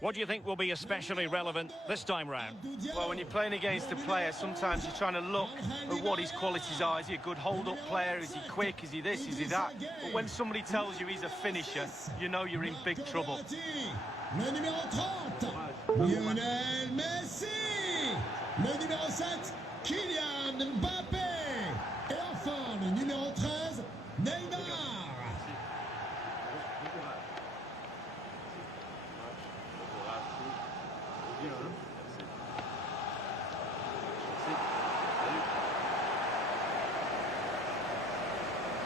What do you think will be especially relevant this time round? Well, when you're playing against a player, sometimes you're trying to look at what his qualities are. Is he a good hold-up player? Is he quick? Is he this? Is he that? But when somebody tells you he's a finisher, you know you're in big trouble. Le numéro 30, Lionel Messi. Le numéro 7, Kylian Mbappé. Et enfin, le numéro 13, Neymar.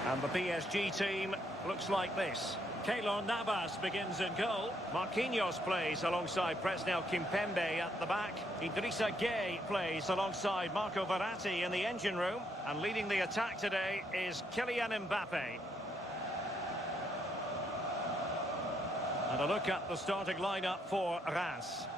And the PSG team looks like this. Keylor Navas begins in goal. Marquinhos plays alongside Presnel Kimpembe at the back. Idrissa Gueye plays alongside Marco Verratti in the engine room. And leading the attack today is Kylian Mbappé. And a look at the starting lineup for Reims.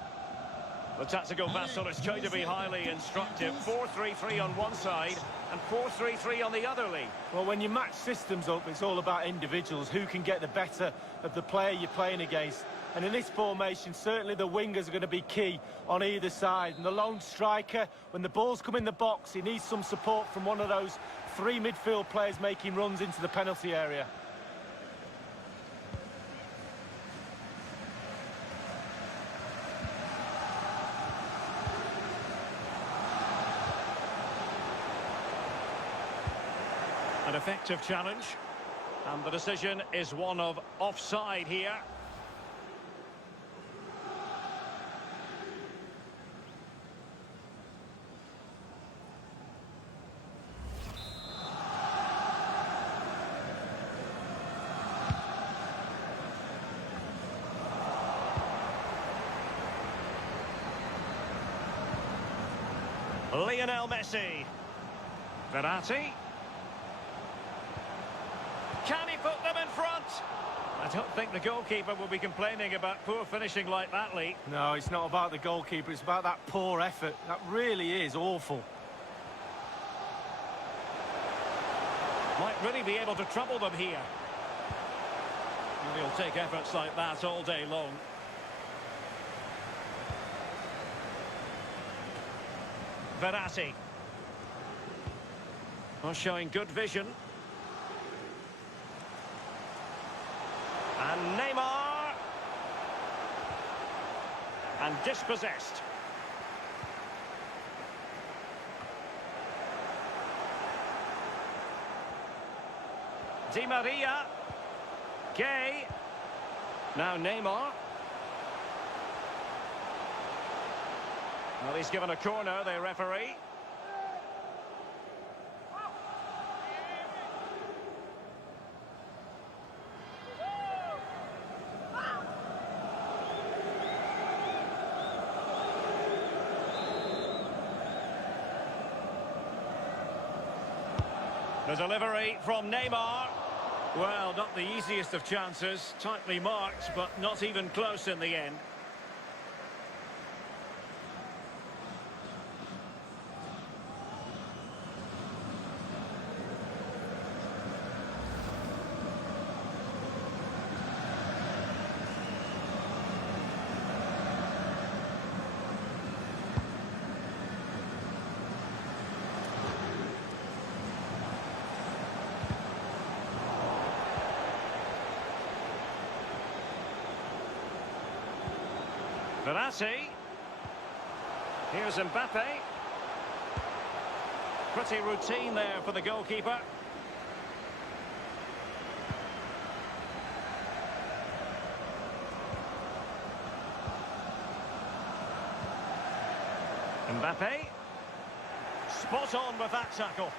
The tactical battle is going to be highly instructive. 4-3-3 on one side and 4-3-3 on the other, Lee. Well, when you match systems up, it's all about individuals. Who can get the better of the player you're playing against? And in this formation, certainly the wingers are going to be key on either side. And the lone striker, when the balls come in the box, he needs some support from one of those three midfield players making runs into the penalty area. An effective challenge, and the decision is one of offside here. Lionel Messi. Verratti. Can he put them in front? I don't think the goalkeeper will be complaining about poor finishing like that, Lee. No, it's not about the goalkeeper, it's about that poor effort. That really is awful. Might really be able to trouble them here. And he'll take efforts like that all day long. Verratti. Well, showing good vision. And Neymar. And dispossessed. Di Maria. Gueye. Now Neymar. Well, he's given a corner, the referee. The delivery from Neymar. Well, not the easiest of chances. Tightly marked, but not even close in the end. Verratti. Here's Mbappé. Pretty routine there for the goalkeeper. Mbappé. Spot on with that tackle.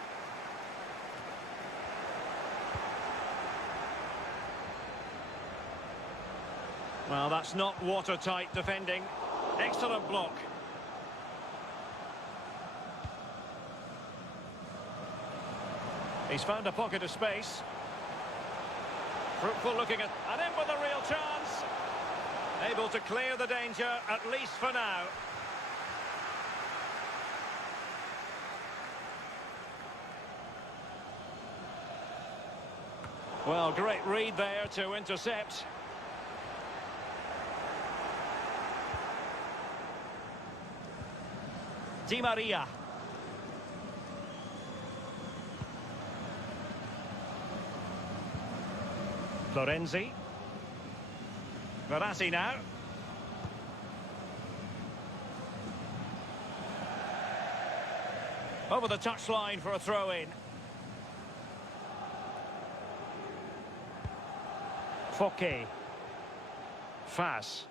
Well, that's not watertight defending. Excellent block. He's found a pocket of space. Fruitful looking at... And in with a real chance. Able to clear the danger, at least for now. Well, great read there to intercept. Di Maria. Florenzi. Verratti now. Over the touchline for a throw-in. Foke. Fas.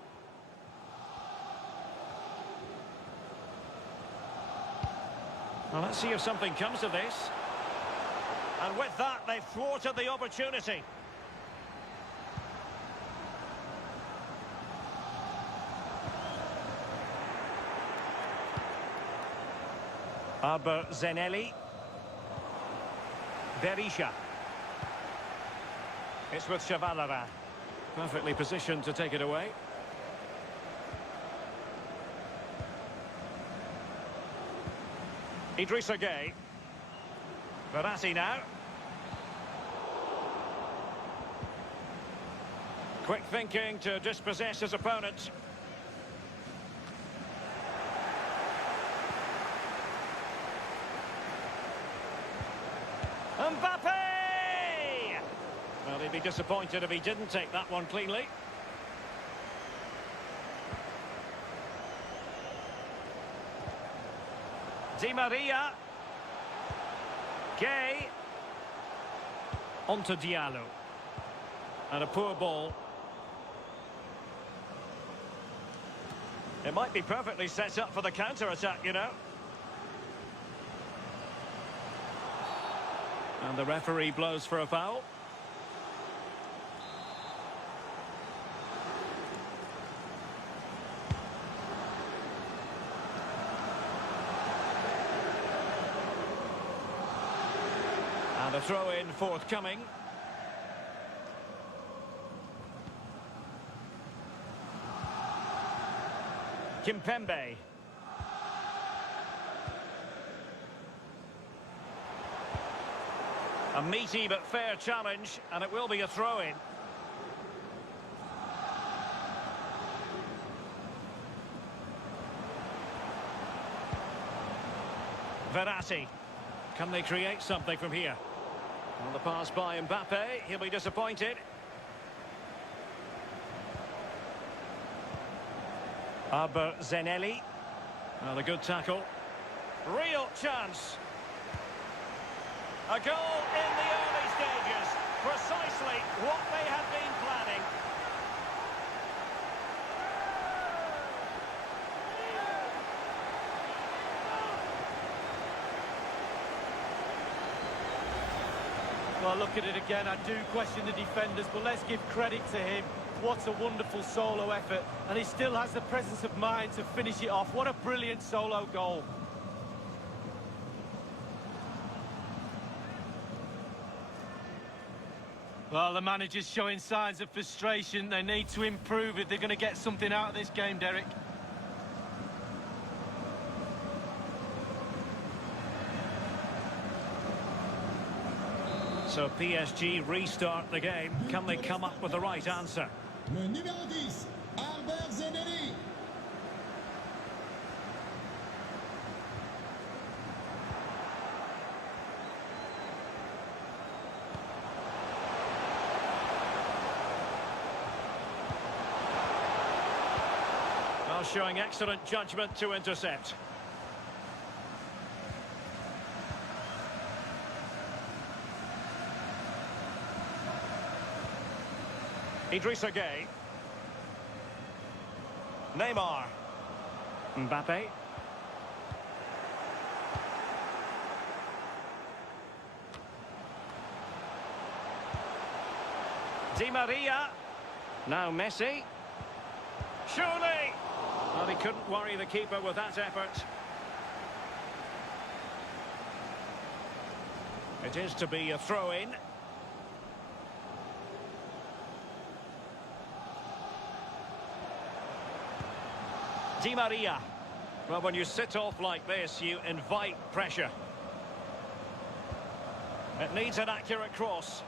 Well, let's see if something comes of this. And with that, they've thwarted the opportunity. Zenelli. Berisha. It's with Chavalera. Perfectly positioned to take it away. Idrissa Gueye. Verratti now. Quick thinking to dispossess his opponent. Mbappe! Well, he'd be disappointed if he didn't take that one cleanly. Di Maria. Gueye. On to Diallo. And a poor ball. It might be perfectly set up for the counter-attack, you know. And the referee blows for a foul. And a throw-in forthcoming. Kimpembe. A meaty but fair challenge, and it will be a throw-in. Verratti. Can they create something from here? On the pass by Mbappe, he'll be disappointed. Zenelli. Well, a good tackle. Real chance. A goal in the early stages. Precisely what they had been planning. Well, look at it again. I do question the defenders, but let's give credit to him. What a wonderful solo effort. And he still has the presence of mind to finish it off. What a brilliant solo goal. Well, the manager's showing signs of frustration. They need to improve if they're going to get something out of this game, Derek. So PSG restart the game. Can they come up with the right answer? Le numéro 10, Albert Zenelli. Well, showing excellent judgment to intercept. Idrissa Gueye. Neymar. Mbappe. Di Maria. Now Messi. Surely! Well, he couldn't worry the keeper with that effort. It is to be a throw-in. Di Maria. Well, when you sit off like this, you invite pressure. It needs an accurate cross.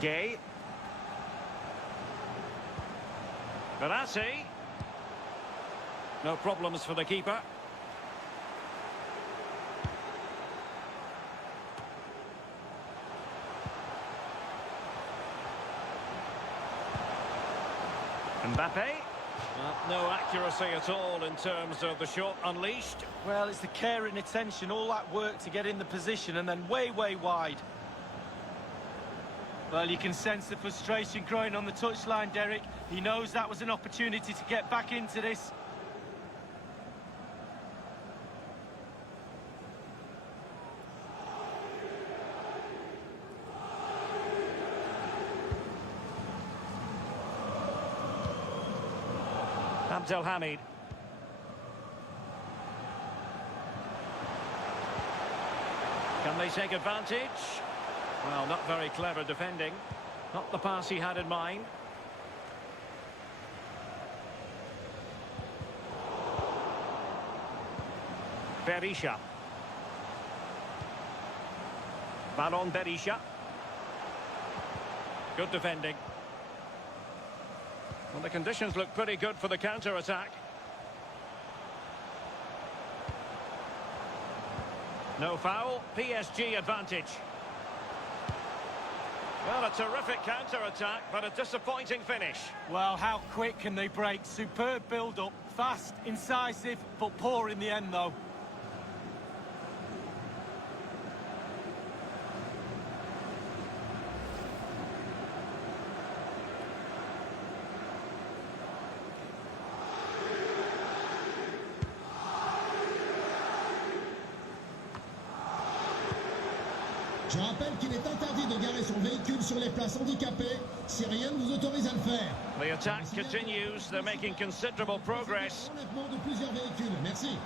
Gueye. Verratti. No problems for the keeper. Mbappe. No accuracy at all in terms of the shot unleashed. Well, it's the care and attention, all that work to get in the position and then way, way wide. Well, you can sense the frustration growing on the touchline, Derek. He knows that was an opportunity to get back into this. Abdelhamid. Can they take advantage? Well, not very clever defending. Not the pass he had in mind. Berisha. Ballon Berisha. Good defending. Well, the conditions look pretty good for the counter-attack. No foul. PSG advantage. Well, a terrific counter-attack, but a disappointing finish. Well, how quick can they break? Superb build-up. Fast, incisive, but poor in the end, though. Je rappelle qu'il est interdit de garer son véhicule sur les places handicapées si rien ne vous autorise à le faire. The attack continues. They're making considerable progress. Enlèvement de plusieurs véhicules. Merci.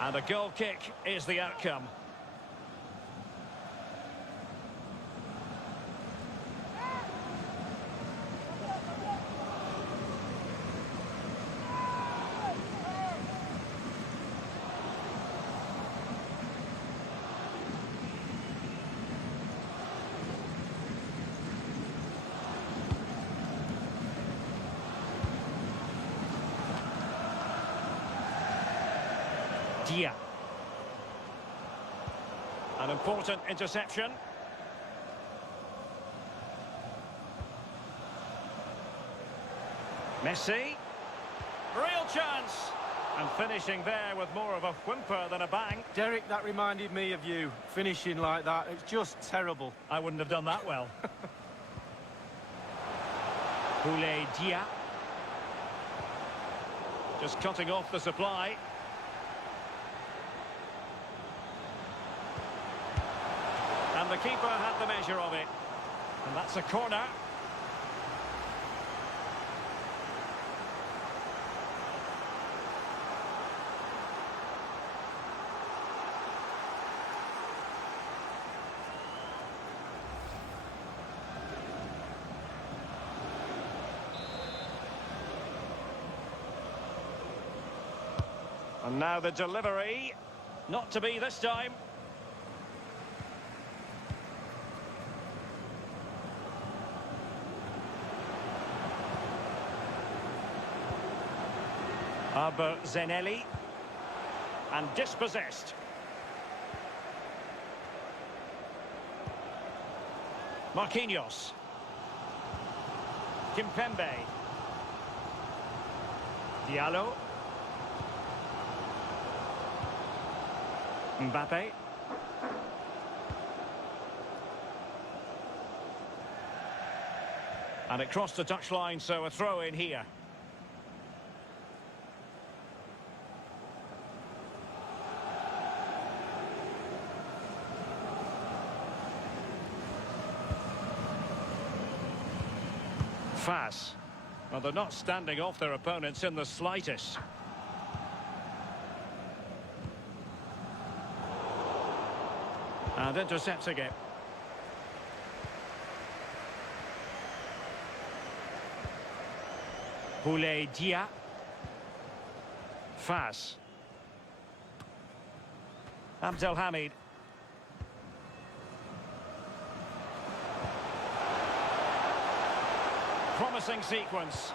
And a goal kick is the outcome. Dia. An important interception. Messi. Real chance. And finishing there with more of a whimper than a bang. Derek, that reminded me of you, finishing like that. It's just terrible. I wouldn't have done that well. Boulaye Dia. Just cutting off the supply. And the keeper had the measure of it. And that's a corner. And now the delivery. Not to be this time. Zenelli. And dispossessed. Marquinhos. Kimpembe. Diallo. Mbappe. And it crossed the touchline, so a throw in here. Fas. Well, they're not standing off their opponents in the slightest. And intercepting it. Boulaye Dia. Fas. Abdelhamid. Promising sequence.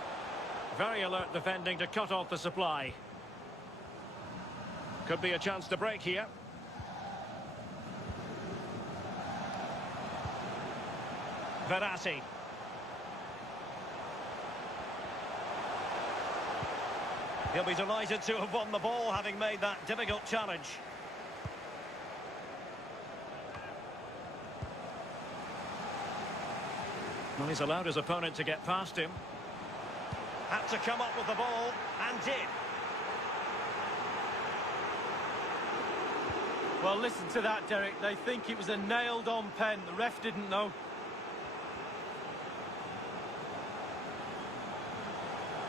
Very alert defending to cut off the supply. Could be a chance to break here. Verratti. He'll be delighted to have won the ball, having made that difficult challenge. Well, he's allowed his opponent to get past him. Had to come up with the ball, and did. Well, listen to that, Derek. They think it was a nailed-on pen. The ref didn't know.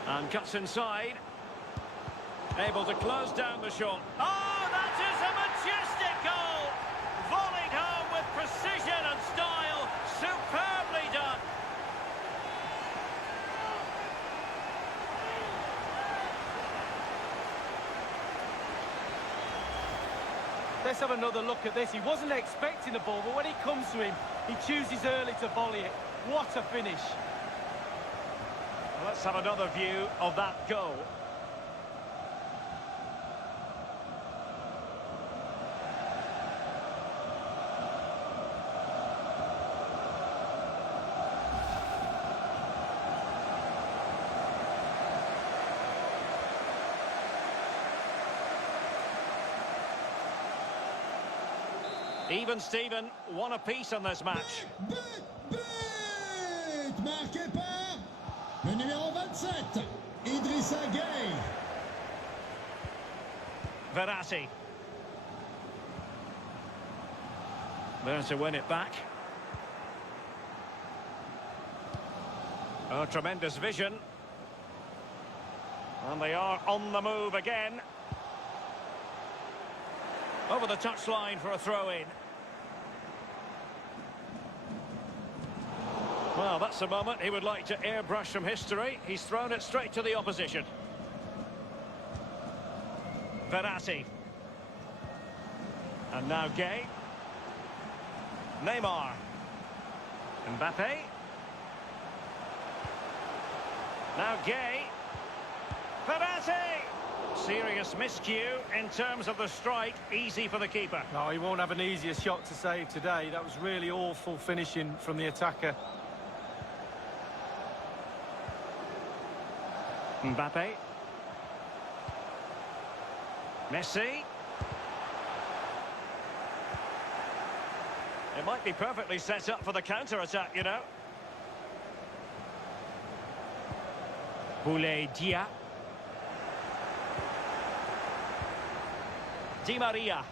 And cuts inside. Able to close down the shot. Oh, that is a majestic goal! Volleyed home with precision and style. Superbly done. Let's have another look at this. He wasn't expecting the ball, but when it comes to him, he chooses early to volley it. What a finish. Well, let's have another view of that goal. Even Steven, one apiece in this match. But! Marqué par le numéro 27, Idrissa Gueye. Verratti. There to win it back. Oh, tremendous vision. And they are on the move again. Over the touchline for a throw-in. Well, that's a moment he would like to airbrush from history. He's thrown it straight to the opposition. Verratti. And now Gueye. Neymar. Mbappe. Now Gueye. Verratti! Serious miscue in terms of the strike. Easy for the keeper. No, he won't have an easier shot to save today. That was really awful finishing from the attacker. Mbappe. Messi. It might be perfectly set up for the counter-attack, you know. Boulaye Dia. Di Maria.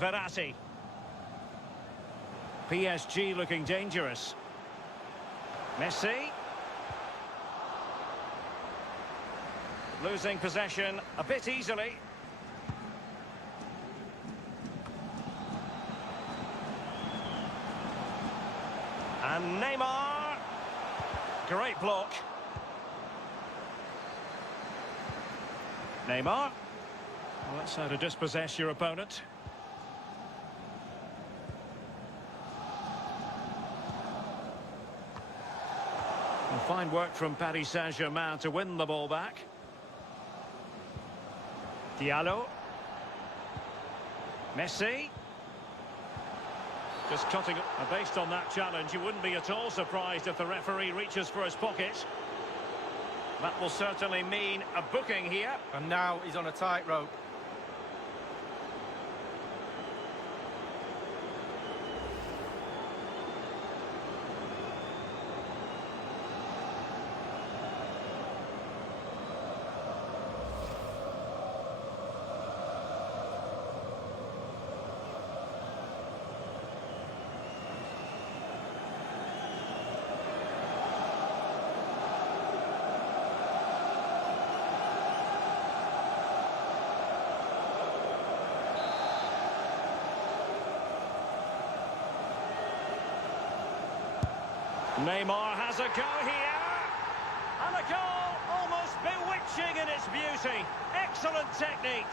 Verratti. PSG looking dangerous. Messi. Losing possession a bit easily. And Neymar. Great block. Neymar. Well, that's how to dispossess your opponent. And fine work from Paris Saint-Germain to win the ball back. Diallo. Messi. Just cutting. Based on that challenge, you wouldn't be at all surprised if the referee reaches for his pocket. That will certainly mean a booking here. And now he's on a tightrope. Neymar has a go here. And a goal almost bewitching in its beauty. Excellent technique.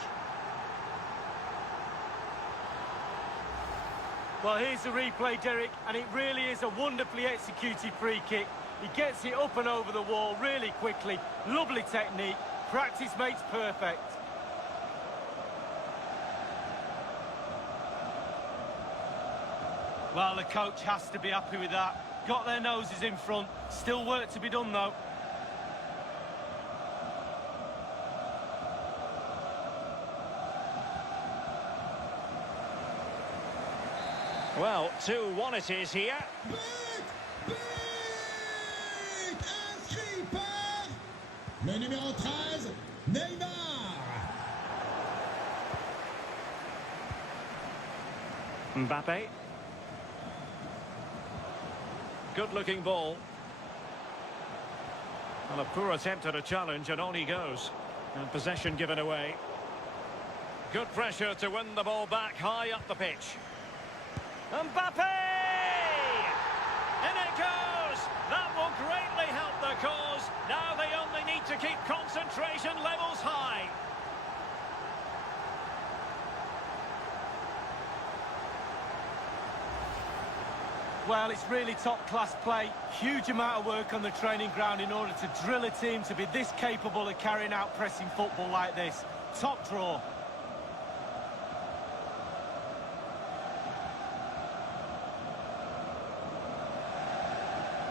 Well, here's the replay, Derek, and it really is a wonderfully executed free kick. He gets it up and over the wall really quickly. Lovely technique. Practice makes perfect. Well, the coach has to be happy with that. Got their noses in front. Still work to be done, though. Well, 2-1 it is here. But, inscrit par le numéro 13, Neymar. Mbappe. Good-looking ball. Well, a poor attempt at a challenge, and on he goes. And possession given away. Good pressure to win the ball back high up the pitch. Mbappe! In it goes! That will greatly help the cause. Now they only need to keep concentration levels high. Well, it's really top-class play. Huge amount of work on the training ground in order to drill a team to be this capable of carrying out pressing football like this. Top draw.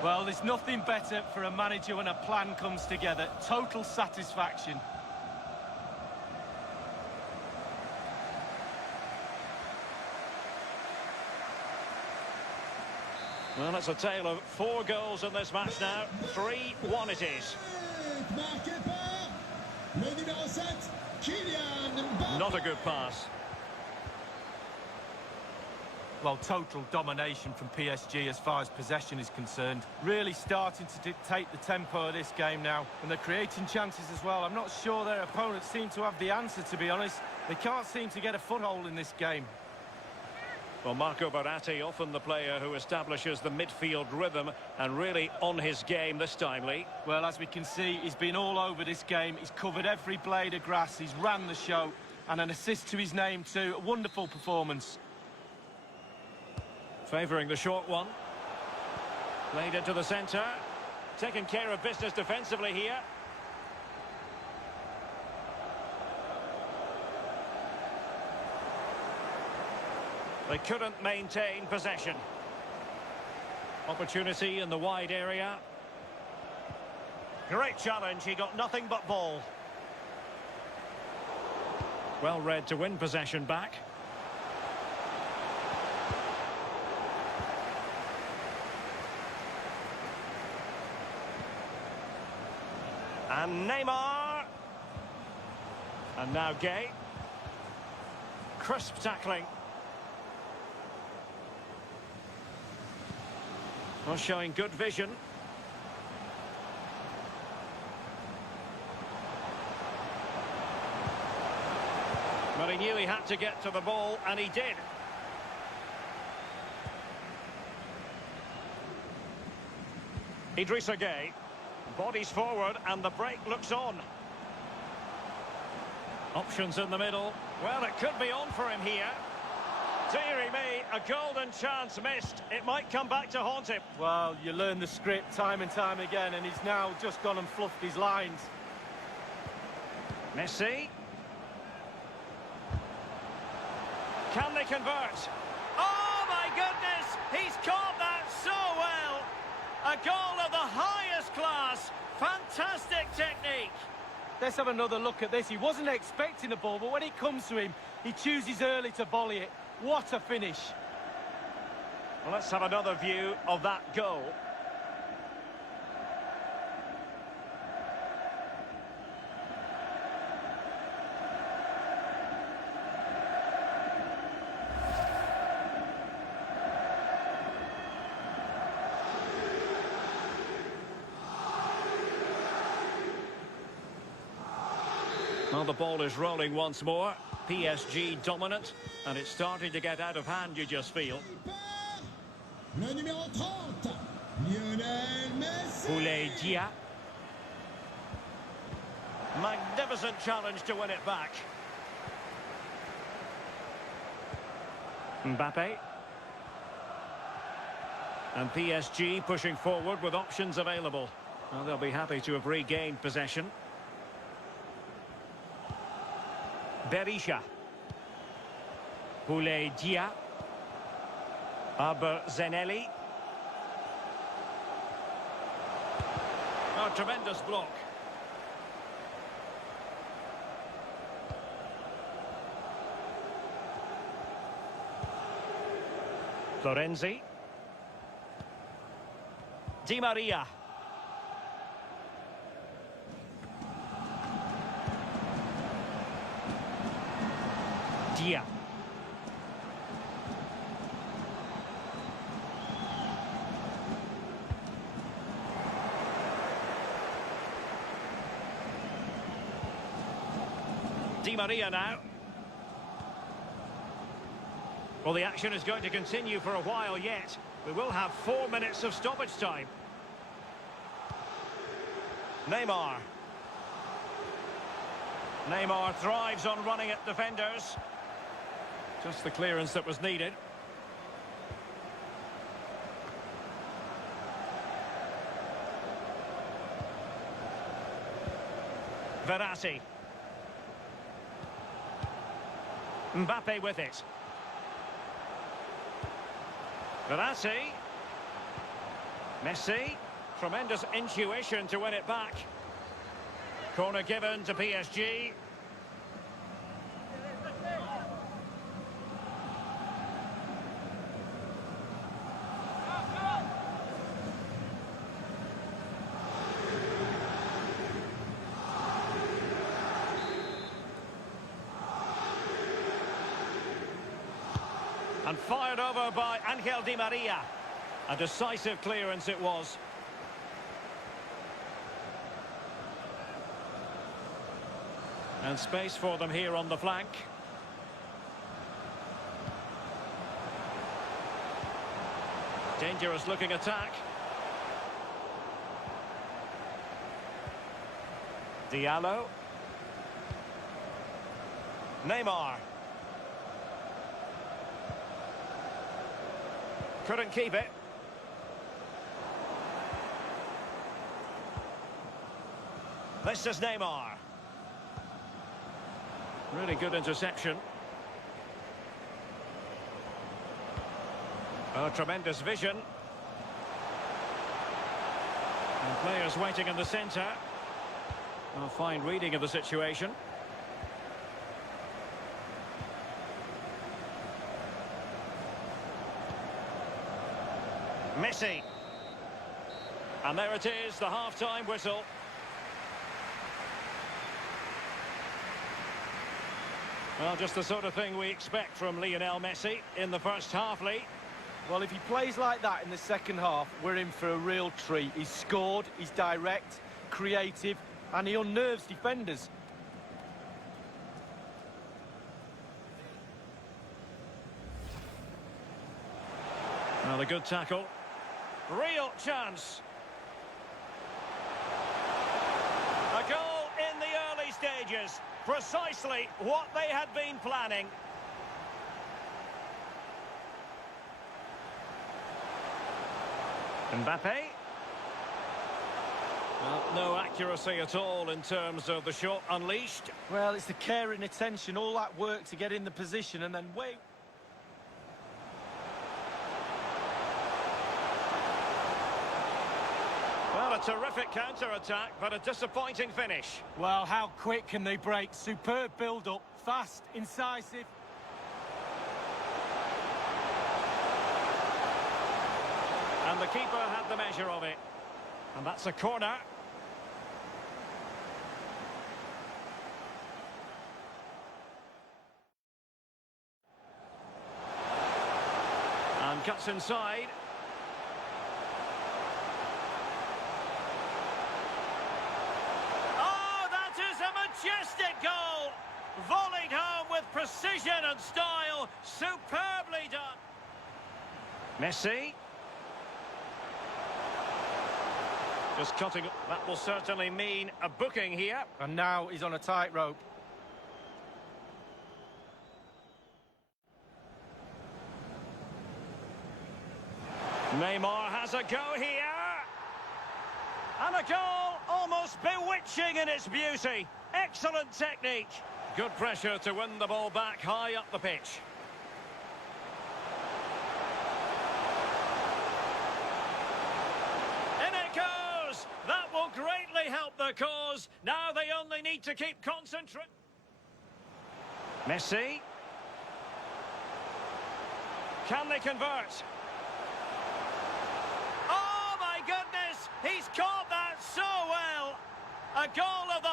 Well, there's nothing better for a manager when a plan comes together. Total satisfaction. Well, it's a tale of 4 goals in this match now. 3-1 it is. Marqué par le numéro 7, Kylian Mbappe. Not a good pass. Well, total domination from PSG as far as possession is concerned. Really starting to dictate the tempo of this game now. And they're creating chances as well. I'm not sure their opponents seem to have the answer, to be honest. They can't seem to get a foothold in this game. Well, Marco Verratti, often the player who establishes the midfield rhythm and really on his game this time, Lee. Well, as we can see, he's been all over this game. He's covered every blade of grass. He's ran the show. And an assist to his name too. A wonderful performance. Favouring the short one. Played into the centre. Taking care of business defensively here. They couldn't maintain possession. Opportunity in the wide area. Great challenge, he got nothing but ball. Well read to win possession back. And Neymar. And now Gay. Crisp tackling. Well, showing good vision. Well, he knew he had to get to the ball, and he did. Idrissa Gay. Bodies forward, and the break looks on. Options in the middle. Well, it could be on for him here. Deary me, a golden chance missed. It might come back to haunt him. Well, you learn the script time and time again, and he's now just gone and fluffed his lines. Messi. Can they convert? Oh, my goodness! He's caught that so well! A goal of the highest class. Fantastic technique. Let's have another look at this. He wasn't expecting the ball, but when it comes to him, he chooses early to volley it. What a finish. Well, let's have another view of that goal. Well, the ball is rolling once more. PSG dominant, and it's starting to get out of hand, you just feel. Le numéro 30, Lionel Messi. Boulaye Dia. Magnificent challenge to win it back. Mbappe. And PSG pushing forward with options available. Well, they'll be happy to have regained possession. Berisha. Boulaye Dia. Zenelli. Oh, tremendous block. Florenzi. Di Maria. Dia. Di Maria now. Well, the action is going to continue for a while yet. We will have 4 minutes of stoppage time. Neymar. Neymar thrives on running at defenders. Just the clearance that was needed. Verratti. Mbappe with it. Verratti. Messi. Tremendous intuition to win it back. Corner given to PSG. And fired over by Angel Di Maria. A decisive clearance it was. And space for them here on the flank. Dangerous looking attack. Diallo. Neymar. Couldn't keep it. This is Neymar. Really good interception. Oh, tremendous vision. And players waiting in the centre. Oh, fine reading of the situation. Messi. And there it is, the half-time whistle. Well, just the sort of thing we expect from Lionel Messi in the first half, Lee. Well, if he plays like that in the second half, we're in for a real treat. He's scored, he's direct, creative, and he unnerves defenders. Well, a good tackle. Real chance. A goal in the early stages. Precisely what they had been planning. Mbappe. Well, no accuracy at all in terms of the shot unleashed. Well, it's the care and attention, all that work to get in the position and then wait. Well, a terrific counter-attack, but a disappointing finish. Well, how quick can they break? Superb build-up, fast, incisive. And the keeper had the measure of it. And that's a corner. And cuts inside. Oh, that is a majestic goal! Volleyed home with precision and style. Superbly done. Messi. Just cutting, that will certainly mean a booking here. And now he's on a tightrope. Neymar has a go here. And a goal almost bewitching in its beauty. Excellent technique. Good pressure to win the ball back high up the pitch. In it goes! That will greatly help the cause. Now they only need to keep concentrating. Messi. Can they convert? Oh my goodness! He's caught that so well! A goal of the...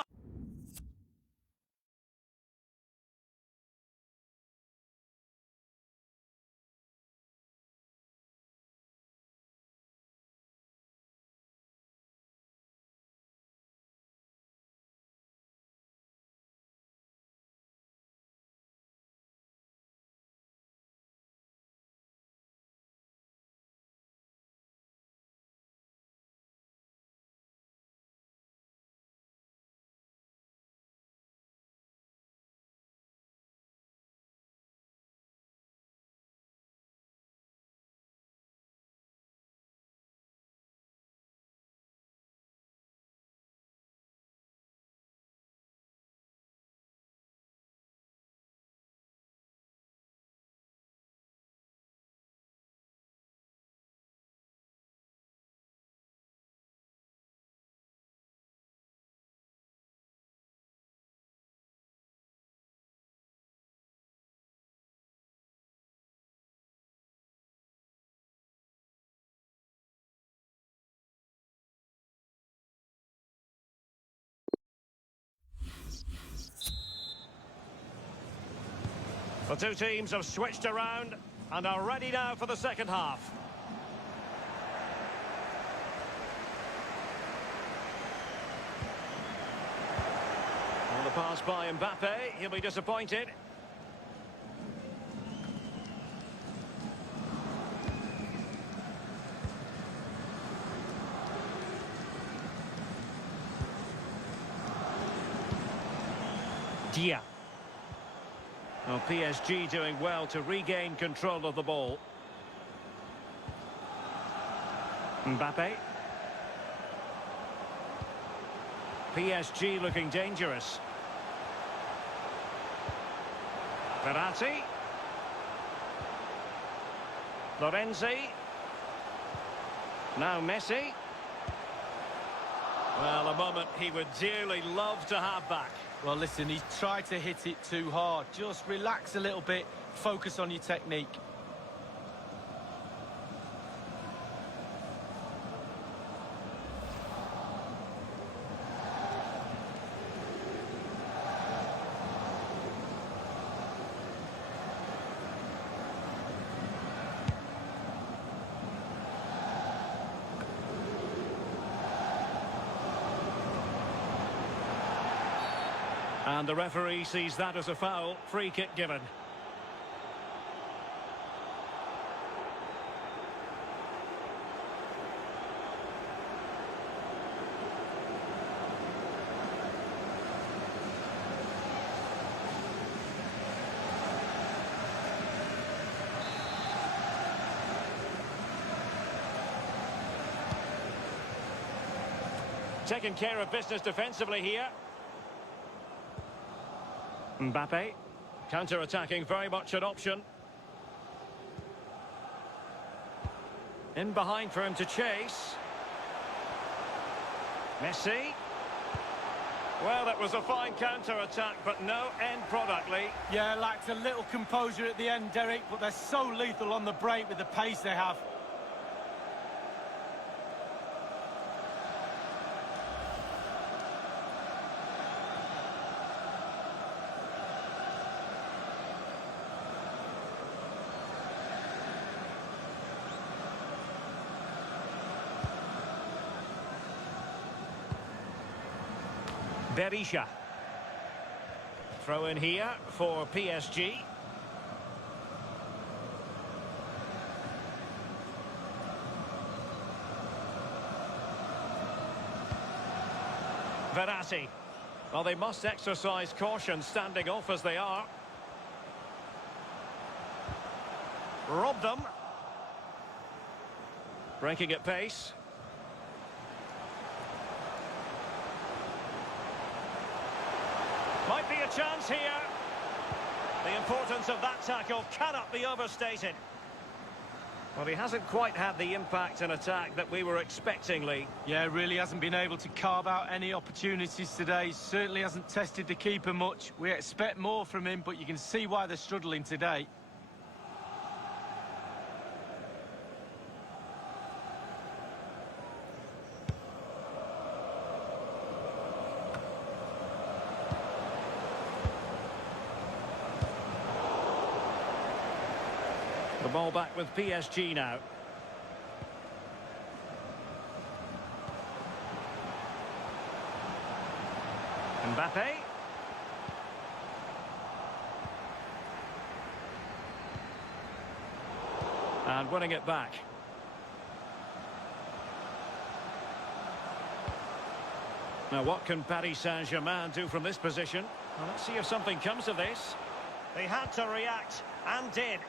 The two teams have switched around and are ready now for the second half. Well, the pass by Mbappe, he'll be disappointed. Dia. Well, PSG doing well to regain control of the ball. Mbappe. PSG looking dangerous. Verratti. Lorenzi. Now Messi. Well, a moment he would dearly love to have back. Well, listen, he's tried to hit it too hard. Just relax a little bit, focus on your technique. And the referee sees that as a foul. Free kick given. Taking care of business defensively here. Mbappe, counter-attacking, very much an option. In behind for him to chase. Messi. Well, it was a fine counter-attack, but no end product, Lee. Yeah, lacked a little composure at the end, Derek, but they're so lethal on the break with the pace they have. Berisha. Throw in here for PSG. Verratti. Well, they must exercise caution standing off as they are. Rob them. Breaking at pace. Might be a chance here. The importance of that tackle cannot be overstated. Well, he hasn't quite had the impact and attack that we were expecting, Lee. Yeah, really hasn't been able to carve out any opportunities today. Certainly hasn't tested the keeper much. We expect more from him, but you can see why they're struggling today. The ball back with PSG now. Mbappe. And winning it back. Now what can Paris Saint-Germain do from this position? Well, let's see if something comes of this. They had to react and did.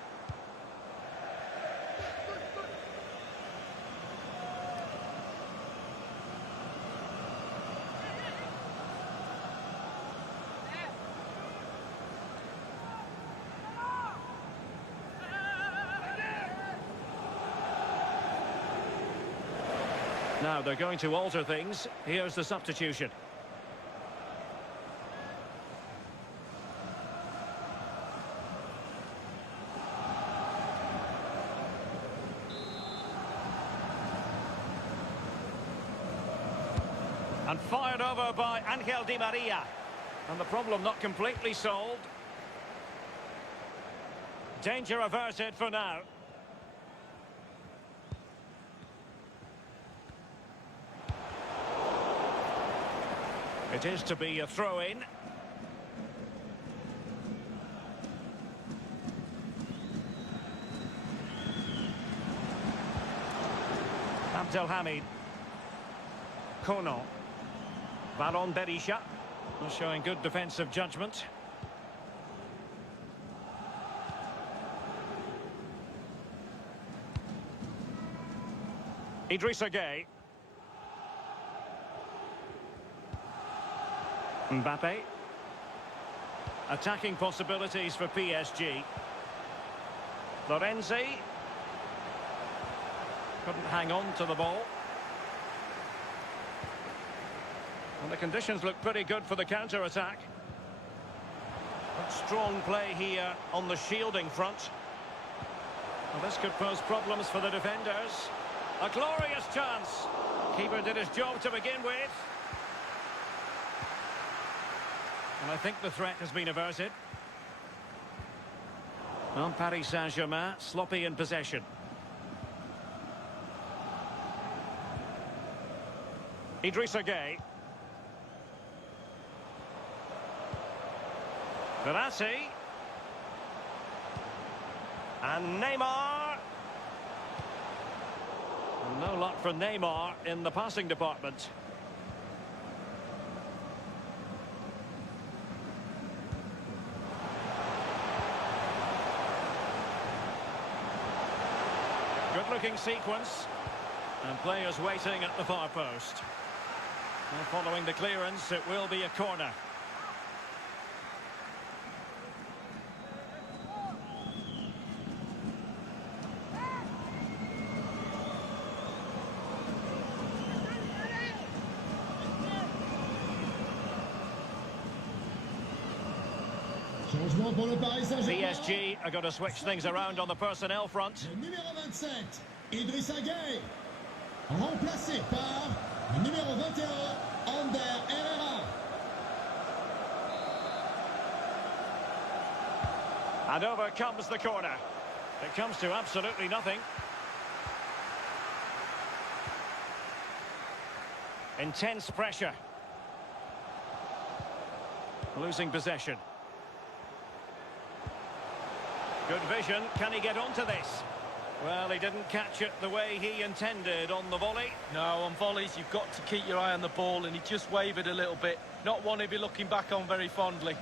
Now they're going to alter things. Here's the substitution. And fired over by Angel Di Maria. And the problem not completely solved. Danger averted for now. It is to be a throw-in. Abdelhamid. Kono. Ballon Berisha. Showing good defensive judgment. Idrissa Gueye. Mbappe. Attacking possibilities for PSG. Lorenzi. Couldn't hang on to the ball. And the conditions look pretty good for the counter-attack. Strong play here on the shielding front. Well, this could pose problems for the defenders. A glorious chance. Keeper did his job to begin with. And I think the threat has been averted. Well, Paris Saint-Germain sloppy in possession. Idrissa Gueye. Verratti. And Neymar. And no luck for Neymar in the passing department. Good-looking sequence. And players waiting at the far post. And following the clearance, it will be a corner. Changement pour le Paris Saint-Germain. PSG are going to switch things around on the personnel front. Le numéro 27, Idrissa Gueye, remplacé par le numéro 21, Ander Herrera. And over comes the corner. It comes to absolutely nothing. Intense pressure. Losing possession. Good vision. Can he get onto this? Well, he didn't catch it the way he intended on the volley. No, on volleys, you've got to keep your eye on the ball, and he just wavered a little bit. Not one he'd be looking back on very fondly.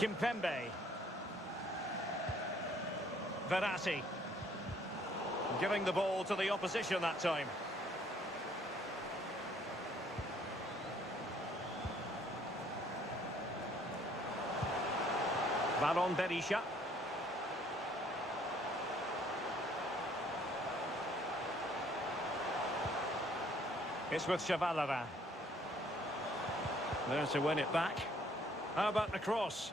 Kimpembe. Verratti. Giving the ball to the opposition that time. Valon Berisha. It's with Chavalera. There to win it back. How about the cross?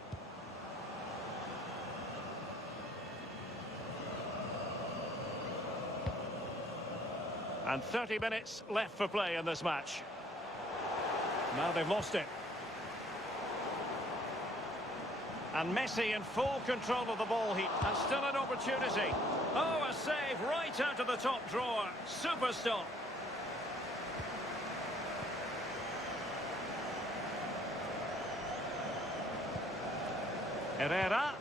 And 30 minutes left for play in this match. Now they've lost it. And Messi in full control of the ball. And still an opportunity. Oh, a save right out of the top drawer. Super stop. Herrera.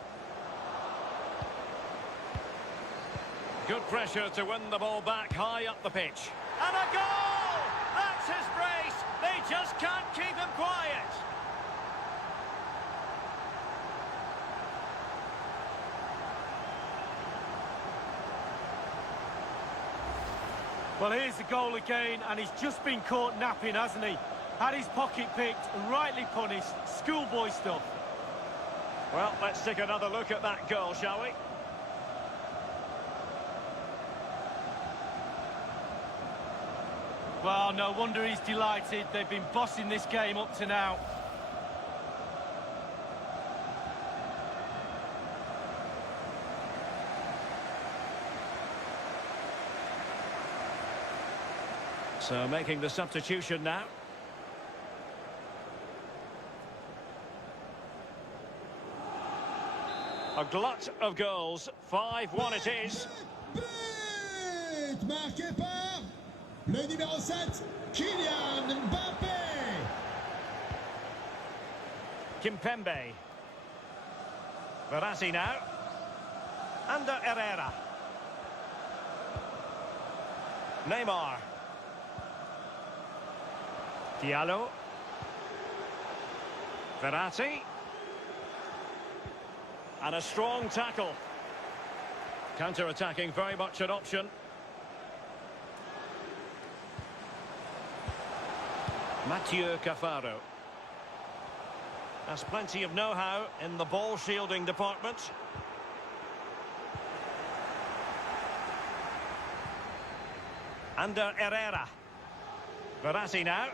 Good pressure to win the ball back high up the pitch. And a goal! That's his brace. They just can't keep him quiet. Well, here's the goal again, and he's just been caught napping, hasn't he? Had his pocket picked, rightly punished. Schoolboy stuff. Well, let's take another look at that goal, shall we? Well, no wonder he's delighted. They've been bossing this game up to now. So making the substitution now. A glut of goals. 5-1 it is. But marqué par le numéro 7, Kylian Mbappé. Kimpembe. Verratti now. Under Herrera. Neymar. Diallo. Verratti. And a strong tackle. Counter-attacking, very much an option. Mathieu Cafaro. Has plenty of know-how in the ball-shielding department. Under Herrera. Verratti now.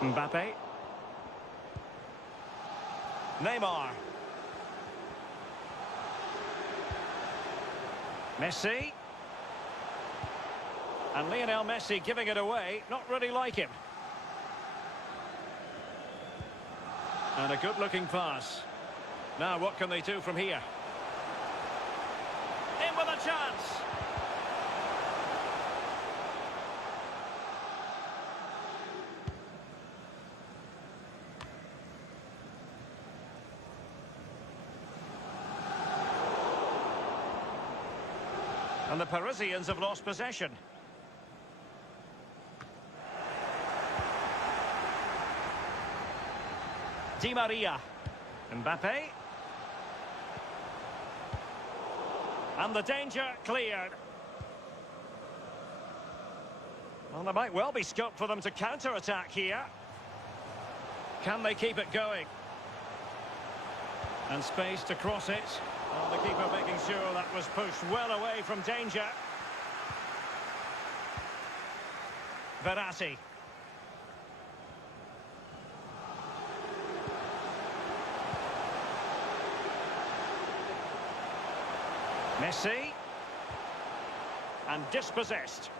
Mbappe. Neymar. Messi. And Lionel Messi giving it away. Not really like him. And a good-looking pass. Now, what can they do from here? In with a chance. And the Parisians have lost possession. Di Maria. Mbappe. And the danger cleared. Well, there might well be scope for them to counter-attack here. Can they keep it going? And space to cross it. Well, the keeper making sure that was pushed well away from danger. Verratti. Messi. And dispossessed.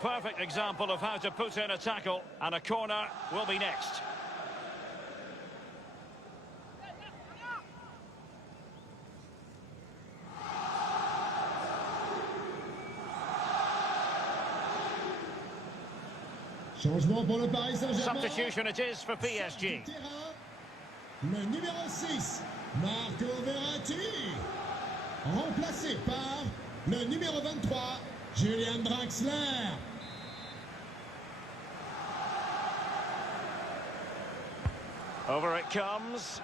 Perfect example of how to put in a tackle, and a corner will be next. Changement pour le Paris Saint-Germain. Substitution it is for PSG. Le numéro 6, Marco Verratti. Remplacé par le numéro 23, Julian Draxler. Over it comes.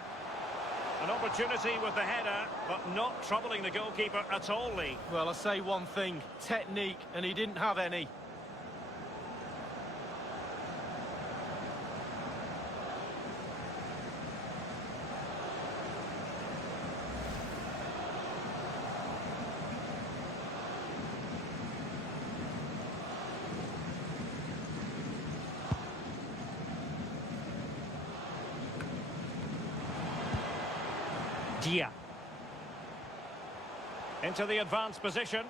An opportunity with the header, but not troubling the goalkeeper at all, Lee. Well, I say one thing, technique, and he didn't have any. Dia. Into the advanced position.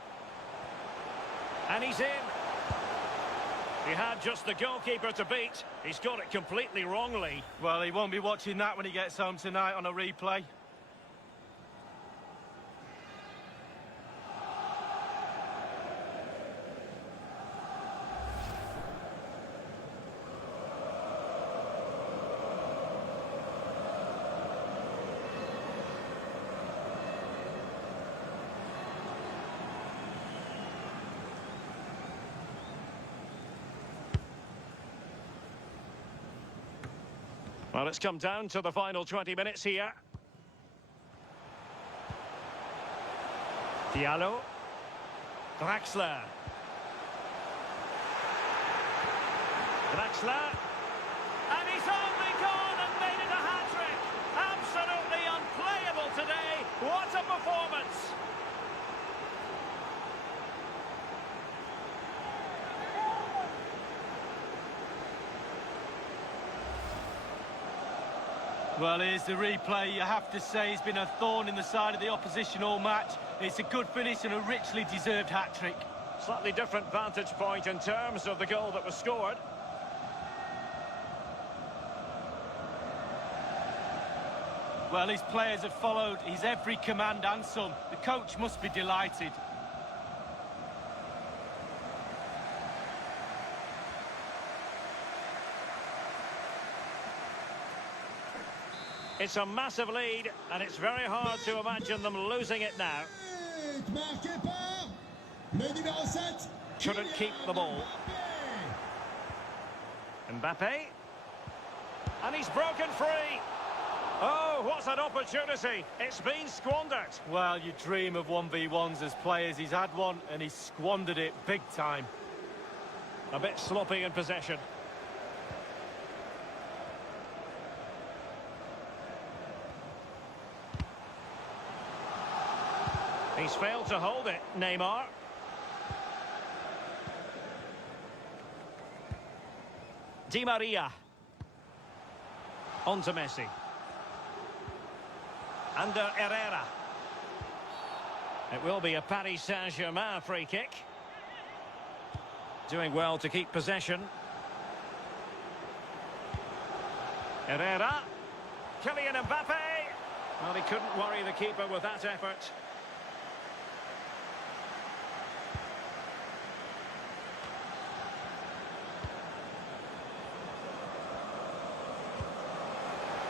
And he's in. He had just the goalkeeper to beat. He's got it completely wrongly. Well, he won't be watching that when he gets home tonight on a replay. Well, it's come down to the final 20 minutes here. Diallo. Draxler. Draxler. And he's only gone and made it a hat-trick. Absolutely unplayable today. What a performance. Well, here's the replay. You have to say he's been a thorn in the side of the opposition all match. It's a good finish and a richly deserved hat-trick. Slightly different vantage point in terms of the goal that was scored. Well, his players have followed his every command and some. The coach must be delighted. It's a massive lead, and it's very hard to imagine them losing it now. Marqué par le numéro 7. Couldn't keep the ball. Mbappe. And he's broken free. Oh, what's an opportunity. It's been squandered. Well, you dream of 1v1s as players. He's had one, and he's squandered it big time. A bit sloppy in possession. He's failed to hold it, Neymar. Di Maria. On to Messi. Under Herrera. It will be a Paris Saint-Germain free kick. Doing well to keep possession. Herrera. Kylian Mbappe. Well, he couldn't worry the keeper with that effort.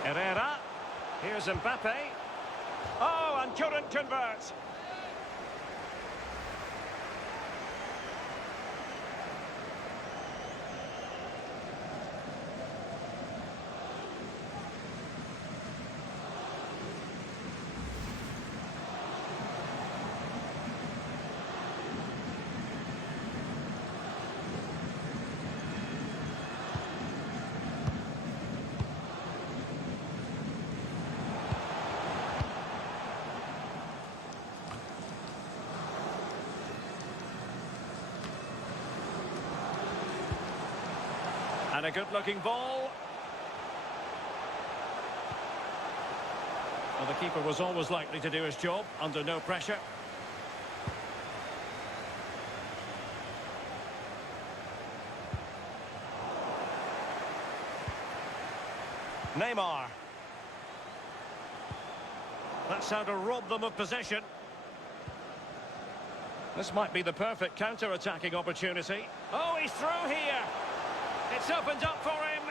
Herrera. Here's Mbappe. Oh, and couldn't convert. And a good-looking ball. Well, the keeper was always likely to do his job under no pressure. Neymar. That's how to rob them of possession. This might be the perfect counter-attacking opportunity. Oh, he's through here. It's opened up for him.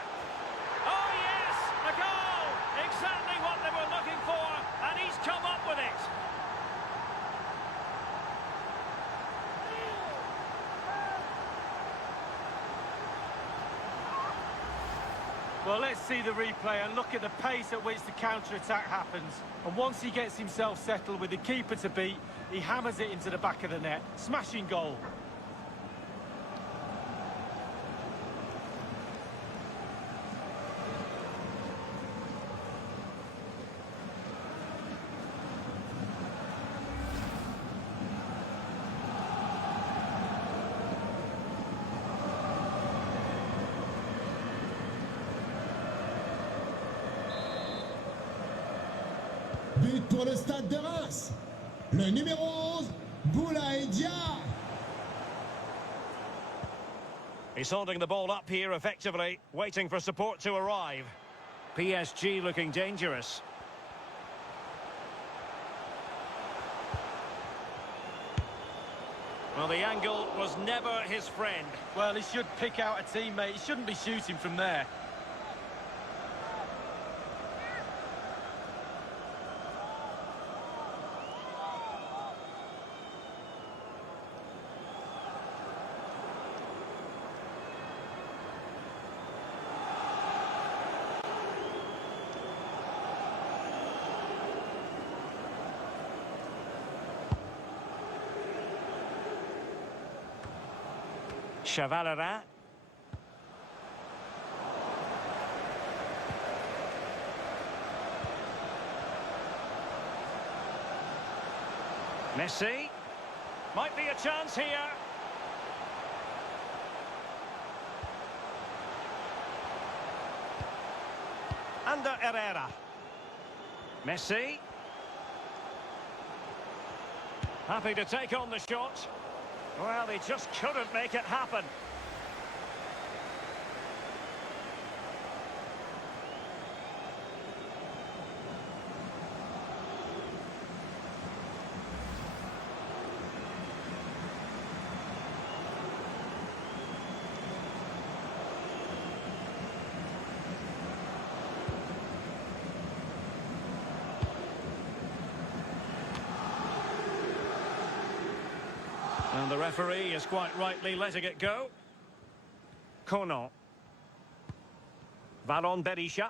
Oh, yes! A goal! Exactly what they were looking for, and he's come up with it. Well, let's see the replay and look at the pace at which the counter-attack happens. And once he gets himself settled with the keeper to beat, he hammers it into the back of the net. Smashing goal. But pour le Stade de Reims. Le numéro 11, Boulaye Dia. He's holding the ball up here effectively, waiting for support to arrive. PSG looking dangerous. Well, the angle was never his friend. Well, he should pick out a teammate. He shouldn't be shooting from there. Chavalera. Messi. Might be a chance here. Under Herrera. Messi. Happy to take on the shot. Well, they just couldn't make it happen. And the referee is quite rightly letting it go. Conan. Valon Berisha.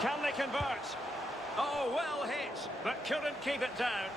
Can they convert? Oh, well hit, but couldn't keep it down.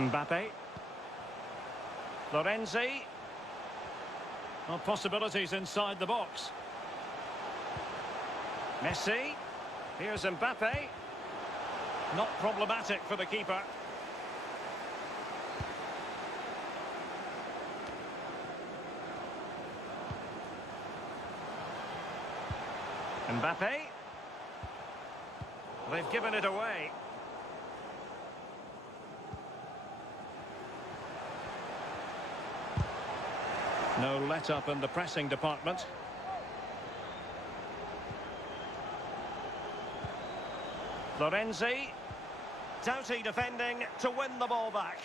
Mbappe. Florenzi. Well, possibilities inside the box. Messi. Here's Mbappe. Not problematic for the keeper. Mbappe. They've given it away. No let-up in the pressing department. Florenzi. Doughty defending to win the ball back.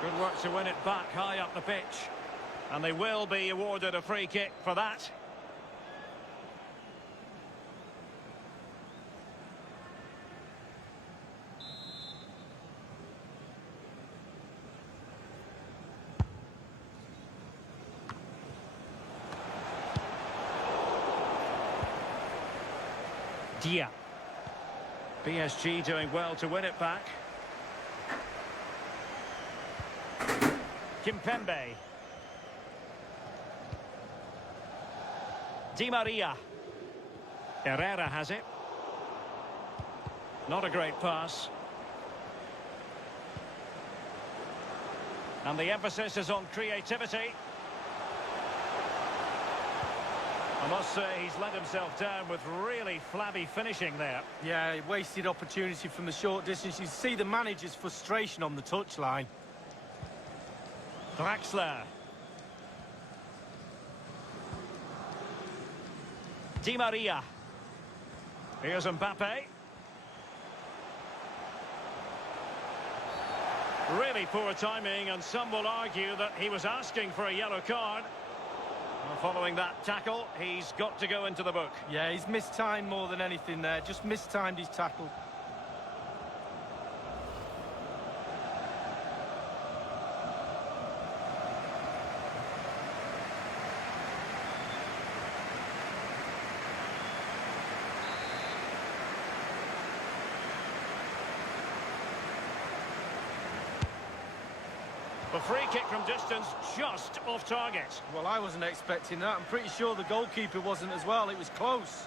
Good work to win it back high up the pitch. And they will be awarded a free kick for that. Dia. PSG doing well to win it back. Kimpembe. Di Maria. Herrera has it. Not a great pass. And the emphasis is on creativity. I must say he's let himself down with really flabby finishing there. Yeah, wasted opportunity from the short distance. You see the manager's frustration on the touchline. Draxler. Di Maria. Here's Mbappe. Really poor timing, and some will argue that he was asking for a yellow card. Well, following that tackle, he's got to go into the book. Yeah, he's mistimed more than anything there. Just mistimed his tackle. The free kick from distance, just off target. Well, I wasn't expecting that. I'm pretty sure the goalkeeper wasn't as well. It was close.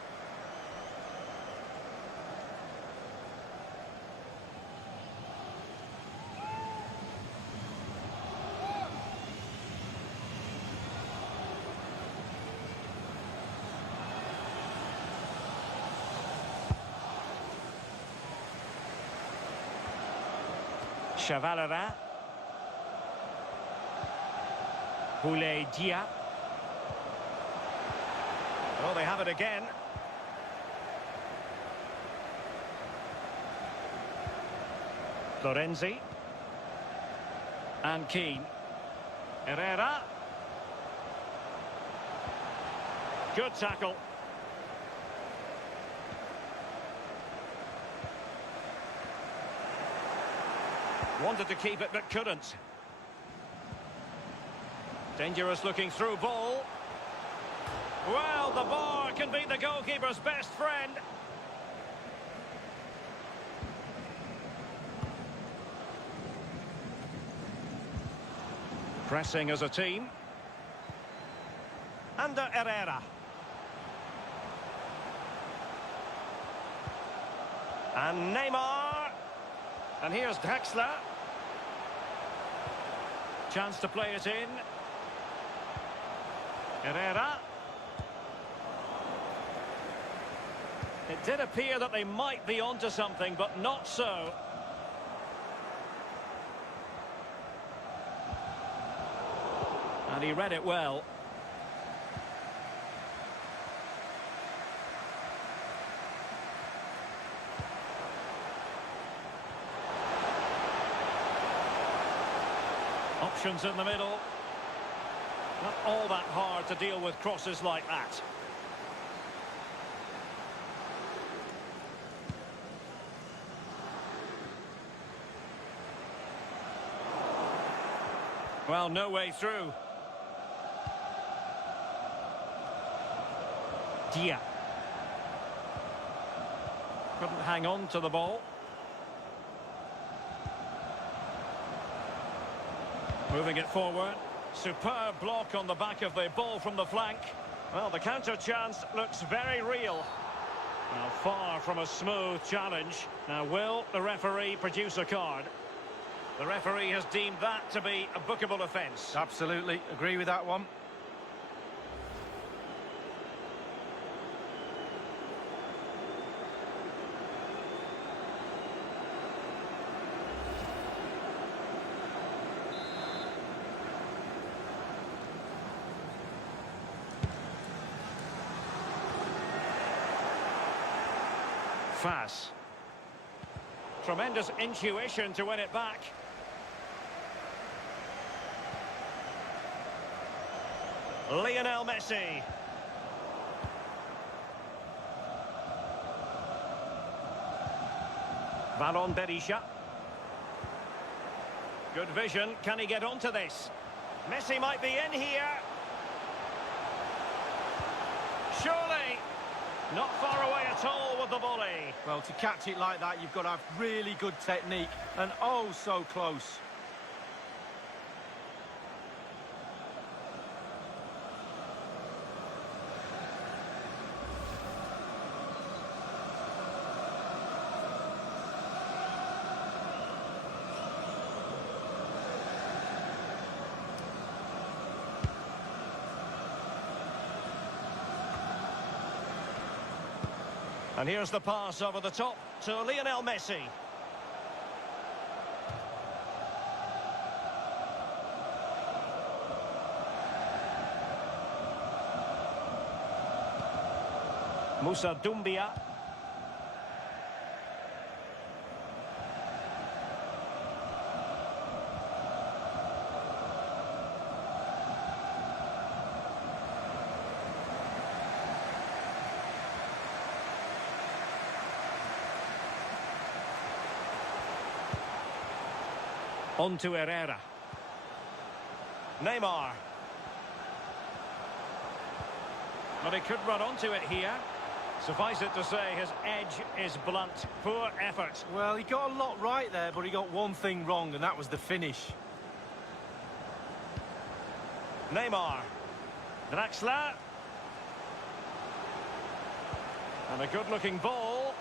Chavalera. Boulaye Dia. Oh, they have it again. Florenzi. And Keane. Herrera. Good tackle. Wanted to keep it but couldn't. Dangerous looking through ball. Well, the bar can be the goalkeeper's best friend. Pressing as a team. Under Herrera. And Neymar. And here's Draxler. Chance to play it in. Herrera. It did appear that they might be onto something, but not so. And he read it well. Options in the middle. Not all that hard to deal with crosses like that. Well, no way through. Dia. Couldn't hang on to the ball. Moving it forward. Superb block on the back of the ball from the flank. Well, the counter chance looks very real. Now, far from a smooth challenge. Now, will the referee produce a card? The referee has deemed that to be a bookable offence. Absolutely. Agree with that one. Fast. Tremendous intuition to win it back. Lionel Messi. Valon Berisha. Good vision. Can he get onto this? Messi might be in here. Surely. Not far away at all with the volley. Well, to catch it like that, you've got to have really good technique. And oh, so close. And here's the pass over the top to Lionel Messi. Moussa Doumbia. On to Herrera. Neymar. But he could run onto it here. Suffice it to say, his edge is blunt. Poor effort. Well, he got a lot right there, but he got one thing wrong, and that was the finish. Neymar. Draxler. And a good-looking ball.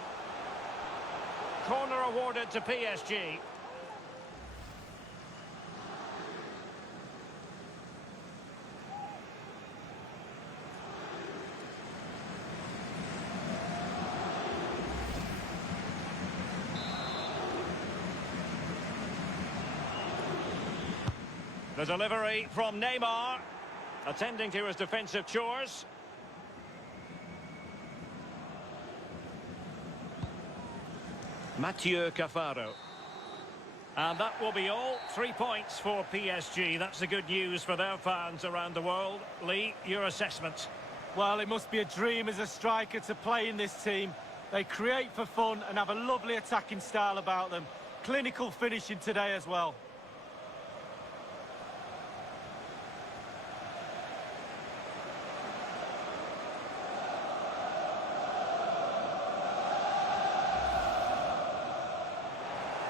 Corner awarded to PSG. The delivery from Neymar, attending to his defensive chores. Mathieu Cafaro. And that will be all. 3 points for PSG. That's the good news for their fans around the world. Lee, your assessment? Well, it must be a dream as a striker to play in this team. They create for fun and have a lovely attacking style about them. Clinical finishing today as well.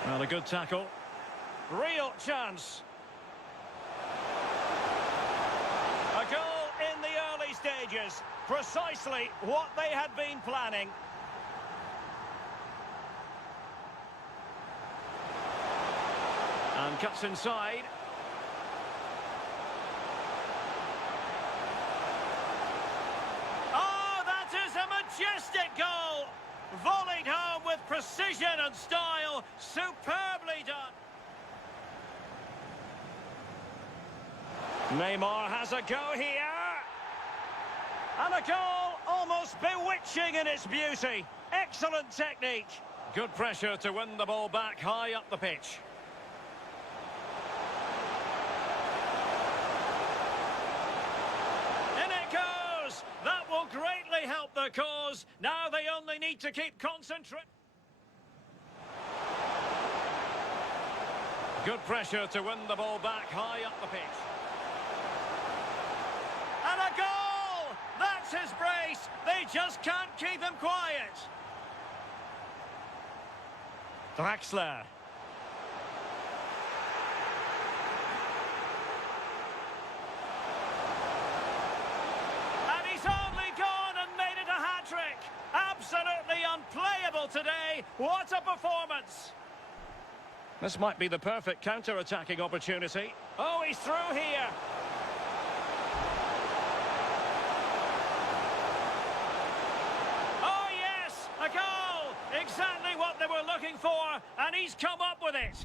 Well, a good tackle. Real chance. A goal in the early stages. Precisely what they had been planning. And cuts inside. Oh, that is a majestic goal! Volleyed home with precision and style. Superbly done. Neymar has a go here. And a goal almost bewitching in its beauty. Excellent technique. Good pressure to win the ball back high up the pitch. In it goes. That will greatly help the cause. Now they only need to keep concentrating. Good pressure to win the ball back high up the pitch. And a goal! That's his brace. They just can't keep him quiet. Draxler. And he's only gone and made it a hat-trick. Absolutely unplayable today. What a performance. This might be the perfect counter-attacking opportunity. Oh, he's through here. Oh, yes, a goal. Exactly what they were looking for, and he's come up with it.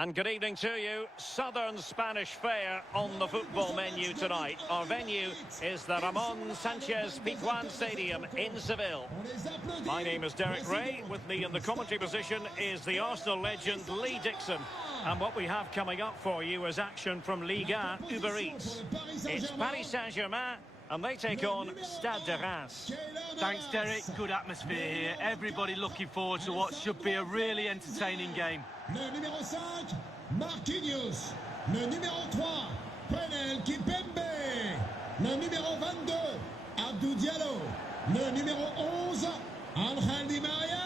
And good evening to you. Southern Spanish fare on the football menu tonight. Our venue is the Ramon Sanchez Pizjuan Stadium in Seville. My name is Derek Ray. With me in the commentary position is the Arsenal legend Lee Dixon. And what we have coming up for you is action from Liga Uber Eats. It's Paris Saint-Germain, and they take on Stade de Reims. Thanks, Derek. Good atmosphere here. Everybody looking forward to what should be a really entertaining game. Le numéro 5, Marquinhos. Le numéro 3, Presnel Kimpembe. Le numéro 22, Abdou Diallo. Le numéro 11, Angel Di Maria.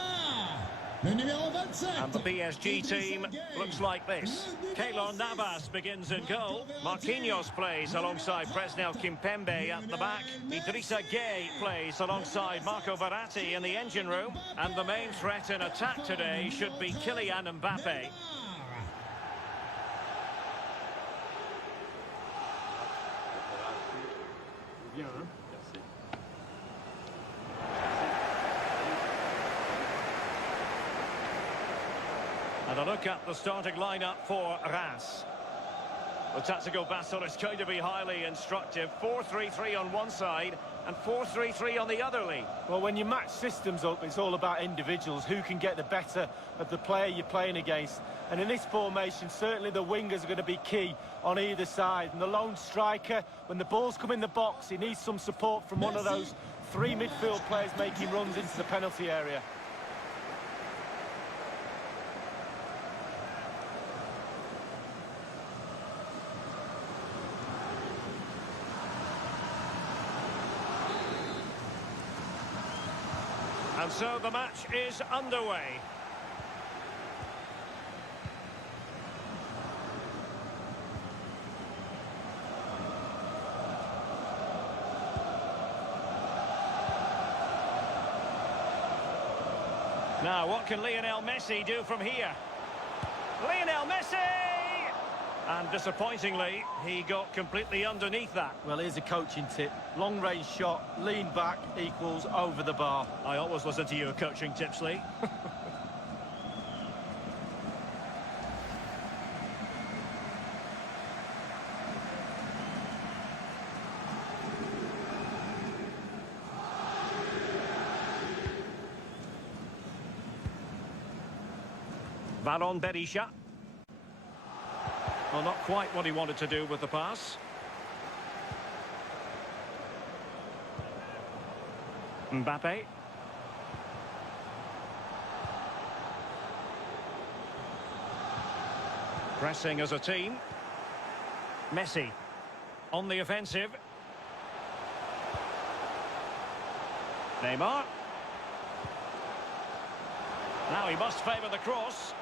Le numéro 27. And the PSG team looks like this. Keylor Navas begins in goal. Marquinhos plays alongside Presnel Kimpembe at the back. Idrissa Gueye plays alongside Marco Verratti in the engine room. And the main threat in attack today should be Kylian Mbappe. And a look at the starting lineup for Reims. The tactical battle is going to be highly instructive. 4-3-3 on one side and 4-3-3 on the other, Lee. Well, when you match systems up, it's all about individuals. Who can get the better of the player you're playing against? And in this formation, certainly the wingers are going to be key on either side. And the lone striker, when the balls come in the box, he needs some support from one of those three midfield players making runs into the penalty area. And so the match is underway. Now, what can Lionel Messi do from here? Lionel Messi! And disappointingly, he got completely underneath that. Well, here's a coaching tip. Long-range shot, lean back equals over the bar. I always listen to your coaching tips, Lee. Valon Berisha. Well, not quite what he wanted to do with the pass. Mbappe. Pressing as a team. Messi on the offensive. Neymar. Now he must favour the cross.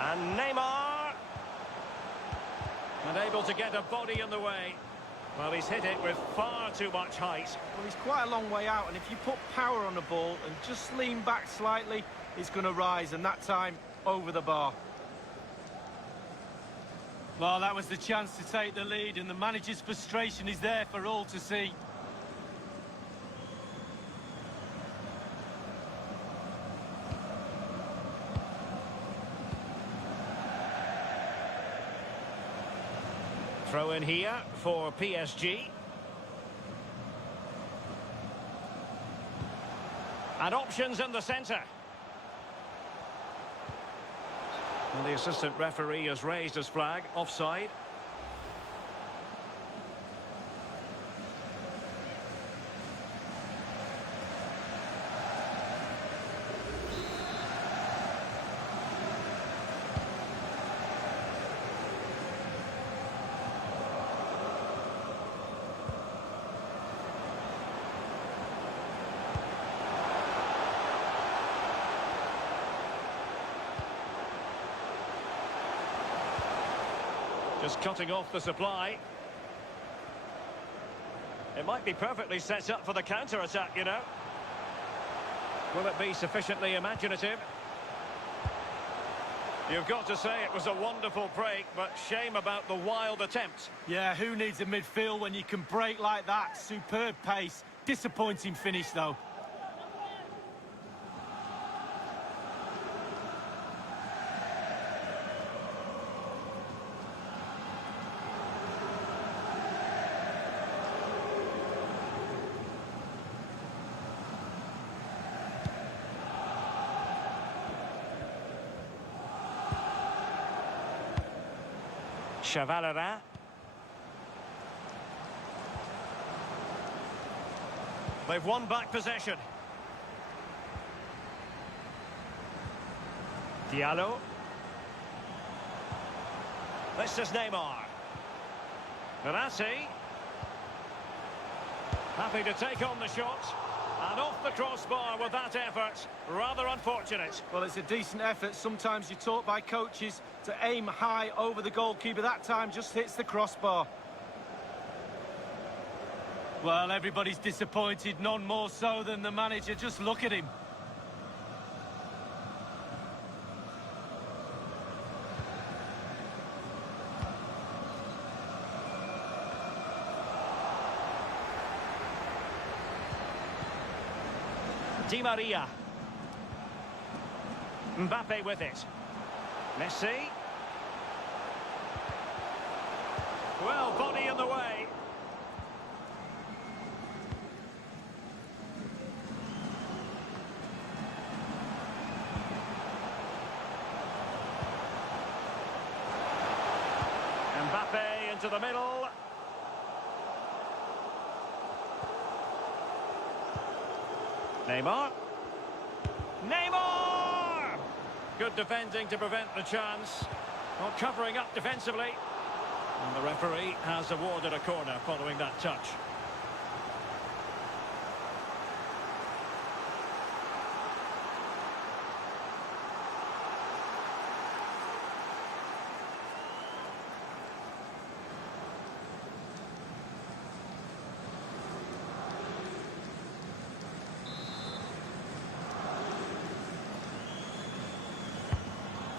And Neymar. Unable to get a body in the way. Well, he's hit it with far too much height. Well, he's quite a long way out, and if you put power on the ball and just lean back slightly, it's going to rise, and that time, over the bar. Well, that was the chance to take the lead, and the manager's frustration is there for all to see. Throw in here for PSG. And options in the centre. Well, the assistant referee has raised his flag, offside. Just cutting off the supply. It might be perfectly set up for the counter-attack, you know. Will it be sufficiently imaginative? You've got to say it was a wonderful break, but shame about the wild attempt. Yeah, who needs a midfield when you can break like that? Superb pace. Disappointing finish, though. Chavalera. They've won back possession. Diallo. This is Neymar. Verratti. Happy to take on the shot. And off the crossbar with that effort. Rather unfortunate. Well, it's a decent effort. Sometimes you're taught by coaches to aim high over the goalkeeper. That time just hits the crossbar. Well, everybody's disappointed, none more so than the manager. Just look at him. Di Maria. Mbappe with it. Messi. Well, body in the way. Mbappe into the middle. Neymar. Neymar! Good defending to prevent the chance. Not covering up defensively. And the referee has awarded a corner following that touch.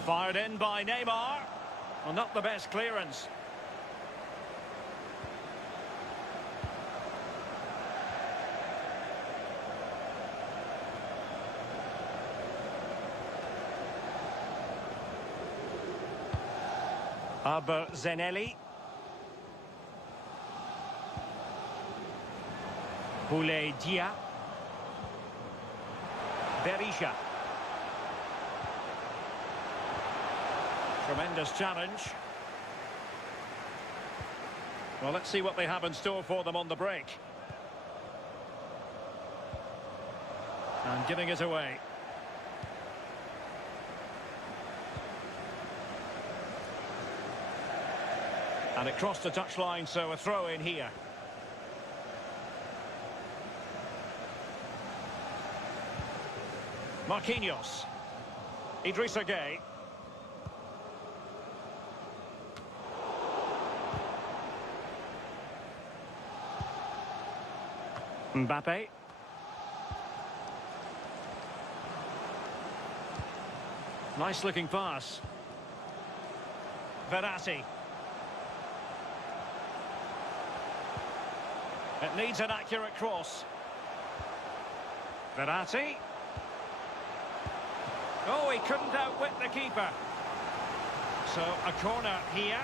Fired in by Neymar. Well, not the best clearance. Zenelli. Boulay Dia. Berisha. Tremendous challenge. Well, let's see what they have in store for them on the break. And giving it away. And it crossed the touchline, so a throw in here. Marquinhos. Idrissa Gueye. Mbappe. Nice looking pass. Verratti. It needs an accurate cross. Verratti. Oh, he couldn't outwit the keeper. So a corner here.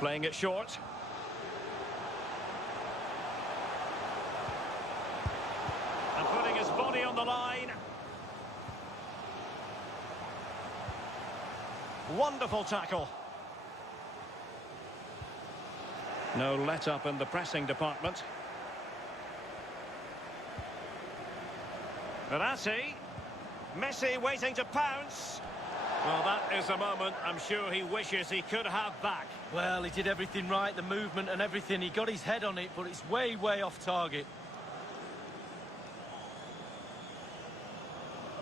Playing it short. And putting his body on the line. Wonderful tackle. No let-up in the pressing department. Verratti. Messi waiting to pounce. Well, that is a moment I'm sure he wishes he could have back. Well, he did everything right, the movement and everything. He got his head on it, but it's way, way off target.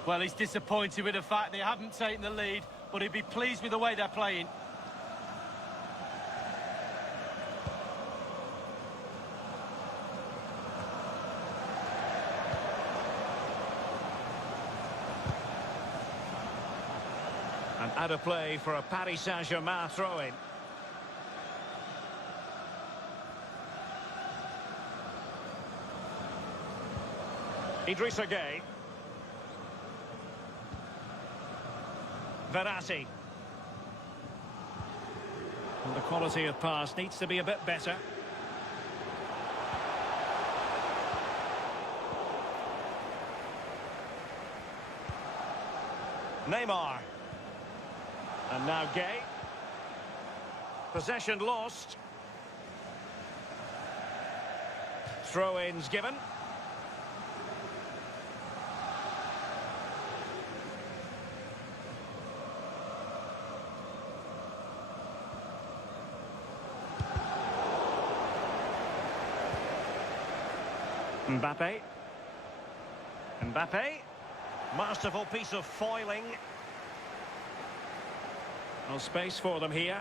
Well, he's disappointed with the fact they haven't taken the lead, but he'd be pleased with the way they're playing. And out of play for a Paris Saint-Germain throw-in. Idrissa Gueye. Verratti. And the quality of pass needs to be a bit better. Neymar. And now Gueye. Possession lost. Throw-ins given. Mbappe. Mbappe. Masterful piece of foiling. No space for them here.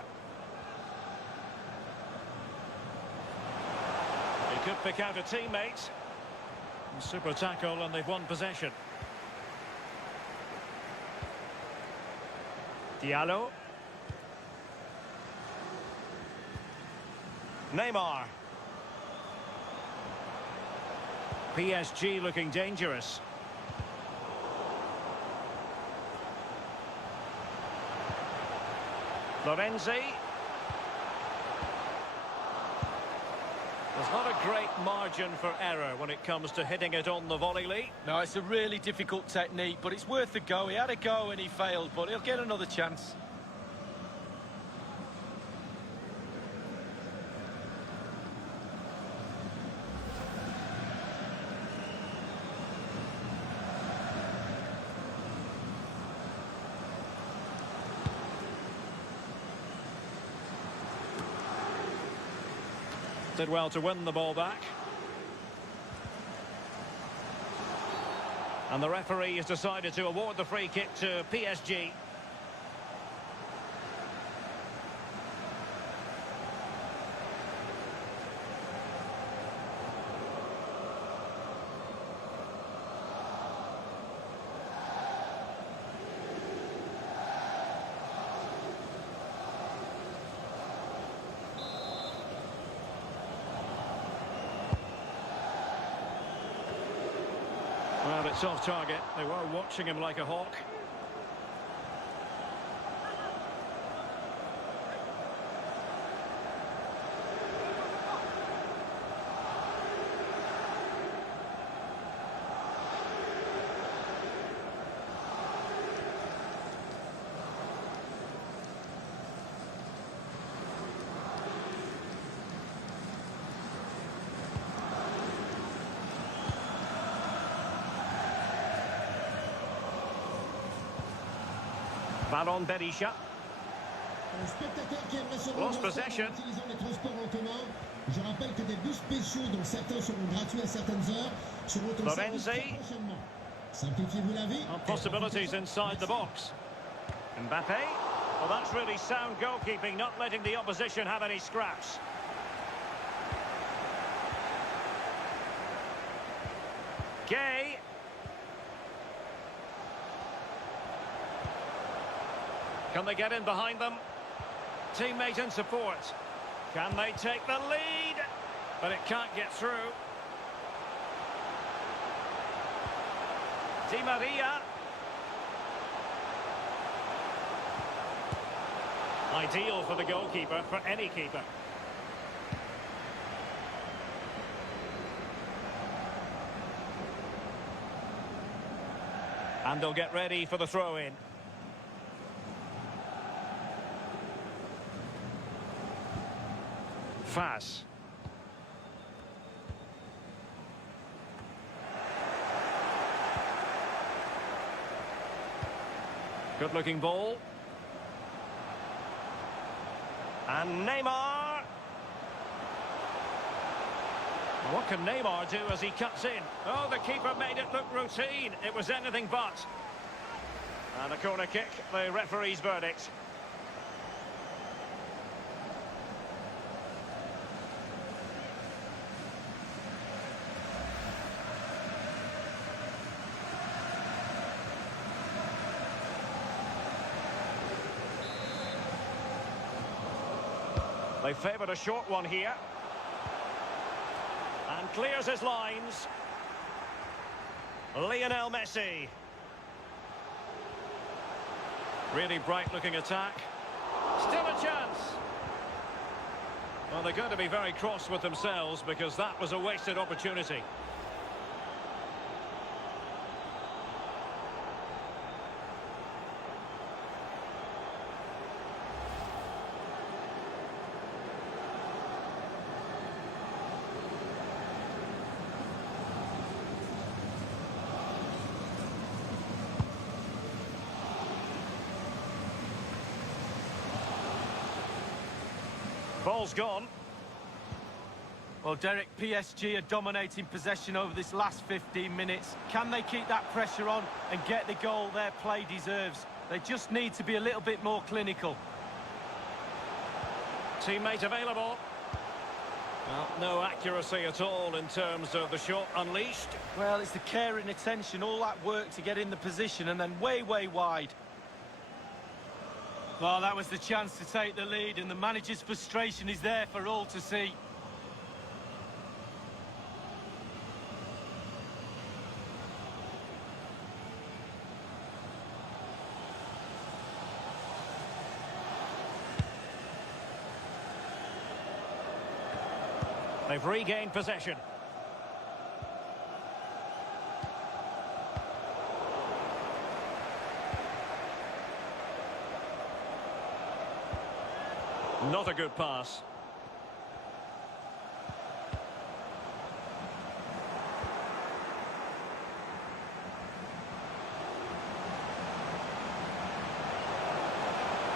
He could pick out a teammate. Super tackle and they've won possession. Diallo. Neymar. PSG looking dangerous. Lorenzi. There's not a great margin for error when it comes to hitting it on the volley, Lee. No, it's a really difficult technique, but it's worth a go. He had a go and he failed, but he'll get another chance. Did well to win the ball back. And the referee has decided to award the free kick to PSG. Well, it's off target. They were watching him like a hawk. Ballon Berisha. Lost possession. Utilisant les transports en commun. Je rappelle que des bus spéciaux, dont certains seront gratuits à certaines heures, seront au service très prochainement. Simplifiez-vous la vie. Possibilities inside the box. Mbappe. Well, that's really sound goalkeeping, not letting the opposition have any scraps. Gueye. Can they get in behind them? Teammate in support. Can they take the lead? But it can't get through. Di Maria. Ideal for the goalkeeper, for any keeper. And they'll get ready for the throw-in. Fas. Good-looking ball. And Neymar. What can Neymar do as he cuts in? Oh, the keeper made it look routine. It was anything but. And a corner kick, the referee's verdict. They favoured a short one here. And clears his lines. Lionel Messi. Really bright-looking attack. Still a chance. Well, they're going to be very cross with themselves because that was a wasted opportunity. Ball's gone. Well, Derek, PSG are dominating possession over this last 15 minutes. Can they keep that pressure on and get the goal their play deserves? They just need to be a little bit more clinical. Teammate available. Well, no accuracy at all in terms of the shot unleashed. Well, it's the care and attention, all that work to get in the position and then way, way wide. Well, that was the chance to take the lead, and the manager's frustration is there for all to see. They've regained possession. Not a good pass.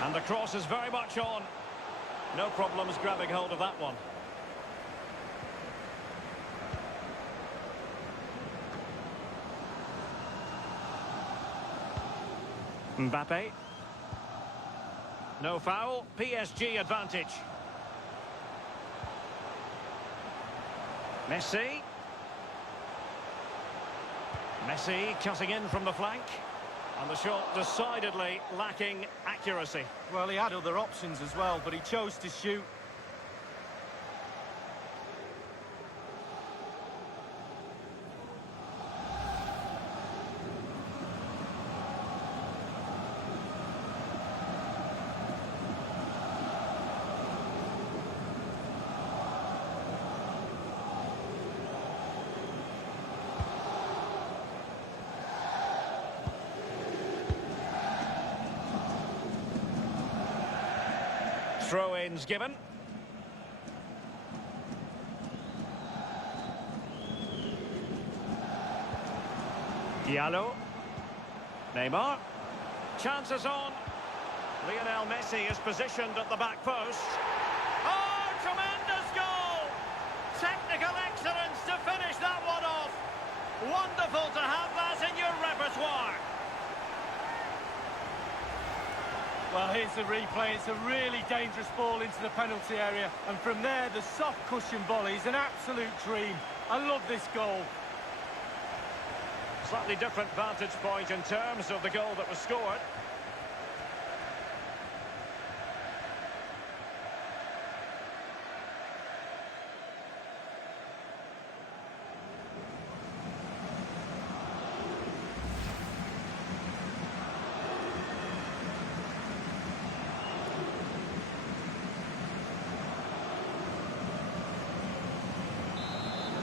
And the cross is very much on. No problems grabbing hold of that one. Mbappe. No foul, PSG advantage. Messi. Messi cutting in from the flank. And the shot decidedly lacking accuracy. Well, he had other options as well, but he chose to shoot. Throw-ins given. Diallo. Neymar. Chances on. Lionel Messi is positioned at the back post. Oh, tremendous goal! Technical excellence to finish that one off. Wonderful to have that in your repertoire. Well, here's the replay. It's a really dangerous ball into the penalty area. And from there, the soft cushion volley is an absolute dream. I love this goal. Slightly different vantage point in terms of the goal that was scored.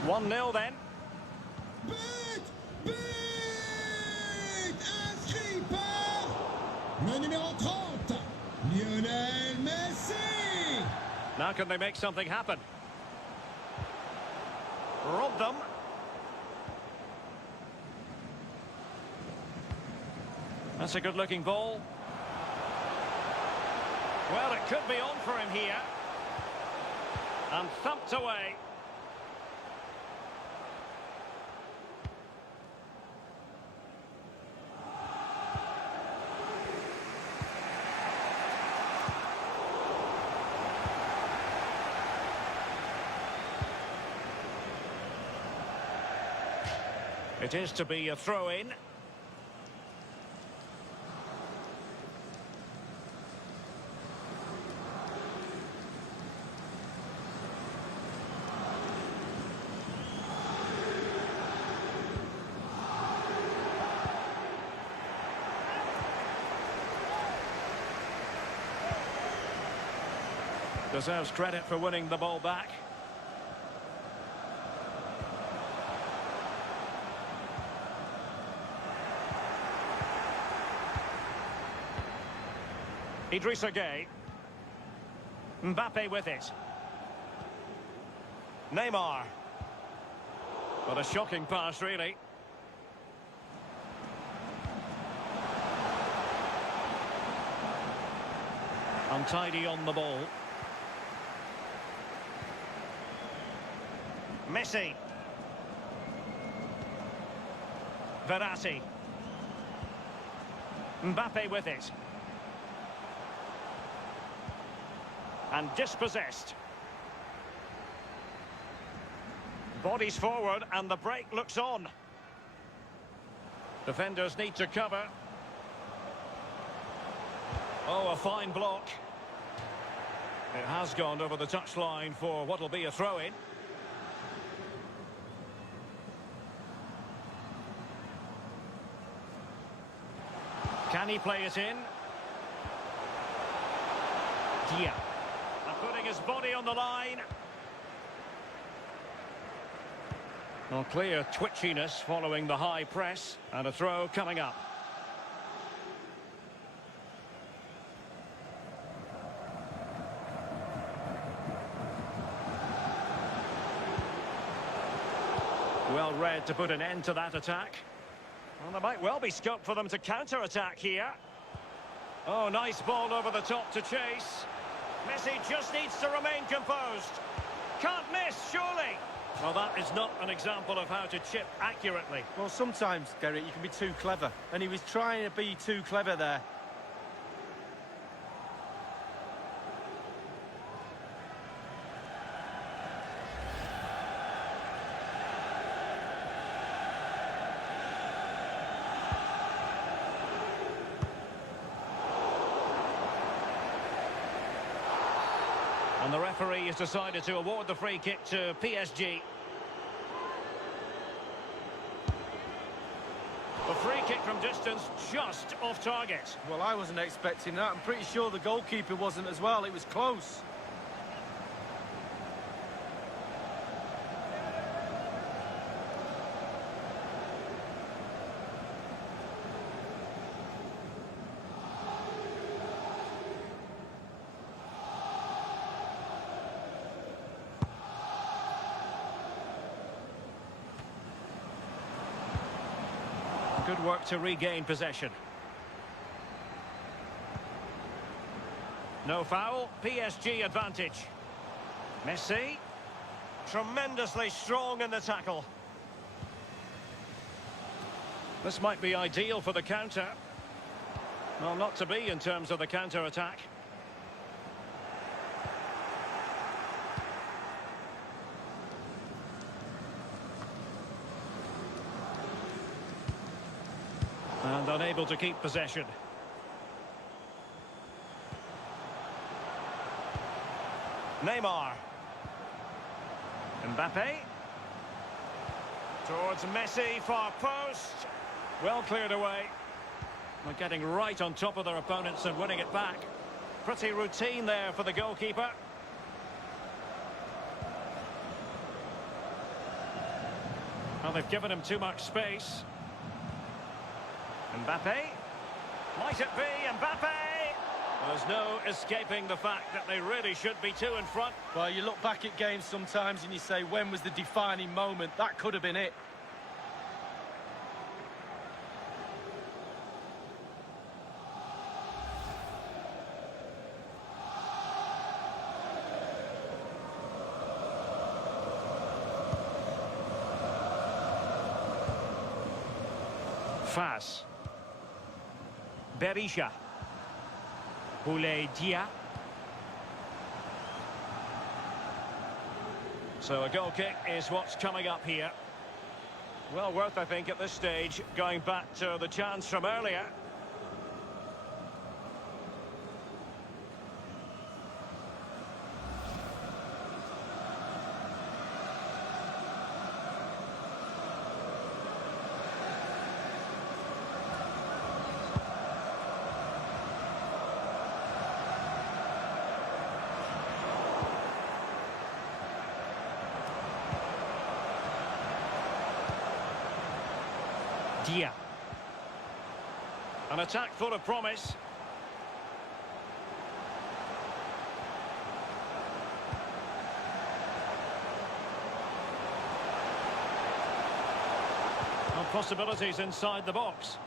One 0 then. But, inscrit par le numéro 30, Lionel Messi. Now can they make something happen? Robbed them. That's a good-looking ball. Well, it could be on for him here. And thumped away. It is to be a throw-in. Deserves credit for winning the ball back. Idrissa Gueye. Mbappe with it. Neymar. What a shocking pass, really. Untidy on the ball. Messi. Verratti. Mbappe with it. And dispossessed. Bodies forward and the break looks on. Defenders need to cover. Oh, a fine block. It has gone over the touchline for what will be a throw-in. Can he play it in? Dia. And putting his body on the line. Well, clear twitchiness following the high press. And a throw coming up. Well read to put an end to that attack. Well, there might well be scope for them to counter-attack here. Oh, nice ball over the top to chase. Messi just needs to remain composed. Can't miss, surely. Well, that is not an example of how to chip accurately. Well, sometimes, Derek, you can be too clever. And he was trying to be too clever there. And the referee has decided to award the free kick to PSG. The free kick from distance just off target. Well, I wasn't expecting that. I'm pretty sure the goalkeeper wasn't as well. It was close. Good work to regain possession. No foul, PSG advantage. Messi, tremendously strong in the tackle. This might be ideal for the counter. Well, not to be in terms of the counter-attack. And unable to keep possession. Neymar. Mbappe. Towards Messi, far post. Well cleared away. They're getting right on top of their opponents and winning it back. Pretty routine there for the goalkeeper. Well, they've given him too much space. Mbappe. Might it be Mbappe? There's no escaping the fact that they really should be two in front. Well, you look back at games sometimes and you say, when was the defining moment? That could have been it. Faz. Berisha. Dia. So a goal kick is what's coming up here. Well worth, I think, at this stage, going back to the chance from earlier. Dia. An attack full of promise. And possibilities inside the box.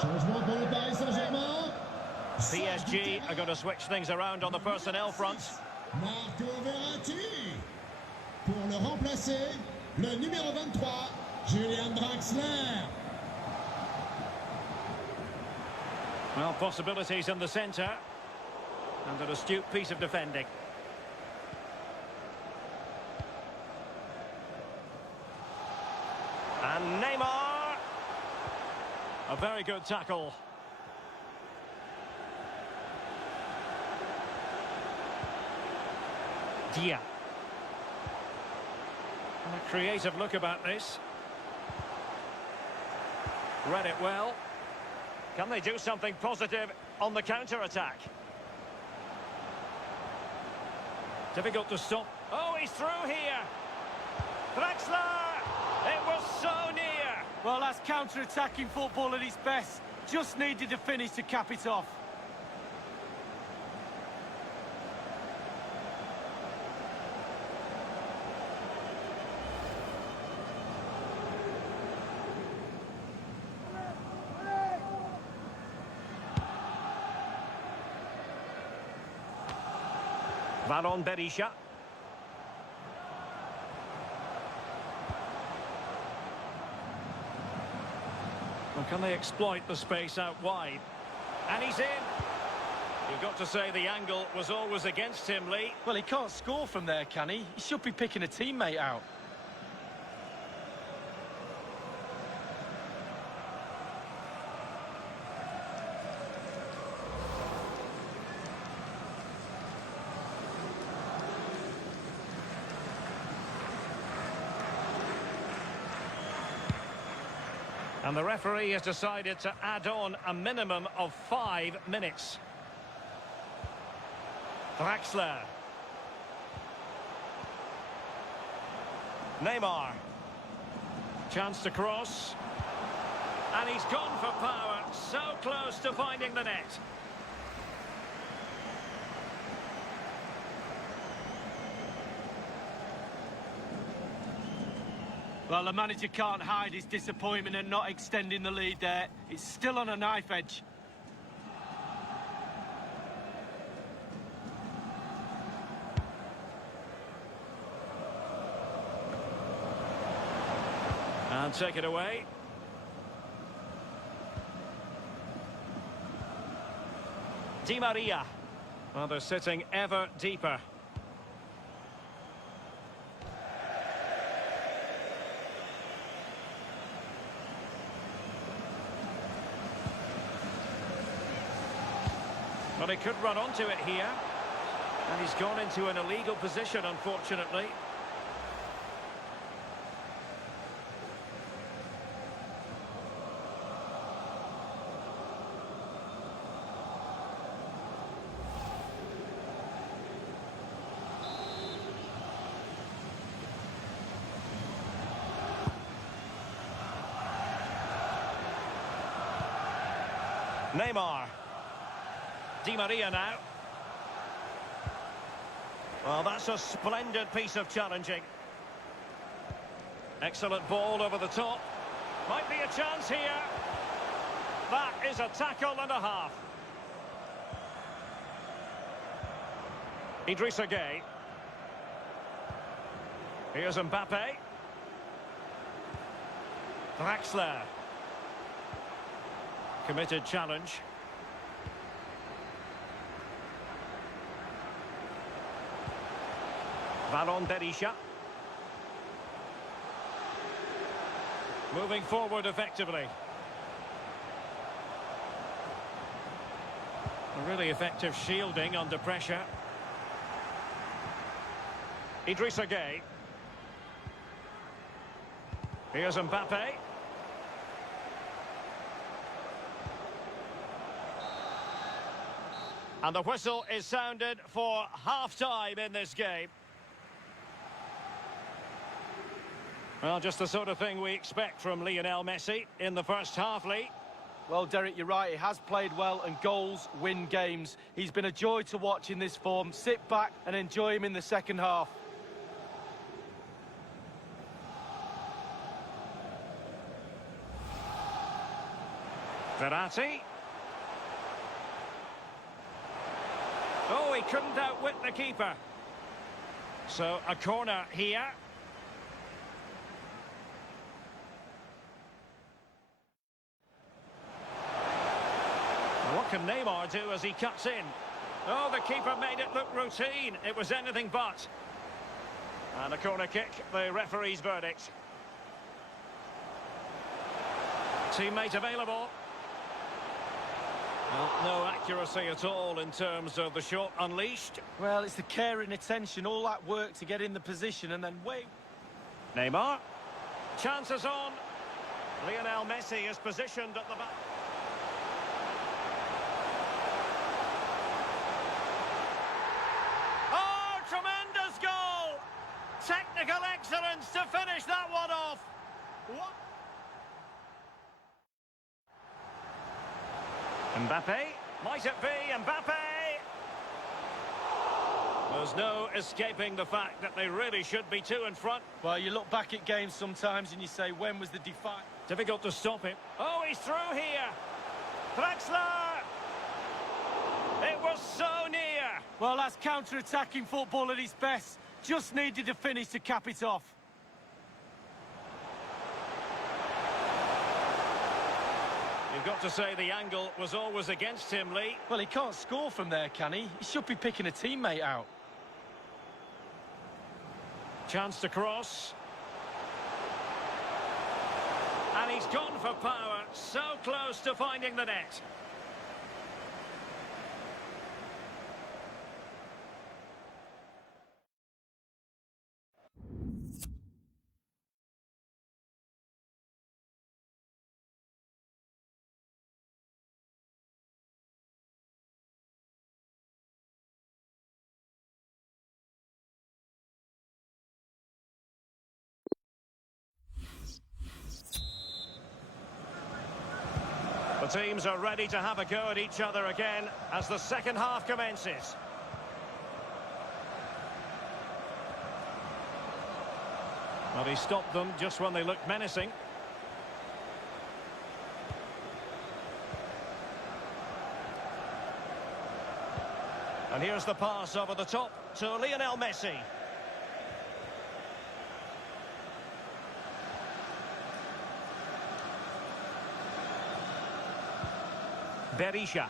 Changement pour le Paris Saint-Germain. PSG are going to switch things around on the personnel front. Marco Verratti. Pour le remplacer, le numéro 23, Julian Draxler. Well, possibilities in the centre. And an astute piece of defending. And Neymar. A very good tackle. Dia. And a creative look about this. Read it well. Can they do something positive on the counter-attack? Difficult to stop. Oh, he's through here. Draxler! It was so near. Well, that's counter-attacking football at its best. Just needed a finish to cap it off. Valon Berisha. Well, can they exploit the space out wide? And he's in. You've got to say the angle was always against him, Lee. Well, he can't score from there, can he? He should be picking a teammate out. And the referee has decided to add on a minimum of 5 minutes. Draxler. Neymar. Chance to cross. And he's gone for power. So close to finding the net. Well, the manager can't hide his disappointment at not extending the lead there. It's still on a knife edge. And take it away. Di Maria. Well, they're sitting ever deeper. But he could run onto it here. And he's gone into an illegal position, unfortunately. Neymar. Di Maria now. Well, that's a splendid piece of challenging. Excellent ball over the top. Might be a chance here. That is a tackle and a half. Idrissa Gueye. Here's Mbappe. Draxler. Committed challenge. Valon Berisha. Moving forward effectively. A really effective shielding under pressure. Idrissa Gueye. Here's Mbappe. And the whistle is sounded for half-time in this game. Well, just the sort of thing we expect from Lionel Messi in the first half, Lee. Well, Derek, you're right. He has played well, and goals win games. He's been a joy to watch in this form. Sit back and enjoy him in the second half. Verratti. Oh, he couldn't outwit the keeper. So, a corner here. What can Neymar do as he cuts in? Oh, the keeper made it look routine. It was anything but. And a corner kick, the referee's verdict. Teammate available. Well, no accuracy at all in terms of the shot unleashed. Well, it's the care and attention, all that work to get in the position and then wait. Neymar. Chances on. Lionel Messi is positioned at the back. Oh, tremendous goal! Technical excellence to finish that one off. What? Mbappe, might it be Mbappe? There's no escaping the fact that they really should be two in front. Well, you look back at games sometimes and you say, when was the define? Difficult to stop him. Oh, he's through here. Draxler! It was so near. Well, that's counter-attacking football at its best. Just needed to finish to cap it off. You've got to say the angle was always against him, Lee. Well, he can't score from there, can he? He should be picking a teammate out. Chance to cross. And he's gone for power. So close to finding the net. The teams are ready to have a go at each other again as the second half commences. Well, he stopped them just when they looked menacing. And here's the pass over the top to Lionel Messi. Berisha.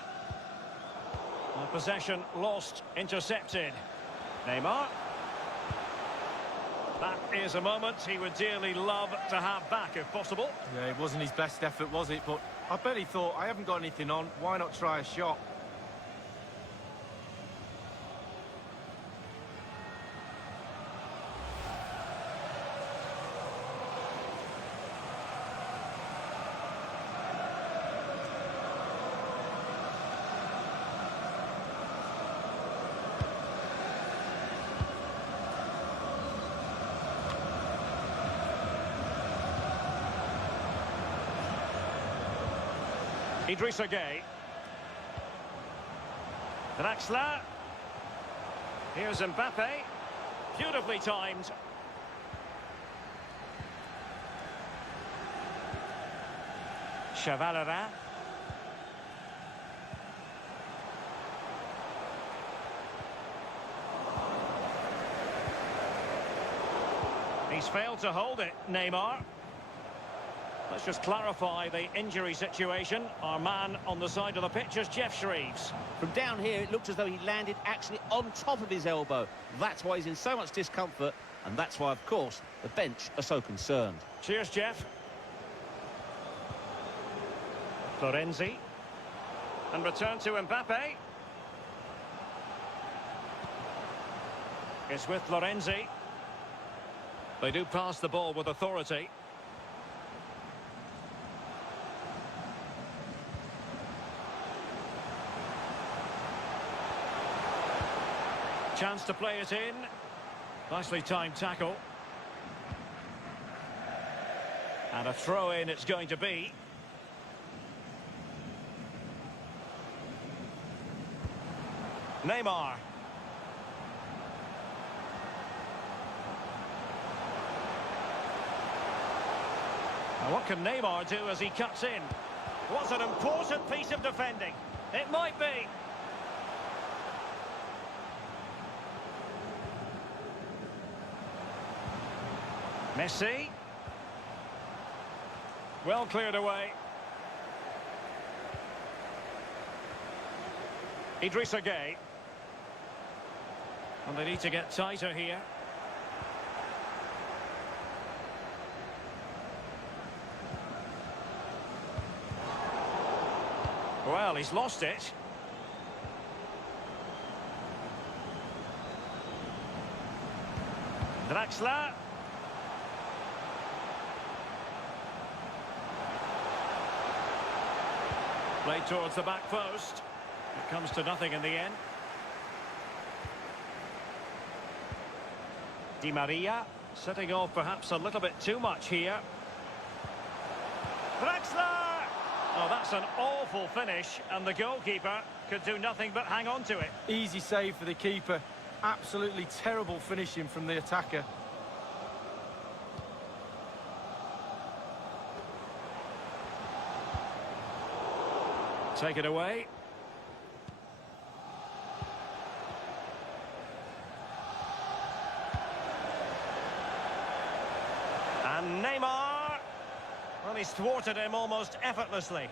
Possession lost, intercepted. Neymar. That is a moment he would dearly love to have back if possible. Yeah, it wasn't his best effort, was it? But I bet he thought, I haven't got anything on, why not try a shot? Idrissa Gueye. Draxler. Here's Mbappe. Beautifully timed. Chavalera. He's failed to hold it, Neymar. Let's just clarify the injury situation. Our man on the side of the pitch is Jeff Shreves. From down here, it looked as though he landed actually on top of his elbow. That's why he's in so much discomfort, and that's why, of course, the bench are so concerned. Cheers, Jeff. Florenzi. And return to Mbappe. It's with Florenzi. They do pass the ball with authority. Chance to play it in. Nicely timed tackle. And a throw-in it's going to be. Neymar. Now what can Neymar do as he cuts in? What's an important piece of defending? It might be. Messi. Well cleared away. Idrissa Gueye. And they need to get tighter here. Well, he's lost it. Draxler. Played towards the back post. It comes to nothing in the end. Di Maria setting off perhaps a little bit too much here. Draxler! Oh, that's an awful finish, and the goalkeeper could do nothing but hang on to it. Easy save for the keeper. Absolutely terrible finishing from the attacker. Take it away. And Neymar. Well, he's thwarted him almost effortlessly.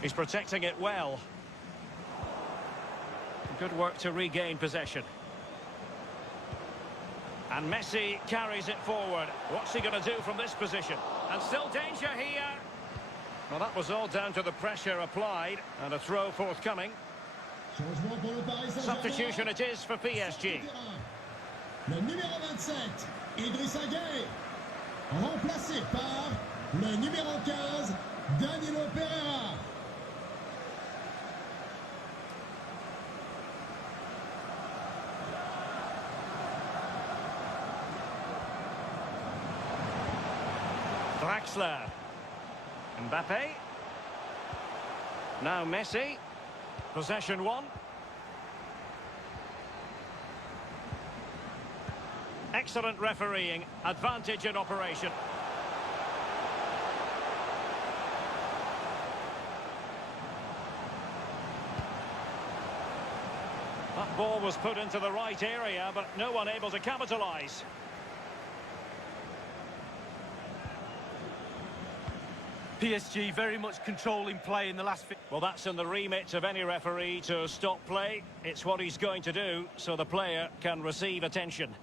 He's protecting it well. Good work to regain possession. And Messi carries it forward. What's he going to do from this position? And still danger here. Well, that was all down to the pressure applied. And a throw forthcoming. Changement pour le Paris Saint-Germain. Substitution it is for PSG. Le numéro 27, Idrissa Gueye, remplacé par le numéro 15, Danilo Pereira. Draxler. Mbappe. Now Messi. Possession one. Excellent refereeing. Advantage in operation. That ball was put into the right area, but no one able to capitalise. PSG very much controlling play in the last... Well, that's in the remit of any referee to stop play. It's what he's going to do, so the player can receive attention.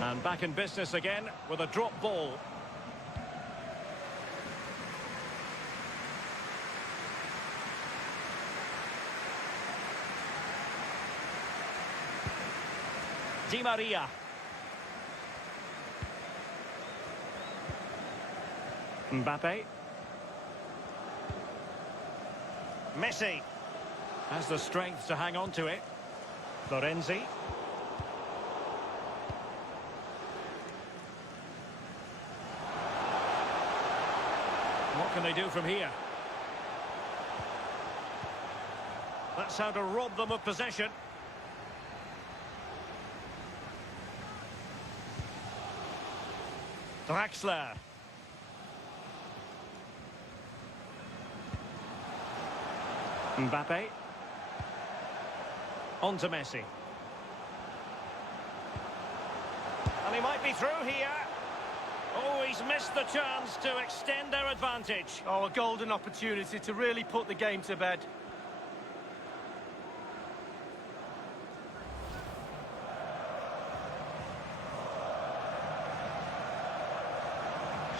And back in business again with a drop ball. Di Maria. Mbappe. Messi has the strength to hang on to it. Florenzi. What can they do from here? That's how to rob them of possession. Draxler. Mbappe. On to Messi. And he might be through here. Oh, he's missed the chance to extend their advantage. Oh, a golden opportunity to really put the game to bed.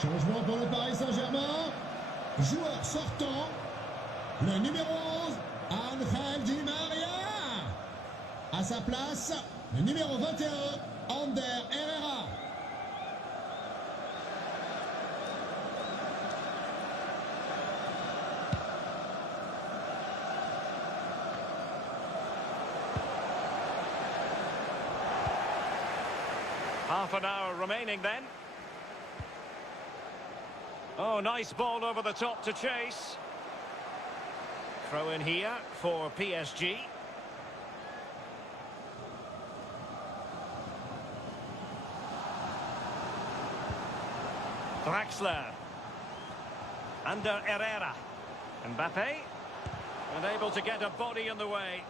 Changement pour le Paris Saint-Germain. Joueur sortant. Le numéro 11, Angel Di Maria. À sa place, le numéro 21, Ander Herrera. Half an hour remaining then. Oh, nice ball over the top to chase. Throw in here for PSG. Draxler. Under Herrera. Mbappe. And able to get a body in the way.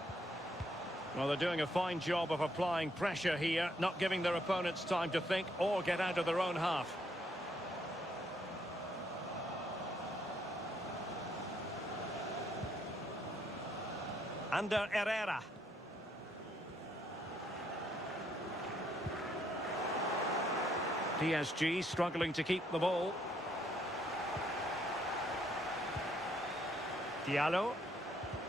Well, they're doing a fine job of applying pressure here, not giving their opponents time to think or get out of their own half. Under Herrera. PSG struggling to keep the ball. Diallo.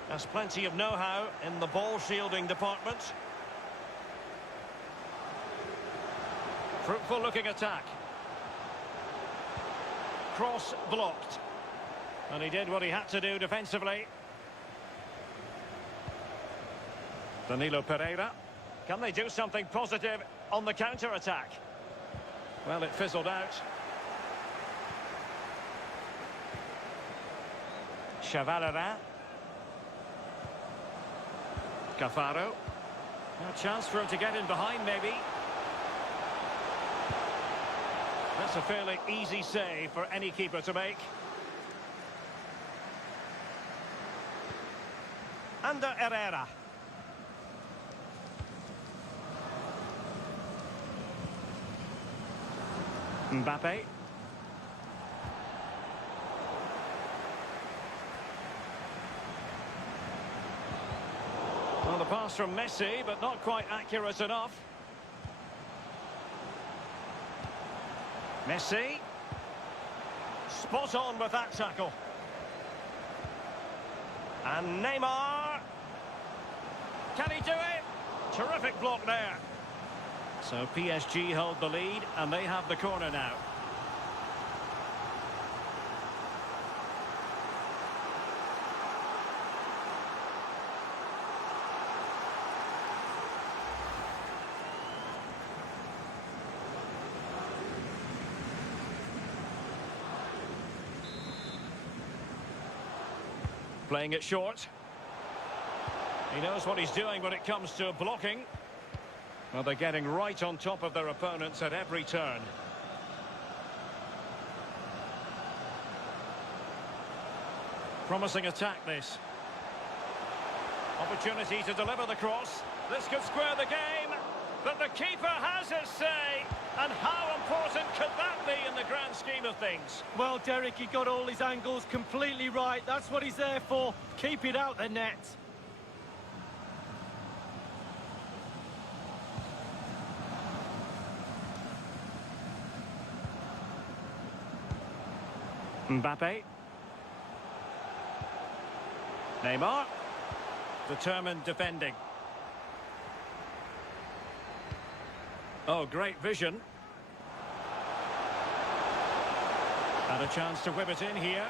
Has plenty of know-how in the ball-shielding department. Fruitful-looking attack. Cross blocked. And he did what he had to do defensively. Danilo Pereira. Can they do something positive on the counter-attack? Well, it fizzled out. Cavalerin. Cafaro. A chance for him to get in behind, maybe. That's a fairly easy save for any keeper to make. Under Herrera. Mbappe. Well, the pass from Messi, but not quite accurate enough. Messi. Spot on with that tackle. And Neymar. Can he do it? Terrific block there. So PSG hold the lead, and they have the corner now. Playing it short. He knows what he's doing when it comes to blocking. Well, they're getting right on top of their opponents at every turn. Promising attack, this. Opportunity to deliver the cross. This could square the game, but the keeper has his say. And how important could that be in the grand scheme of things? Well, Derek, he got all his angles completely right. That's what he's there for. Keep it out the net. Mbappe. Neymar. Determined defending. Oh, great vision. Had a chance to whip it in here.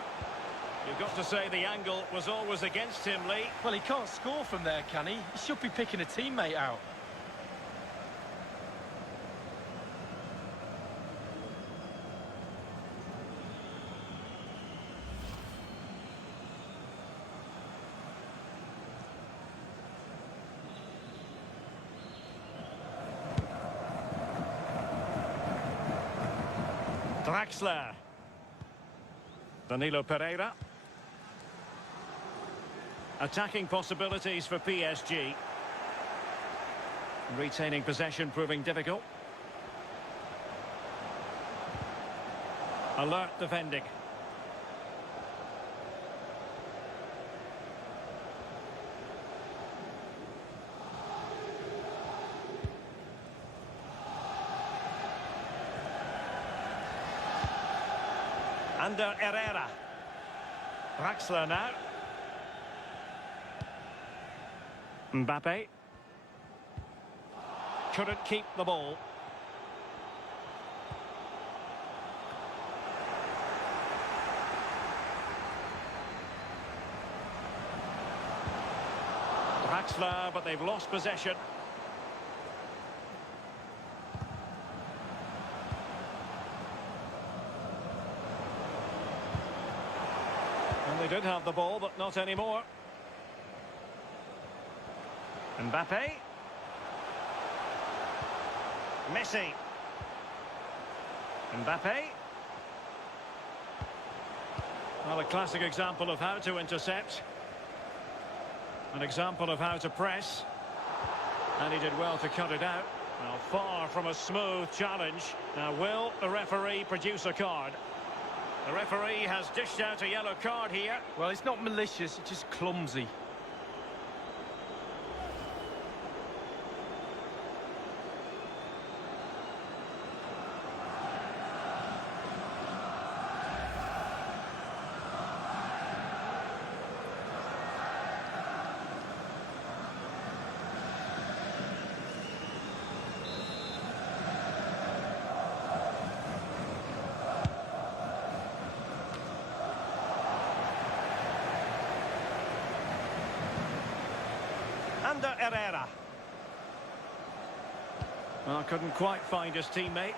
You've got to say the angle was always against him, Lee. Well, he can't score from there, can he? He should be picking a teammate out. Draxler. Danilo Pereira. Attacking possibilities for PSG. Retaining possession proving difficult. Alert defending. Under Herrera. Draxler now. Mbappe. Couldn't keep the ball. Draxler, but they've lost possession. And they did have the ball, but not anymore. Mbappe. Messi. Mbappe. Well, a classic example of how to intercept. An example of how to press. And he did well to cut it out. Now, far from a smooth challenge. Now, will the referee produce a card? The referee has dished out a yellow card here. Well, it's not malicious, it's just clumsy. Under Herrera. Well, couldn't quite find his teammate.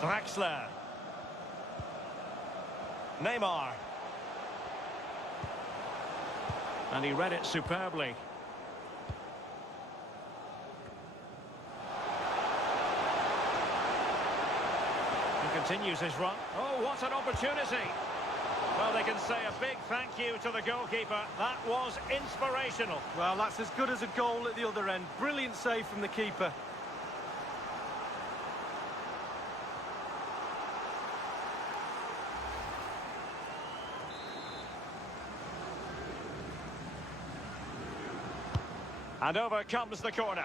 Draxler. Neymar. And he read it superbly. Continues his run. Oh, what an opportunity. Well, they can say a big thank you to the goalkeeper. That was inspirational. Well, that's as good as a goal at the other end. Brilliant save from the keeper. And over comes the corner.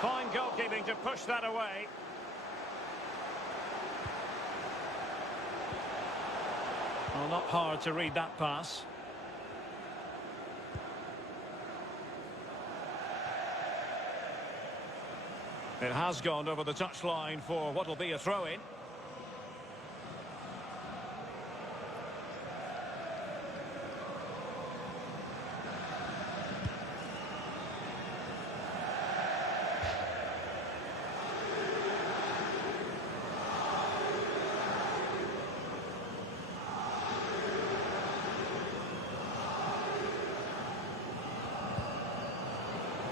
Fine goalkeeping to push that away. Well, not hard to read that pass. It has gone over the touchline for what will be a throw-in.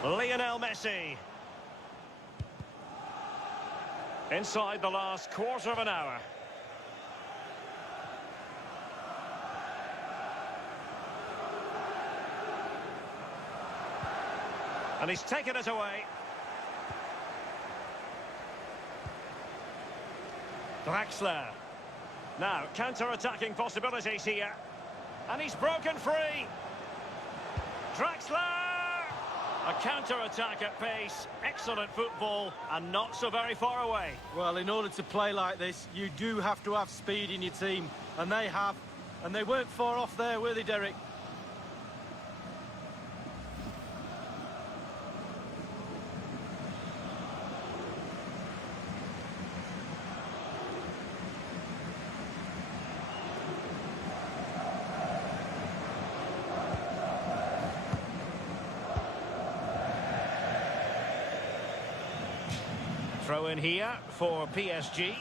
Lionel Messi. Inside the last quarter of an hour. And he's taken it away. Draxler. Now, counter-attacking possibilities here. And he's broken free. Draxler! A counter-attack at pace, excellent football, and not so very far away. Well, in order to play like this, you do have to have speed in your team, and they have. And they weren't far off there, were they, Derek? Throw in here for PSG.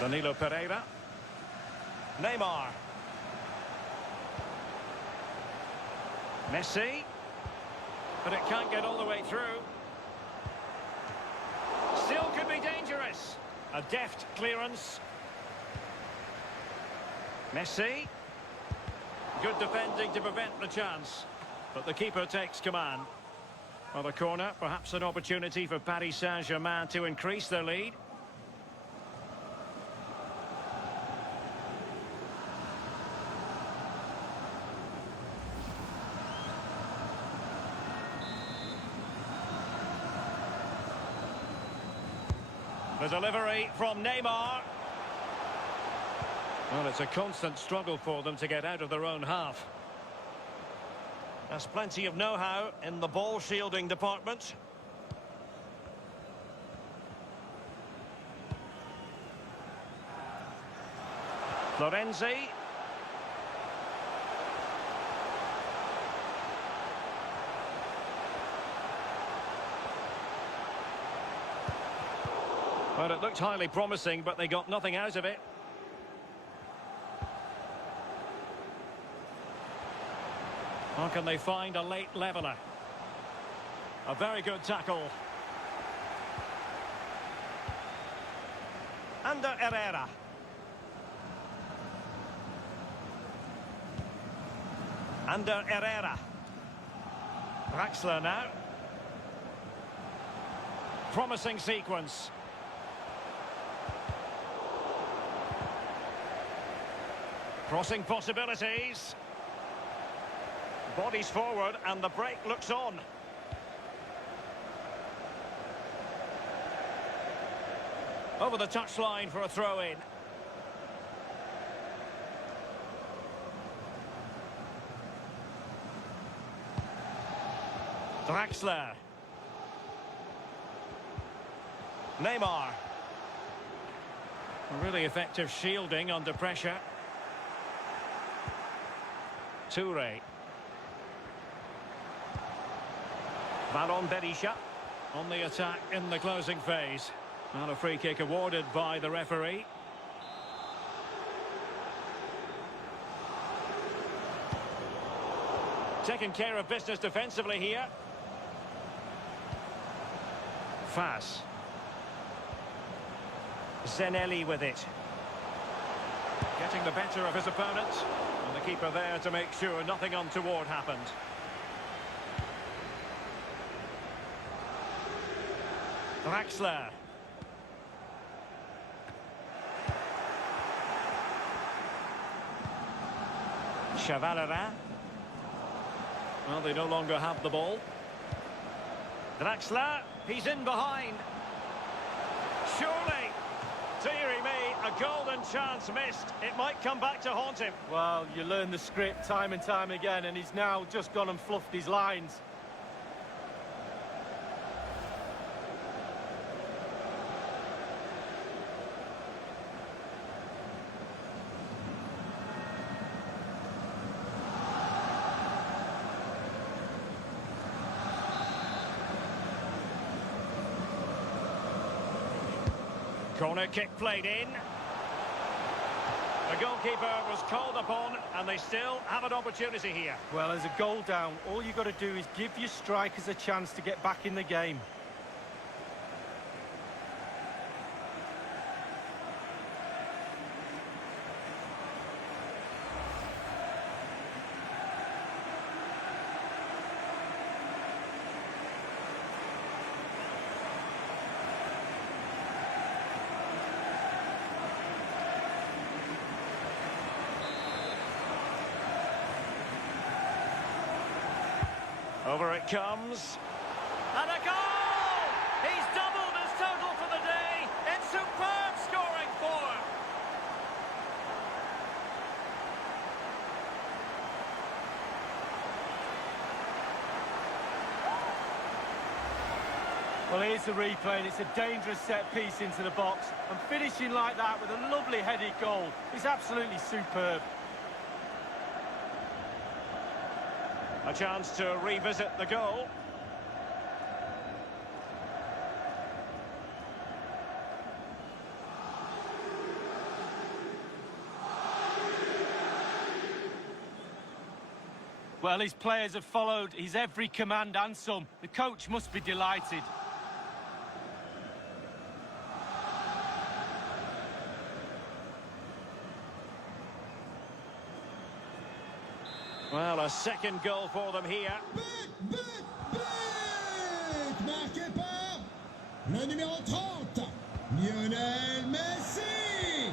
Danilo Pereira. Neymar. Messi. But it can't get all the way through. Still could be dangerous. A deft clearance. Messi. Good defending to prevent the chance. But the keeper takes command. Well, the corner, perhaps an opportunity for Paris Saint-Germain to increase their lead. The delivery from Neymar. Well, it's a constant struggle for them to get out of their own half. There's plenty of know-how in the ball shielding department. Florenzi. Well, it looked highly promising, but they got nothing out of it. How can they find a late leveller? A very good tackle. Under Herrera. Under Herrera. Draxler now. Promising sequence. Crossing possibilities. Bodies forward and the break looks on. Over the touchline for a throw-in. Draxler. Neymar. Really effective shielding under pressure. Toure. Ballon Berisha on the attack in the closing phase. And a free kick awarded by the referee. Taking care of business defensively here. Fas. Zenelli with it. Getting the better of his opponent. And the keeper there to make sure nothing untoward happened. Draxler. Chavalerin. Well, they no longer have the ball. Draxler, he's in behind. Surely, dearie me, a golden chance missed. It might come back to haunt him. Well, you learn the script time and time again, and he's now just gone and fluffed his lines. Corner kick played in. The goalkeeper was called upon, and they still have an opportunity here. Well, as a goal down, all you've got to do is give your strikers a chance to get back in the game. Over it comes. And a goal! He's doubled his total for the day in superb scoring form. Well, here's the replay, and it's a dangerous set piece into the box. And finishing like that with a lovely headed goal is absolutely superb. A chance to revisit the goal. Well, his players have followed his every command and some. The coach must be delighted. Well, a second goal for them here. But, le numéro 30, Lionel Messi.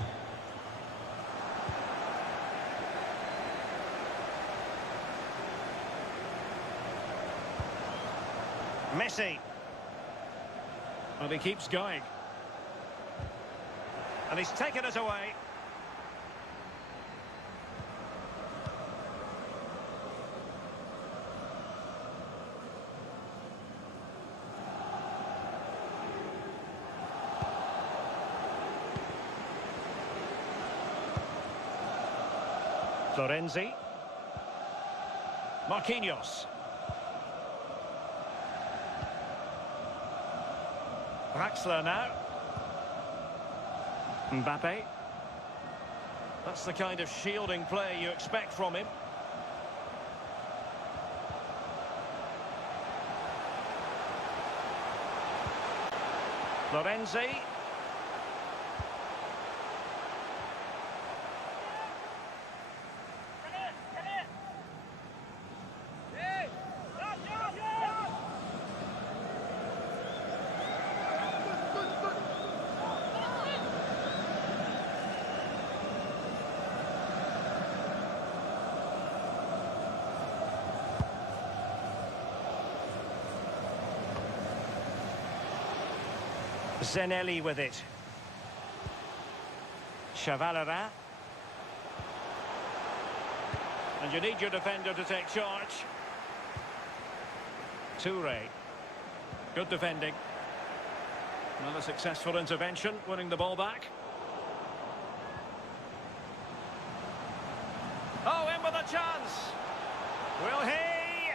Messi. And he keeps going. And he's taken it away. Florenzi. Marquinhos. Draxler now. Mbappe. That's the kind of shielding play you expect from him. Florenzi. Zenelli with it. Chavalera. And you need your defender to take charge. Toure. Good defending. Another successful intervention, winning the ball back. Oh, in with a chance. Will he?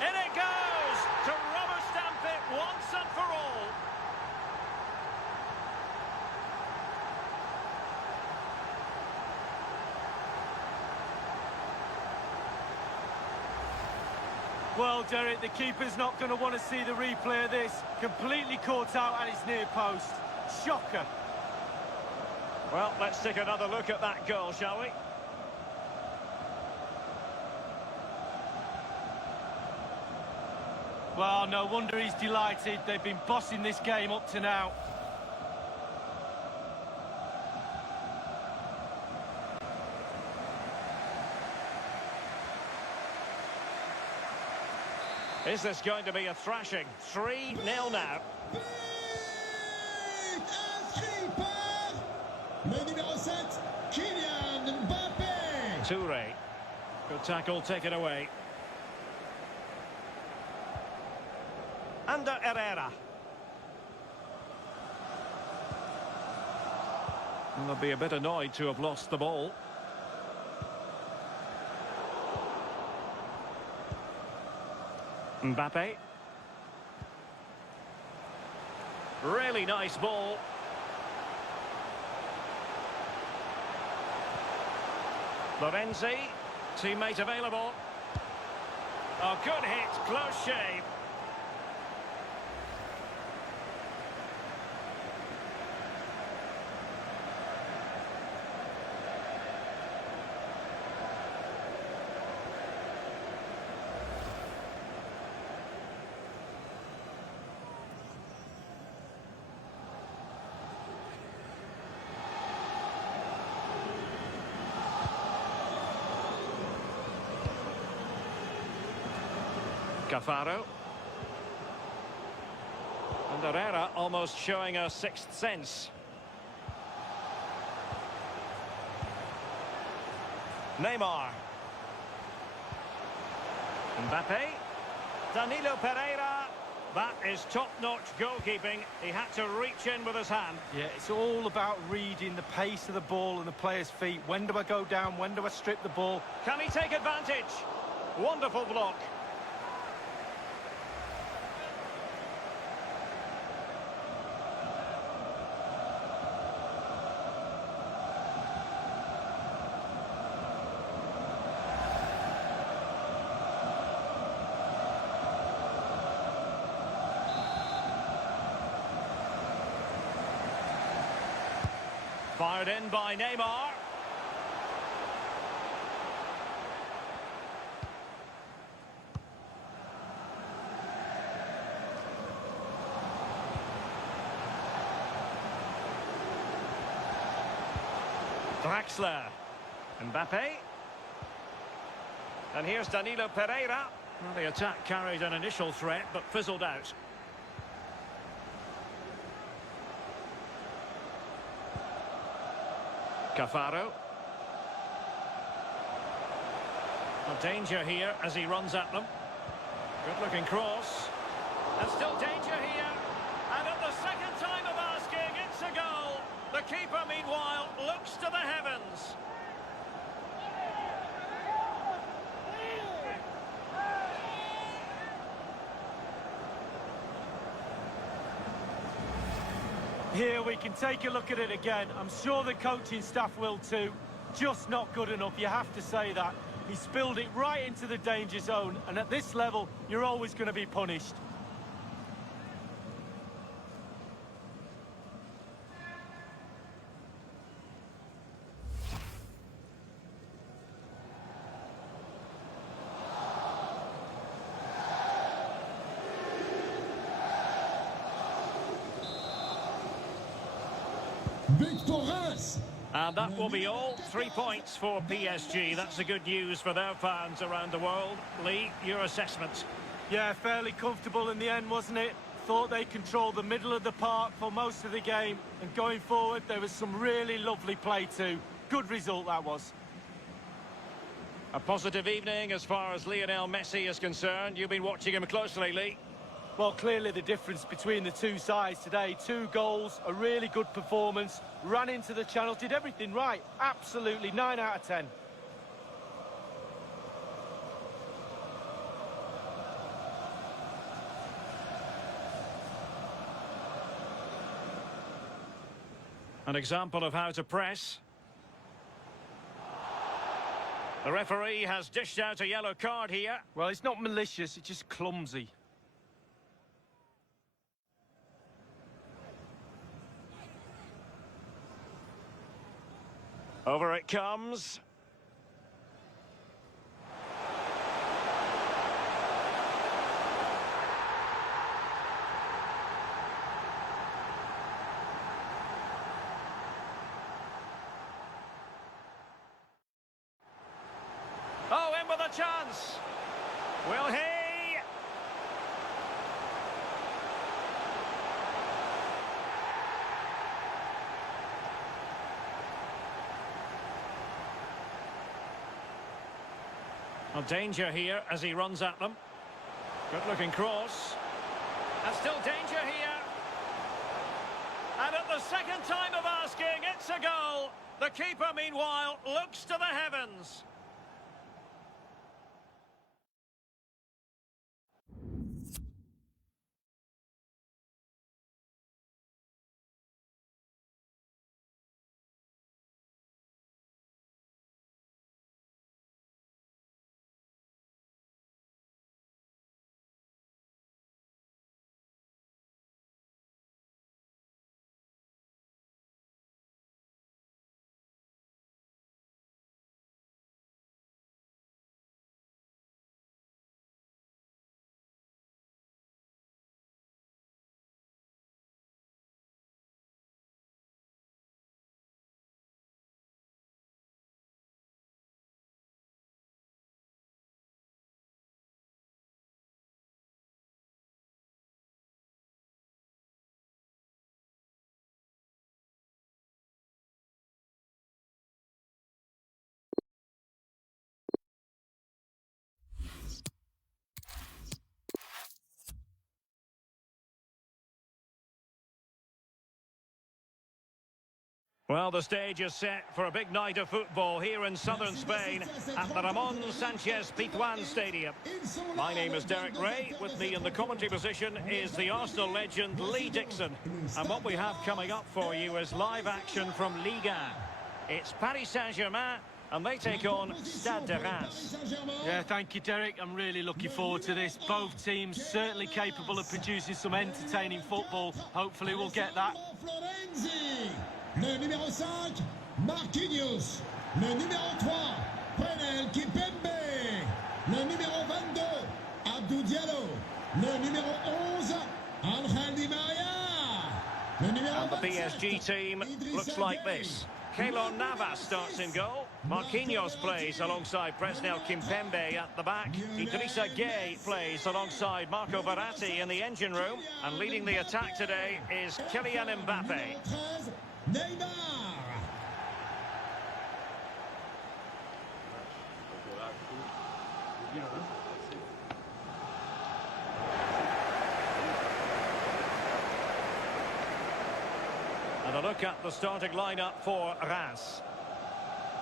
In it goes to rubber stamp it once and for all. Well, Derek, the keeper's not going to want to see the replay of this. Completely caught out at his near post. Shocker. Well, let's take another look at that goal, shall we? Well, no wonder he's delighted. They've been bossing this game up to now. Is this going to be a thrashing? 3-0 now. Inscrit par le numéro 7, Kylian Mbappé. Toure. Good tackle, taken away. Under Herrera. And they'll be a bit annoyed to have lost the ball. Mbappe. Really nice ball. Florenzi. Teammate available. Oh, good hit. Close shave. Cafaro. And Herrera almost showing a sixth sense. Neymar. Mbappe. Danilo Pereira. That is top-notch goalkeeping. He had to reach in with his hand. Yeah, it's all about reading the pace of the ball and the player's feet. When do I go down? When do I strip the ball? Can he take advantage? Wonderful block. Fired in by Neymar. Draxler. Mbappe. And here's Danilo Pereira. Well, the attack carried an initial threat, but fizzled out. Cafaro. A danger here as he runs at them. Good-looking cross. And still danger here. And at the second time of asking, it's a goal. The keeper, meanwhile, looks to the heavens. Here we can take a look at it again. I'm sure the coaching staff will too. Just not good enough, you have to say that. He spilled it right into the danger zone, and at this level, you're always going to be punished. And that will be all. 3 points for PSG. That's the good news for their fans around the world. Lee, your assessment? Yeah, fairly comfortable in the end, wasn't it? Thought they controlled the middle of the park for most of the game. And going forward, there was some really lovely play too. Good result, that was. A positive evening as far as Lionel Messi is concerned. You've been watching him closely, Lee. Well, clearly the difference between the two sides today. 2 goals, a really good performance, ran into the channels, did everything right. Absolutely, 9 out of 10. An example of how to press. The referee has dished out a yellow card here. Well, it's not malicious, it's just clumsy. Over it comes. Oh, in with a chance. Will he? Well, danger here as he runs at them. Good-looking cross. And still danger here. And at the second time of asking, it's a goal. The keeper, meanwhile, looks to the heavens. Well, the stage is set for a big night of football here in southern Spain at the Ramon Sanchez Pizjuan Stadium. My name is Derek Ray. With me in the commentary position is the Arsenal legend Lee Dixon. And what we have coming up for you is live action from Liga. It's Paris Saint-Germain, and they take on Stade de Reims. Yeah, thank you, Derek. I'm really looking forward to this. Both teams certainly capable of producing some entertaining football. Hopefully we'll get that. Le numéro 5, Marquinhos. Le numéro 3, Kimpembe. Le numéro 22, Abdou Diallo. Le numéro 11, Angel Di Maria. Le numéro And the PSG team looks like this. Keylor Navas starts in goal. Marquinhos plays alongside Presnel Kimpembe at the back. Idrissa Gueye plays alongside Marco Verratti in the engine room. And leading the attack today is Kylian Mbappe. Neymar. And a look at the starting lineup for Reims.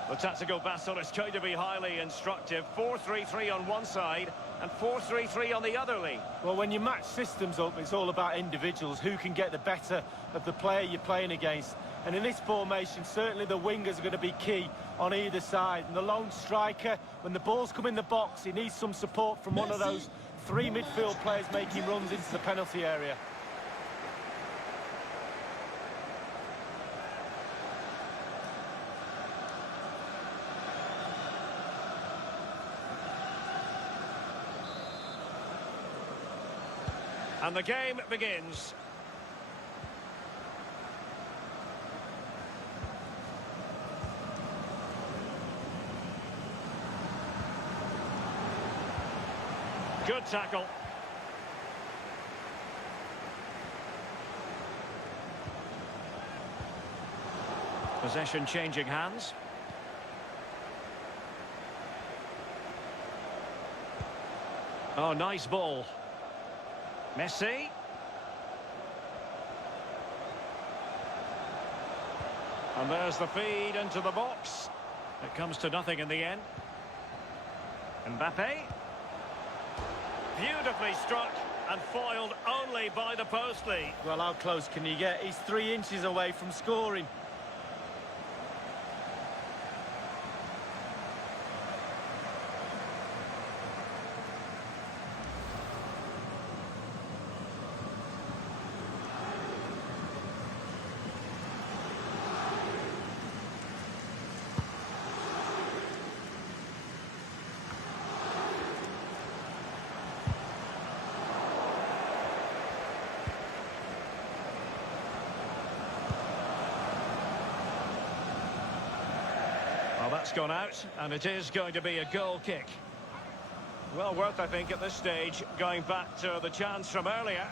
The tactical battle is going to be highly instructive. 4-3-3 on one side and 4-3-3 on the other, Lee. Well, when you match systems up, it's all about individuals, who can get the better of the player you're playing against. And in this formation, certainly the wingers are going to be key on either side. And the lone striker, when the balls come in the box, he needs some support from one of those three midfield players making runs into the penalty area. And the game begins. Good tackle. Possession changing hands. Oh, nice ball. Messi. And there's the feed into the box. It comes to nothing in the end. Mbappe. Beautifully struck and foiled only by the post, Lee. Well, how close can you get? He's 3 inches away from scoring. Well, that's gone out, and it is going to be a goal kick. Well worth, I think, at this stage, going back to the chance from earlier.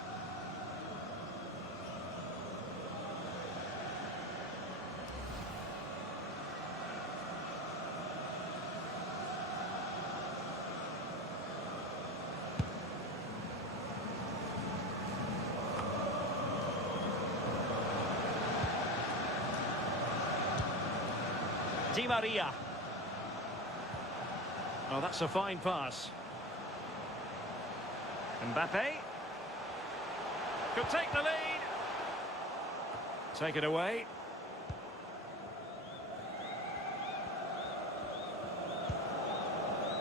Di Maria. Oh, that's a fine pass. Mbappe. Could take the lead. Take it away.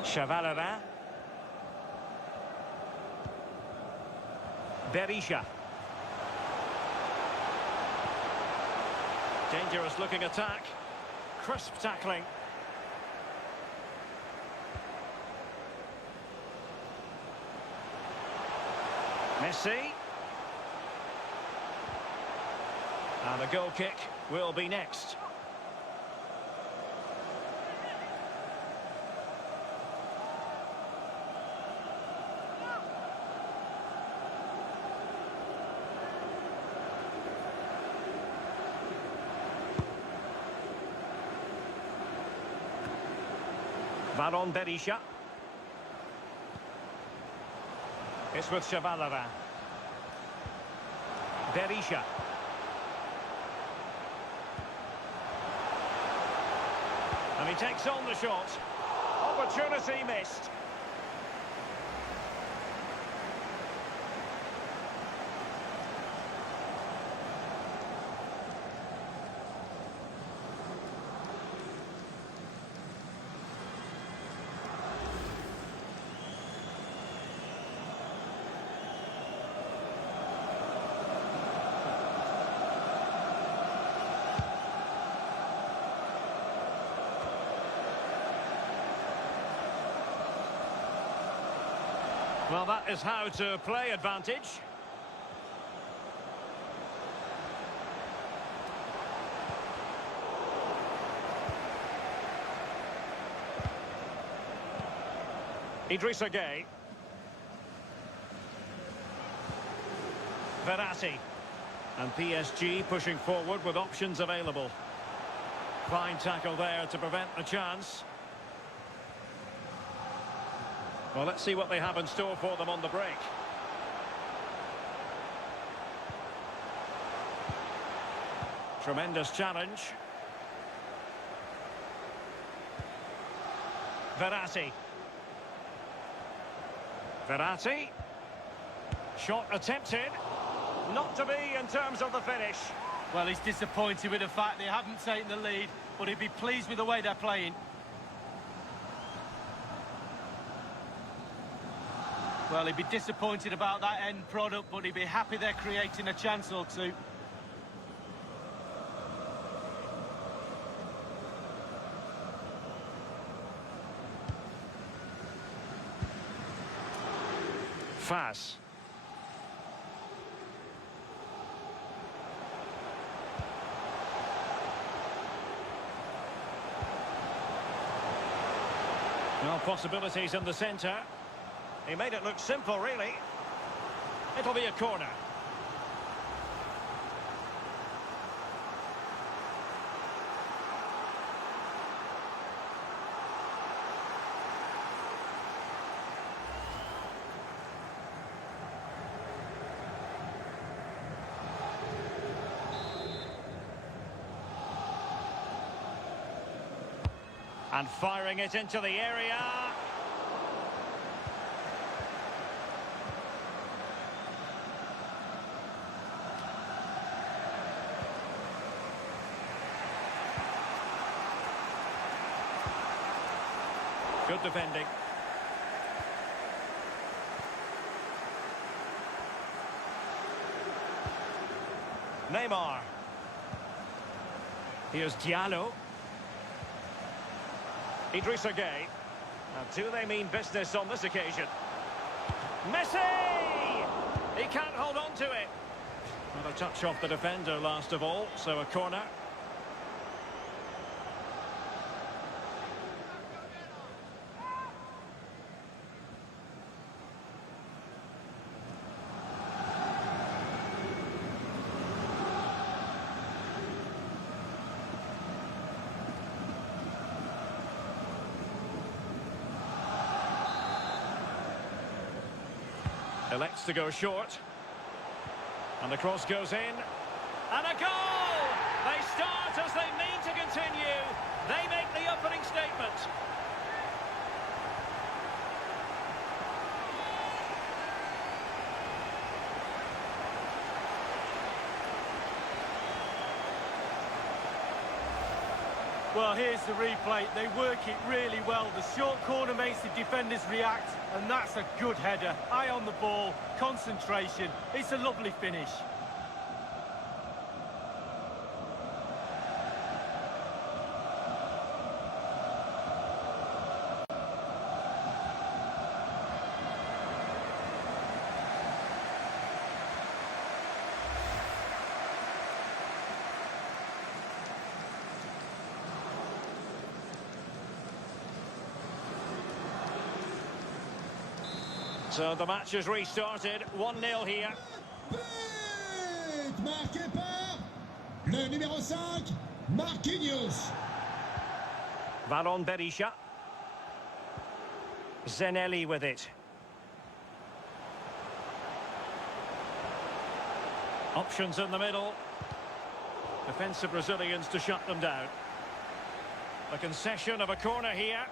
Chavalera. Berisha. Dangerous looking attack. Crisp tackling. Messi. And the goal kick will be next. Valon Berisha. It's with Chavalera. Berisha. And he takes on the shot. Opportunity missed. Well, that is how to play advantage. Idrissa Gueye. Verratti. And PSG pushing forward with options available. Fine tackle there to prevent the chance. Well, let's see what they have in store for them on the break. Tremendous challenge. Verratti. Verratti. Shot attempted. Not to be in terms of the finish. Well, he's disappointed with the fact they haven't taken the lead, but he'd be pleased with the way they're playing. Well, he'd be disappointed about that end product, but he'd be happy they're creating a chance or two. Fas. Well, possibilities in the centre. He made it look simple, really. It'll be a corner. And firing it into the area. Good defending. Neymar. Here's Diallo. Idrissa Gueye. Now, do they mean business on this occasion? Messi! He can't hold on to it. Not a touch off the defender last of all, so a corner. Elects to go short. And the cross goes in. And a goal! They start as they mean to continue. They make the opening statement. Well, here's the replay. They work it really well. The short corner makes the defenders react, and that's a good header. Eye on the ball, concentration. It's a lovely finish. So the match has restarted, 1-0 here. But marqué par le numéro 5, Marquinhos. Valon Berisha. Zenelli with it. Options in the middle. Defensive Brazilians to shut them down. A concession of a corner here.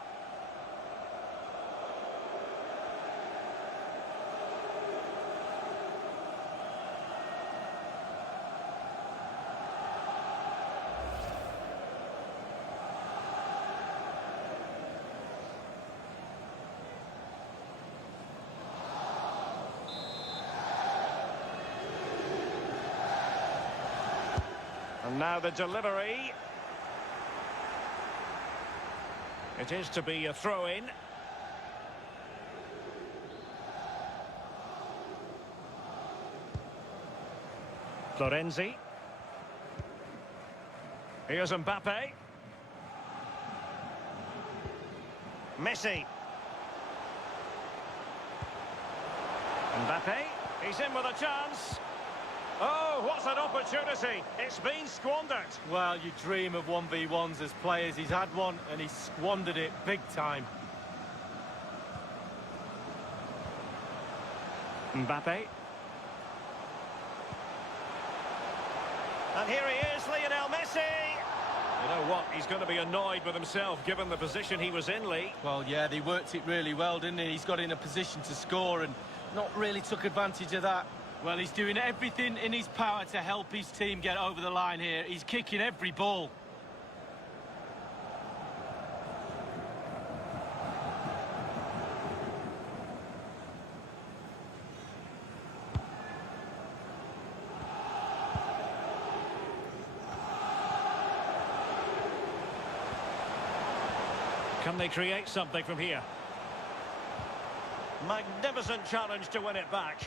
And now the delivery. It is to be a throw-in. Florenzi. Here's Mbappe. Mbappe, he's in with a chance. Oh, what an opportunity. It's been squandered. Well, you dream of 1v1s as players. He's had one and he's squandered it big time. Mbappe. And here he is, Lionel Messi. You know what? He's going to be annoyed with himself given the position he was in, Lee. Well, yeah, they worked it really well, didn't he? He's got in a position to score and not really took advantage of that. Well, he's doing everything in his power to help his team get over the line here. He's kicking every ball. Can they create something from here? Magnificent challenge to win it back.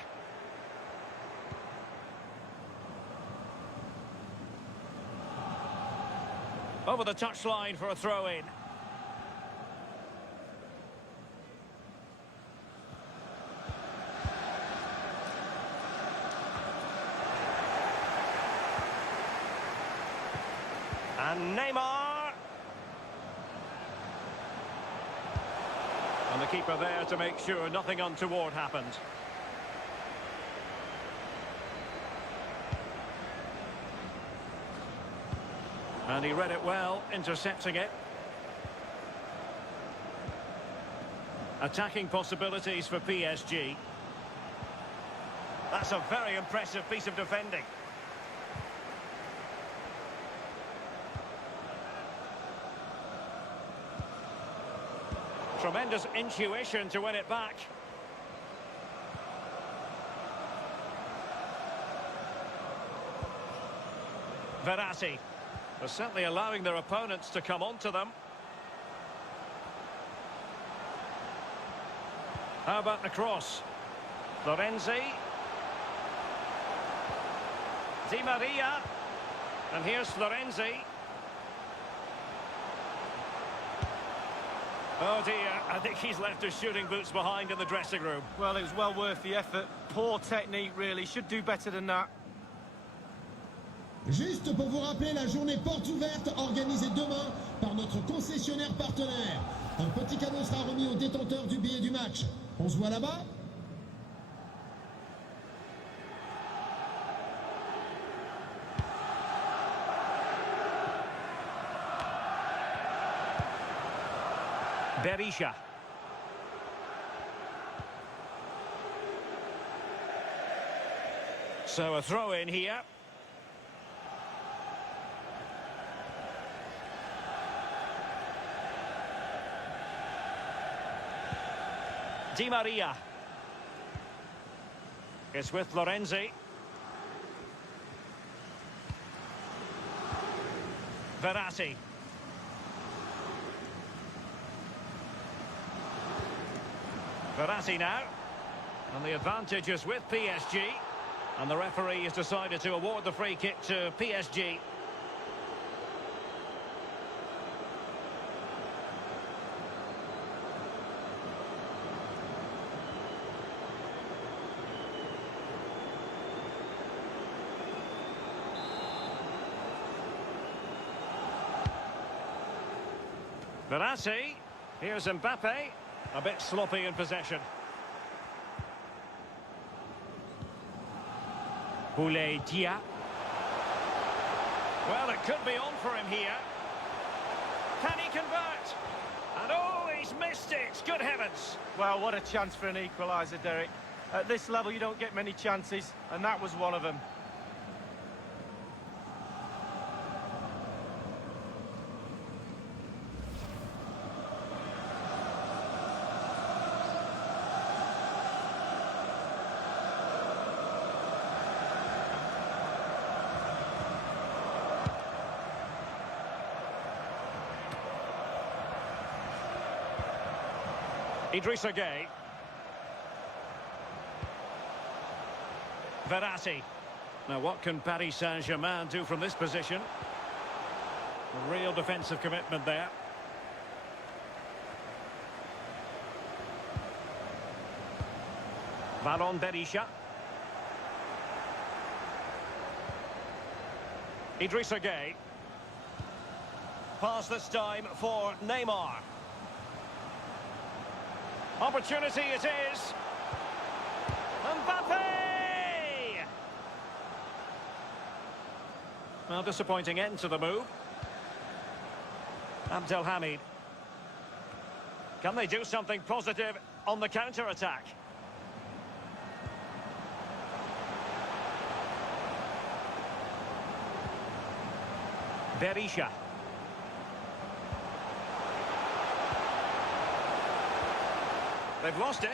Over the touchline for a throw-in. And Neymar. And the keeper there to make sure nothing untoward happened. And he read it well, intercepting it. Attacking possibilities for PSG. That's a very impressive piece of defending. Tremendous intuition to win it back. Verratti. They're certainly allowing their opponents to come onto them. How about the cross? Florenzi. Di Maria. And here's Florenzi. Oh dear, I think he's left his shooting boots behind in the dressing room. Well, it was well worth the effort. Poor technique, really. Should do better than that. Juste pour vous rappeler la journée portes ouvertes organisée demain par notre concessionnaire partenaire. Un petit cadeau sera remis aux détenteurs du billet du match. On se voit là-bas? Berisha. So a throw in here. Di Maria. It's with Florenzi. Verratti. Verratti now. And the advantage is with PSG. And the referee has decided to award the free kick to PSG. Verratti. Here's Mbappe. A bit sloppy in possession. Boulaye Dia. Well, it could be on for him here. Can he convert? And oh, he's missed it. Good heavens. Well, what a chance for an equaliser, Derek. At this level, you don't get many chances, and that was one of them. Idrissa Gueye. Verratti. Now what can Paris Saint-Germain do from this position? A real defensive commitment there. Ballon Berisha. Idrissa Gueye. Pass this time for Neymar. Opportunity it is. Mbappe! Well, disappointing end to the move. Abdelhamid. Can they do something positive on the counter-attack? Berisha. They've lost it.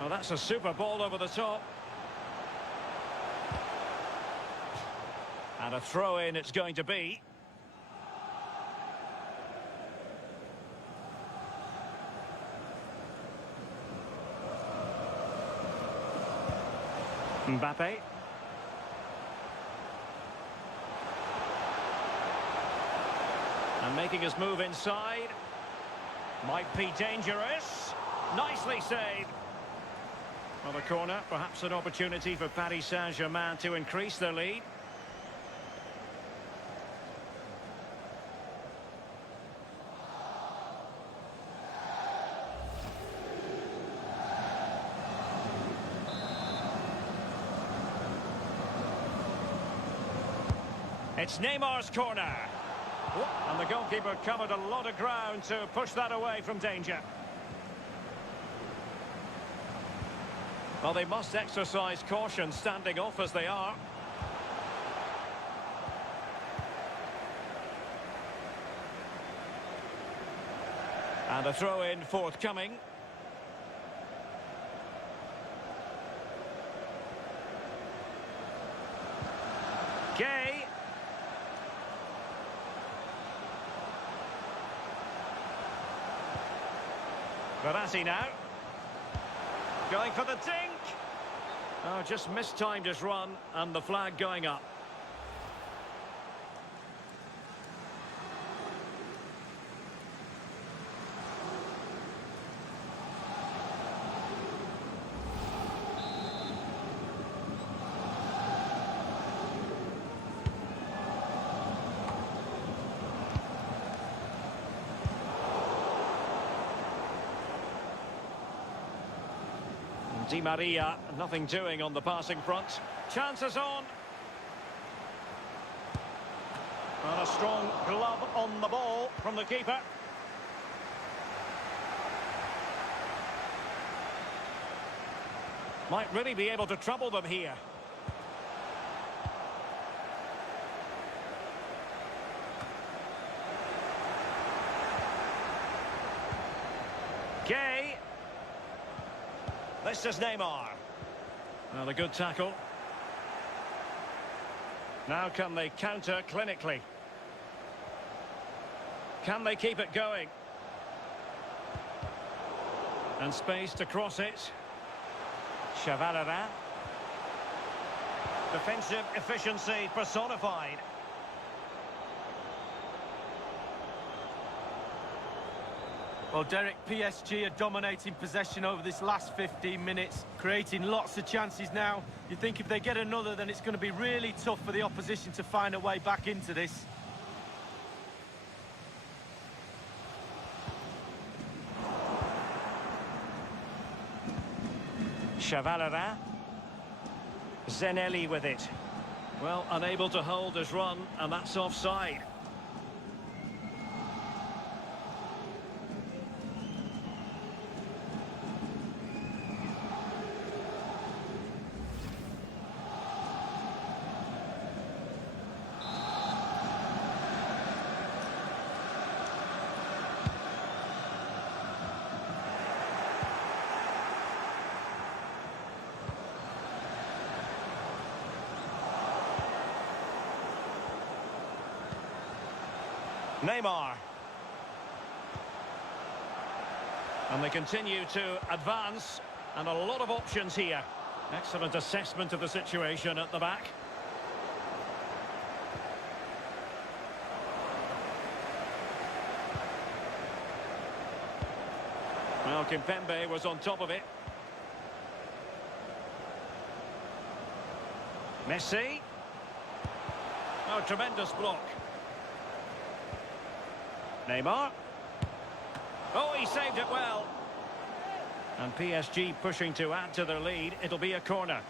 Oh, that's a super ball over the top. And a throw-in it's going to be. Mbappe. And making his move inside. Might be dangerous. Nicely saved. Well, the corner, perhaps an opportunity for Paris Saint-Germain to increase their lead. It's Neymar's corner. And the goalkeeper covered a lot of ground to push that away from danger. Well, they must exercise caution standing off as they are. And a throw-in forthcoming. Gay. Verratti now. Going for the dink. Oh, just mistimed his run, and the flag going up. Di Maria, nothing doing on the passing front. Chances on. And a strong glove on the ball from the keeper. Might really be able to trouble them here. Gay. This is Neymar. Well, a good tackle. Now can they counter clinically? Can they keep it going? And space to cross it. Chavalera. Defensive efficiency personified. Well, Derek, PSG are dominating possession over this last 15 minutes, creating lots of chances now. You think if they get another, then it's going to be really tough for the opposition to find a way back into this. Chavalera. Zenelli with it. Well, unable to hold his run, and that's offside. Neymar. And they continue to advance, and a lot of options here. Excellent assessment of the situation at the back. Well, Kimpembe was on top of it. Messi. Oh, tremendous block. Neymar. Oh, he saved it well. And PSG pushing to add to their lead. It'll be a corner.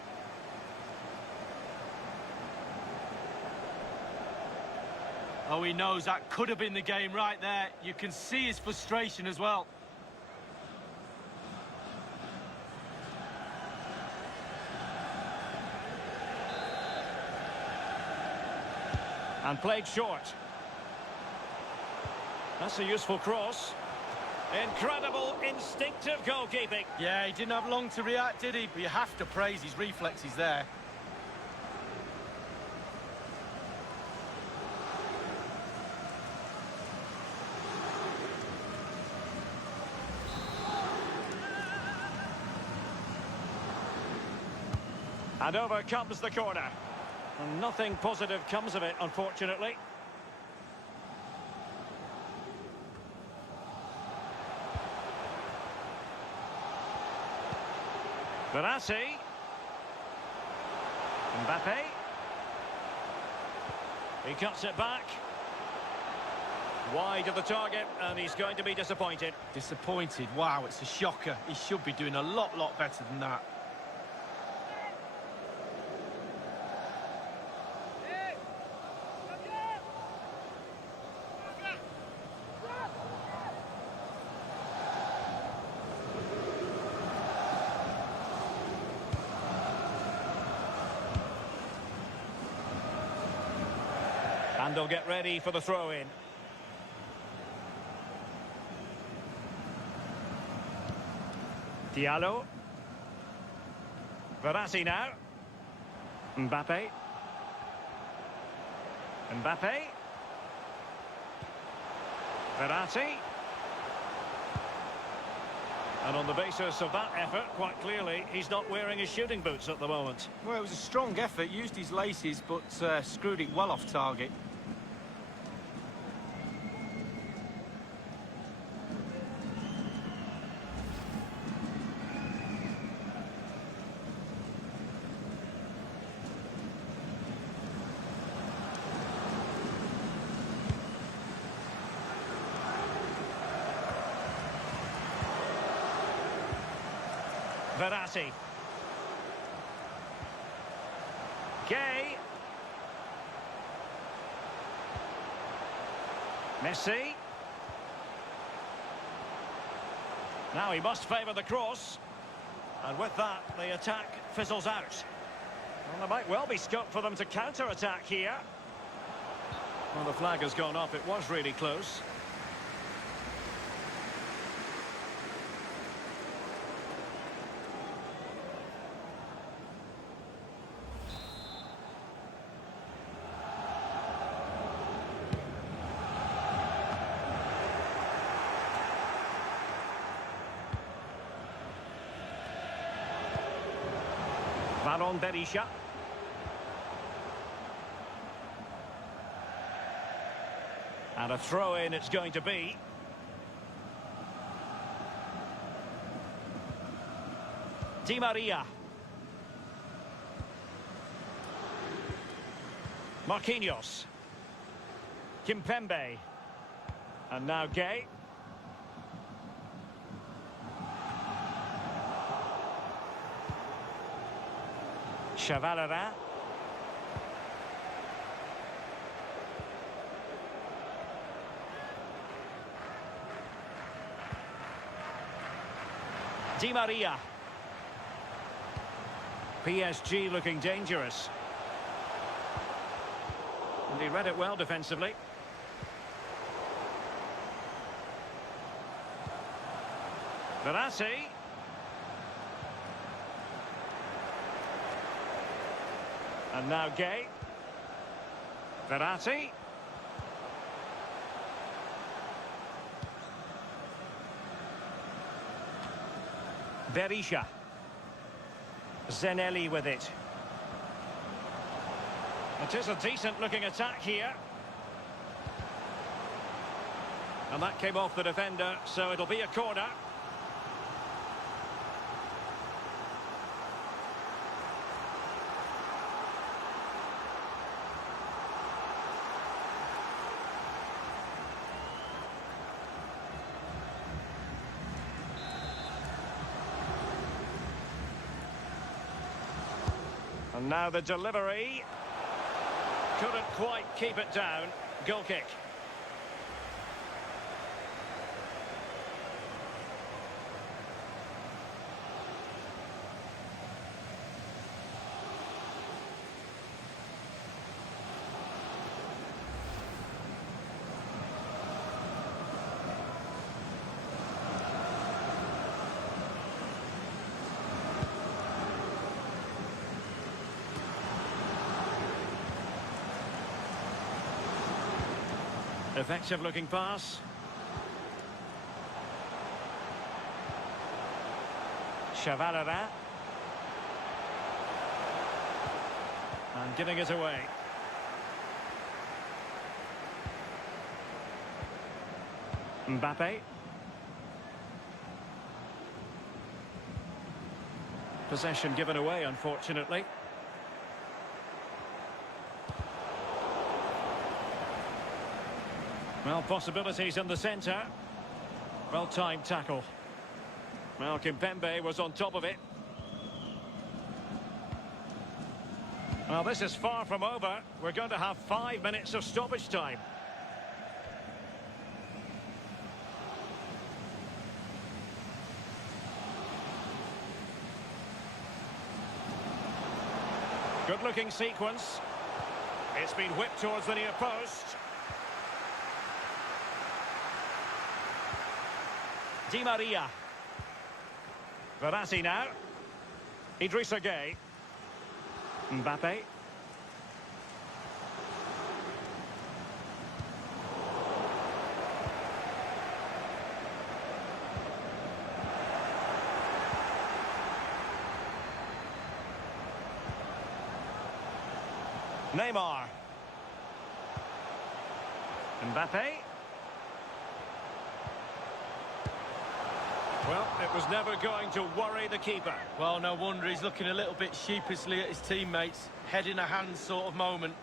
Oh, he knows that could have been the game right there. You can see his frustration as well. And played short. That's a useful cross. Incredible instinctive goalkeeping. Yeah, he didn't have long to react, did he? But you have to praise his reflexes there. And over comes the corner. And nothing positive comes of it, unfortunately. Verratti. Mbappe. He cuts it back. Wide of the target, and he's going to be disappointed. Disappointed? Wow, it's a shocker. He should be doing a lot better than that. And they'll get ready for the throw-in. Diallo. Verratti now. Mbappe. Mbappe. Verratti. And on the basis of that effort, quite clearly, he's not wearing his shooting boots at the moment. Well, it was a strong effort, used his laces, but screwed it well off target. Verratti. Gay. Messi. Now he must favour the cross. And with that, the attack fizzles out. Well, there might well be scope for them to counter-attack here. Well, the flag has gone up. It was really close. Baron Berisha. And a throw-in it's going to be. Di Maria. Marquinhos. Kimpembe. And now Gay. Chevalerin. Di Maria. PSG looking dangerous. And he read it well defensively. Verratti. And now Gay. Verratti. Berisha. Zenelli with it. It is a decent-looking attack here. And that came off the defender, so it'll be a corner. And now the delivery. Couldn't quite keep it down. Goal kick. Effective looking pass. Chavalera. And giving it away. Mbappe. Possession given away, unfortunately. Well, possibilities in the centre. Well-timed tackle. Well, Kimpembe was on top of it. Well, this is far from over. We're going to have 5 minutes of stoppage time. Good-looking sequence. It's been whipped towards the near post. Di Maria. Verratti now. Idrissa Gueye. Mbappe. Neymar. Mbappe. Well, it was never going to worry the keeper. Well, no wonder he's looking a little bit sheepishly at his teammates. Head in a hand sort of moment.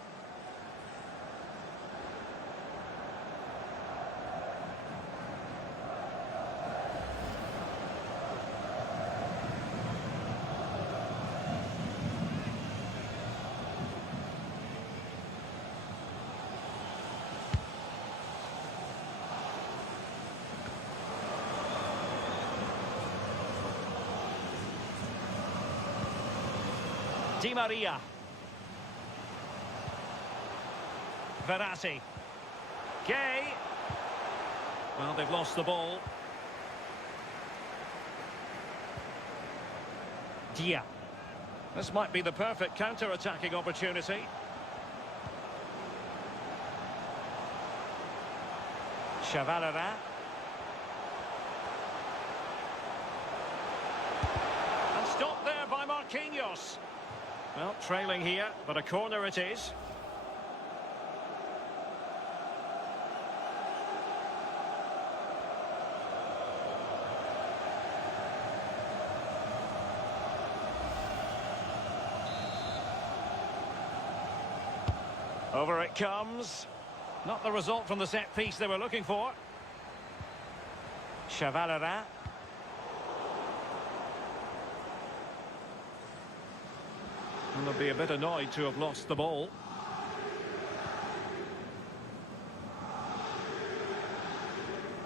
Di Maria. Verratti. Gueye. Well, they've lost the ball. Dia. This might be the perfect counter-attacking opportunity. Chavalera. And stopped there by Marquinhos. Well, trailing here, but a corner it is. Over it comes. Not the result from the set piece they were looking for. Chavalera. And they'll be a bit annoyed to have lost the ball.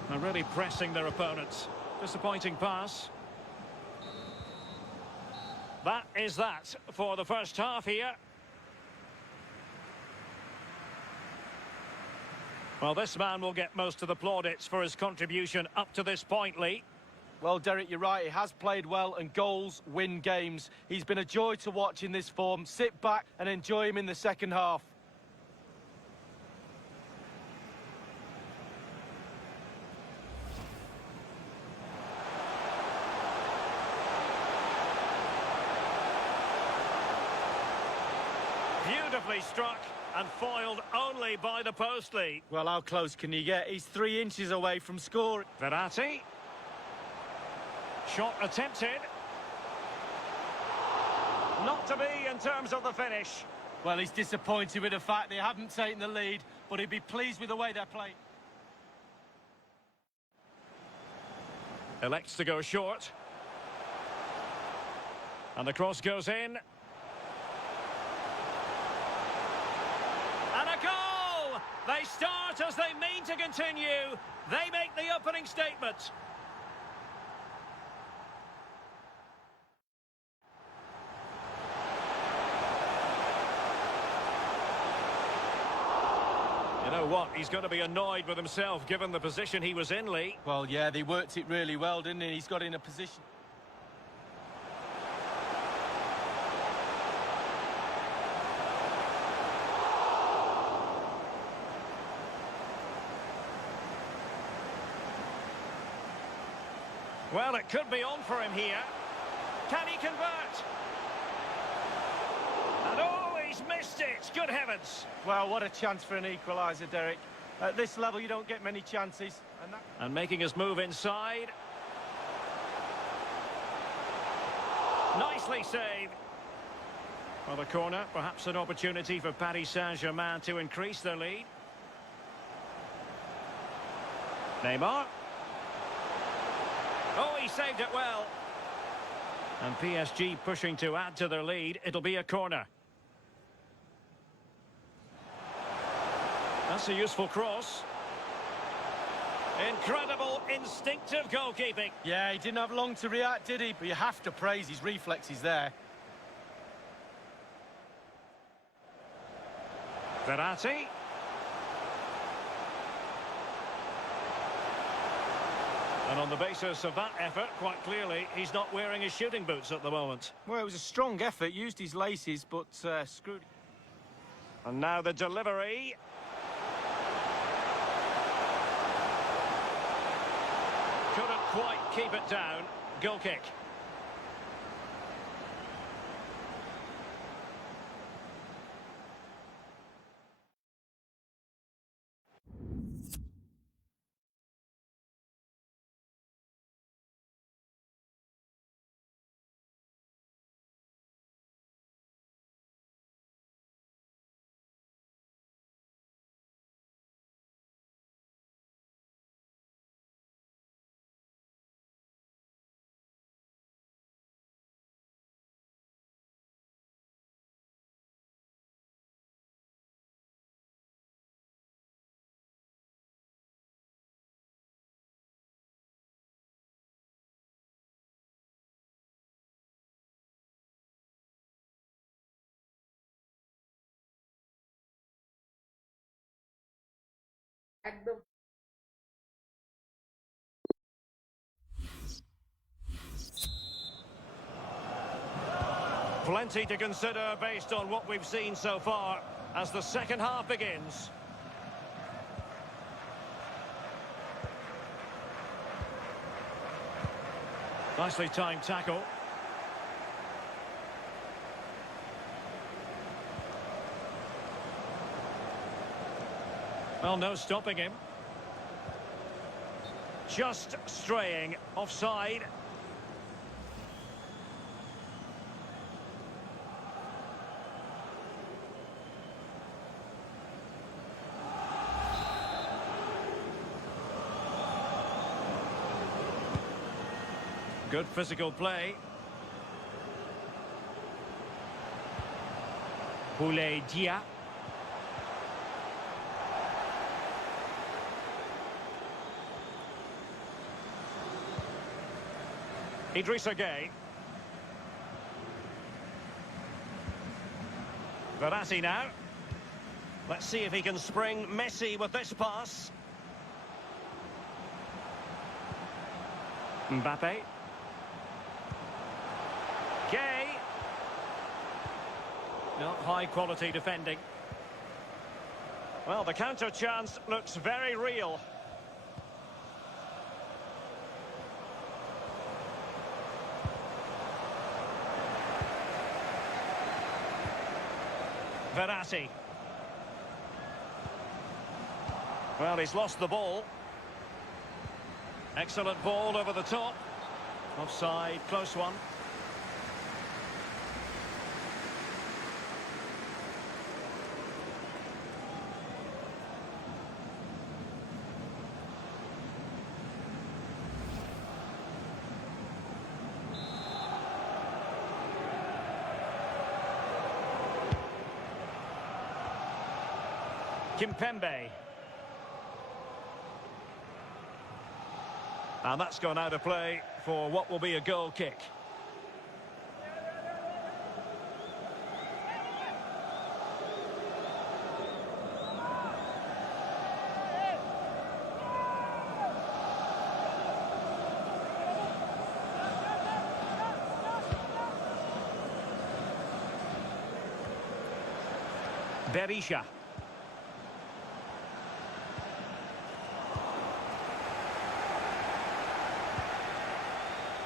They're really pressing their opponents. Disappointing pass. That is that for the first half here. Well, this man will get most of the plaudits for his contribution up to this point, Lee. Well, Derek, you're right. He has played well, and goals win games. He's been a joy to watch in this form. Sit back and enjoy him in the second half. Beautifully struck and foiled only by the post, Lee. Well, how close can you get? He's 3 inches away from scoring. Verratti. Shot attempted. Not to be in terms of the finish. Well, he's disappointed with the fact they haven't taken the lead, but he'd be pleased with the way they're playing. Elects to go short. And the cross goes in. They start as they mean to continue. They make the opening statement. You know what? He's going to be annoyed with himself given the position he was in, Lee. Well, yeah, they worked it really well, didn't he? He's got in a position. Well, it could be on for him here. Can he convert? And oh, he's missed it. Good heavens. Well, what a chance for an equaliser, Derek. At this level, you don't get many chances. And making his move inside. Nicely saved. Well, the corner, perhaps an opportunity for Paris Saint-Germain to increase their lead. Neymar. Oh, he saved it well. And PSG pushing to add to their lead. It'll be a corner. That's a useful cross. Incredible instinctive goalkeeping. Yeah, he didn't have long to react, did he? But you have to praise his reflexes there. Verratti. And on the basis of that effort, quite clearly, he's not wearing his shooting boots at the moment. Well, it was a strong effort, used his laces, but screwed. And now the delivery. Couldn't quite keep it down. Goal kick. একদম Plenty to consider based on what we've seen so far as the second half begins. Nicely timed tackle. Well, no stopping him. Just straying offside. Good physical play. Boulaye Dia. Idrissa Gueye. Verratti now. Let's see if he can spring Messi with this pass. Mbappe. Gueye. Not high quality defending. Well, the counter chance looks very real. Verratti. Well, he's lost the ball. Excellent ball over the top. Offside, close one. Kimpembe. And that's gone out of play for what will be a goal kick. Berisha.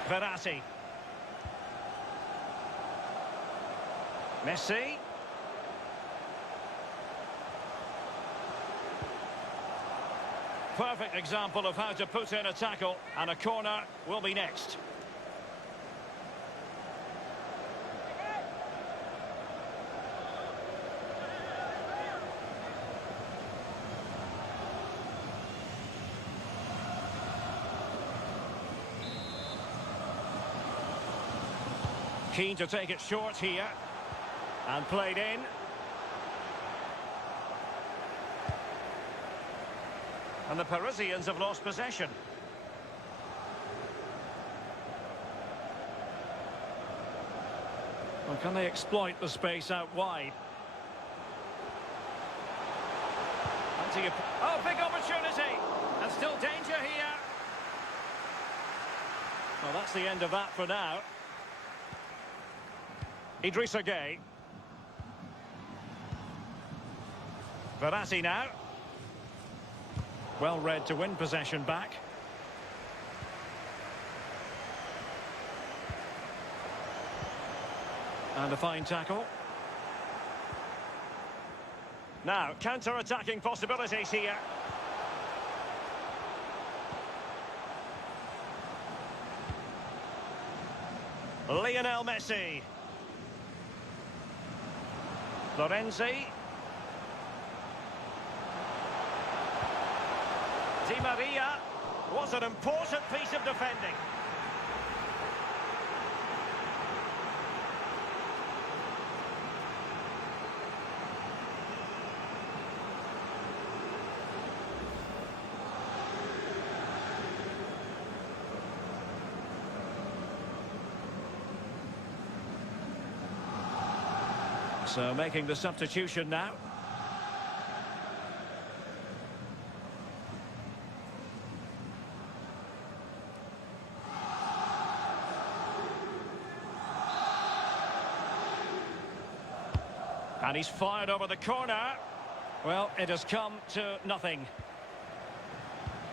Verratti. Messi. Perfect example of how to put in a tackle, and a corner will be next. Keen to take it short here. And played in. And the Parisians have lost possession. Well, can they exploit the space out wide? Oh, big opportunity! And still danger here. Well, that's the end of that for now. Idrissa Gueye. Verratti now. Well read to win possession back. And a fine tackle. Now, counter-attacking possibilities here. Lionel Messi. Florenzi. Di Maria. Was an important piece of defending. So making the substitution now. And he's fired over the corner. Well, it has come to nothing.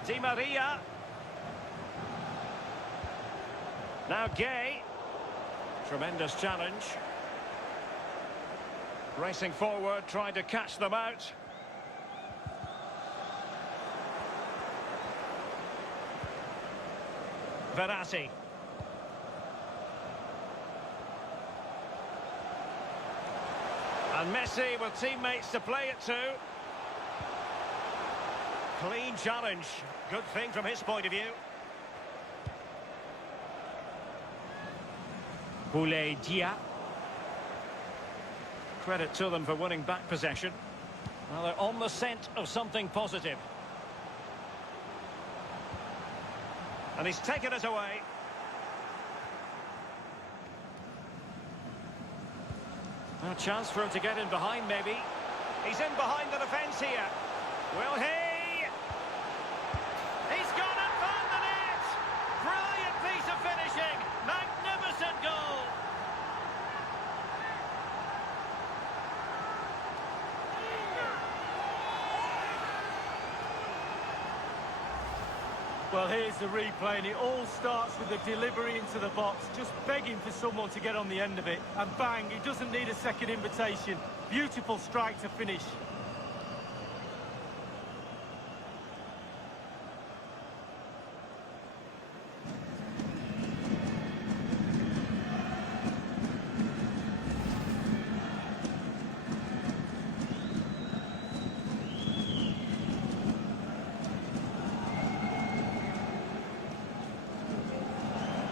Di Maria. Now Gueye. Tremendous challenge. Racing forward, trying to catch them out. Verratti. And Messi with teammates to play it to. Clean challenge. Good thing from his point of view. Boulaye Dia. Credit to them for winning back possession. Well, they're on the scent of something positive. And he's taken it away. A chance for him to get in behind, maybe. He's in behind the defence here. Will he? He's gone and found the net! Brilliant piece of finishing! Magnificent goal! Well, here's the replay, and it all starts with the delivery into the box, just begging for someone to get on the end of it, and bang, he doesn't need a second invitation. Beautiful strike to finish.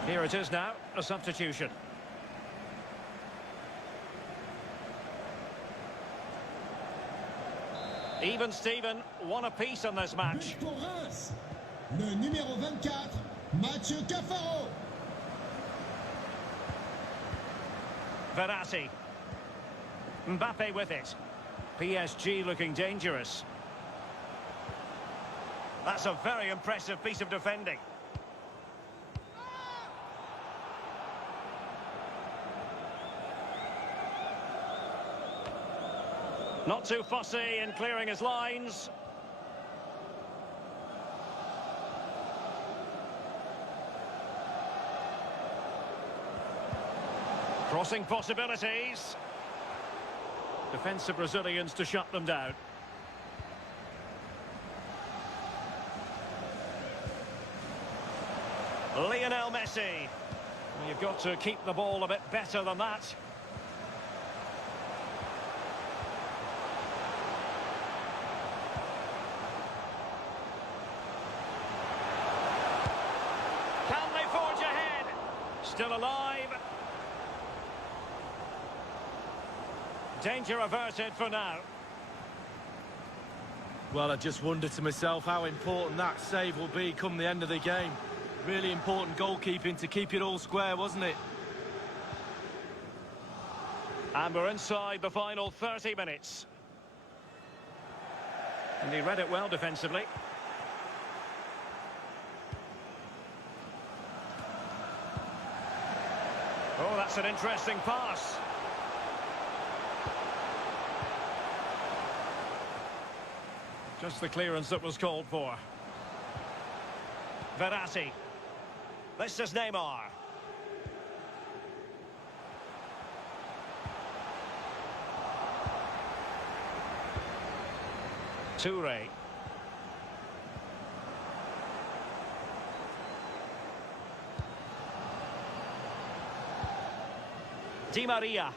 Here it is now, a substitution. Even Steven, one apiece in this match. But pour Reims, le numéro 24, Mathieu Cafaro. Verratti. Mbappe with it. PSG looking dangerous. That's a very impressive piece of defending. Not too fussy in clearing his lines. Crossing possibilities. Defensive Brazilians to shut them down. Lionel Messi. You've got to keep the ball a bit better than that. Can they forge ahead? Still alive. Danger averted for now. Well, I just wonder to myself how important that save will be come the end of the game. Really important goalkeeping to keep it all square, wasn't it? And we're inside the final 30 minutes. And he read it well defensively. Oh, that's an interesting pass. Just the clearance that was called for. Verratti. This is Neymar. Toure. Di Maria.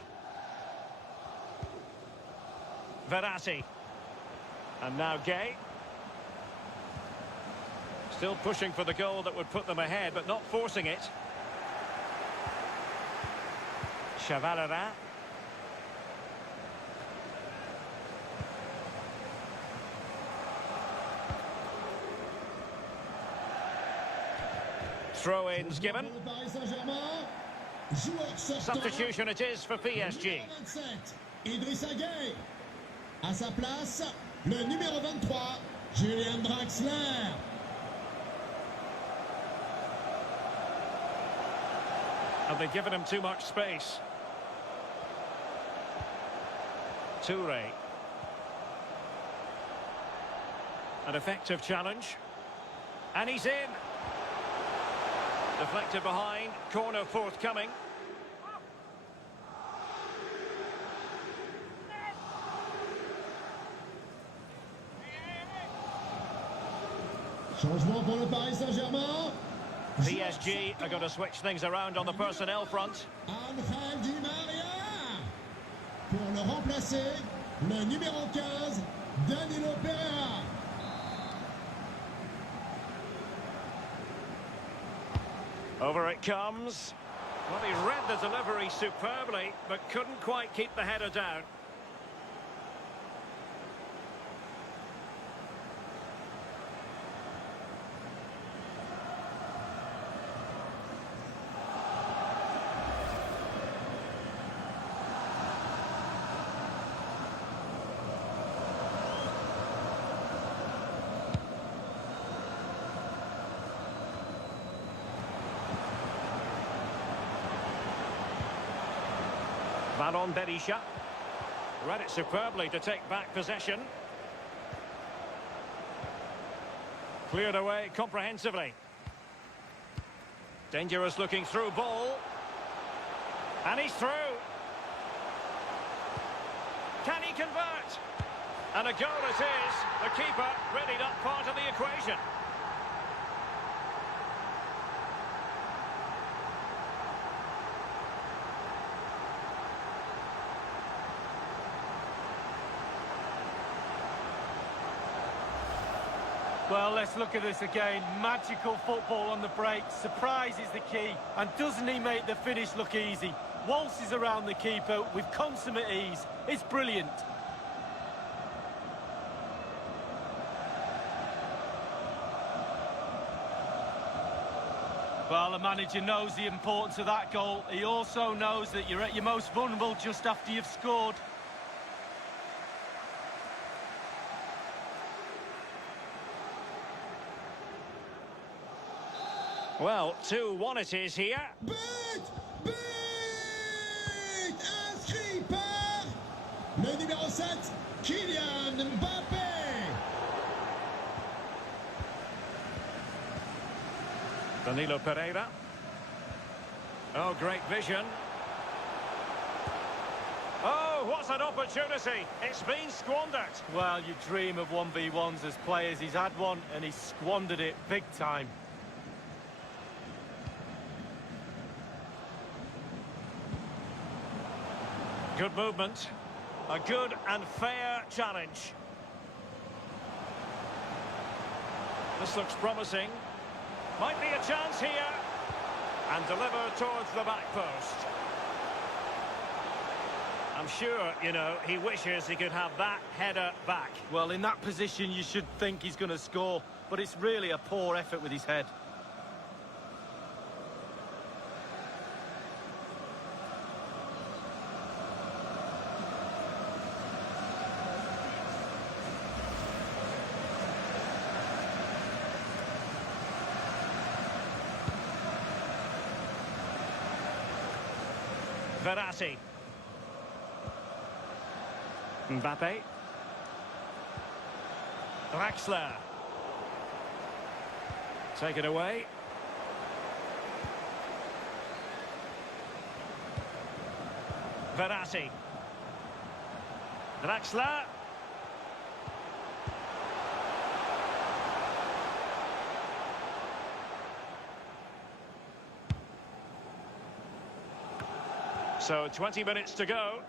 Verratti. And now Gay. Still pushing for the goal that would put them ahead, but not forcing it. Chavalera. Throw-ins given. Substitution it is for PSG. Idrissa Gueye. À sa place, le numéro 23, Julian Draxler. And they've given him too much space. Toure. An effective challenge. And he's in. Deflected behind. Corner forthcoming. Changement pour le Paris Saint-Germain. PSG are going to switch things around on the personnel front. Angel Di Maria. Pour le remplacer, le numéro 15, Danilo Pereira. Over it comes. Well, he read the delivery superbly, but couldn't quite keep the header down. Ballon Berisha. Read it superbly to take back possession. Cleared away comprehensively. Dangerous looking through ball. And he's through. Can he convert? And a goal it is. The keeper readied up part of the equation. Well, let's look at this again. Magical football on the break. Surprise is the key. And doesn't he make the finish look easy? Waltzes around the keeper with consummate ease. It's brilliant. Well, the manager knows the importance of that goal. He also knows that you're at your most vulnerable just after you've scored. Well, 2-1 it is here. But, inscrit par le numéro 7, Kylian Mbappé. Danilo Pereira. Oh, great vision. Oh, what an opportunity. It's been squandered. Well, you dream of 1v1s as players. He's had one and he's squandered it big time. Good movement. A good and fair challenge. This looks promising. Might be a chance here. And deliver towards the back post. I'm sure, you know, he wishes he could have that header back. Well, in that position, you should think he's going to score, but it's really a poor effort with his head. Verratti. Mbappe. Draxler. Take it away. Verratti. Draxler. So 20 minutes to go.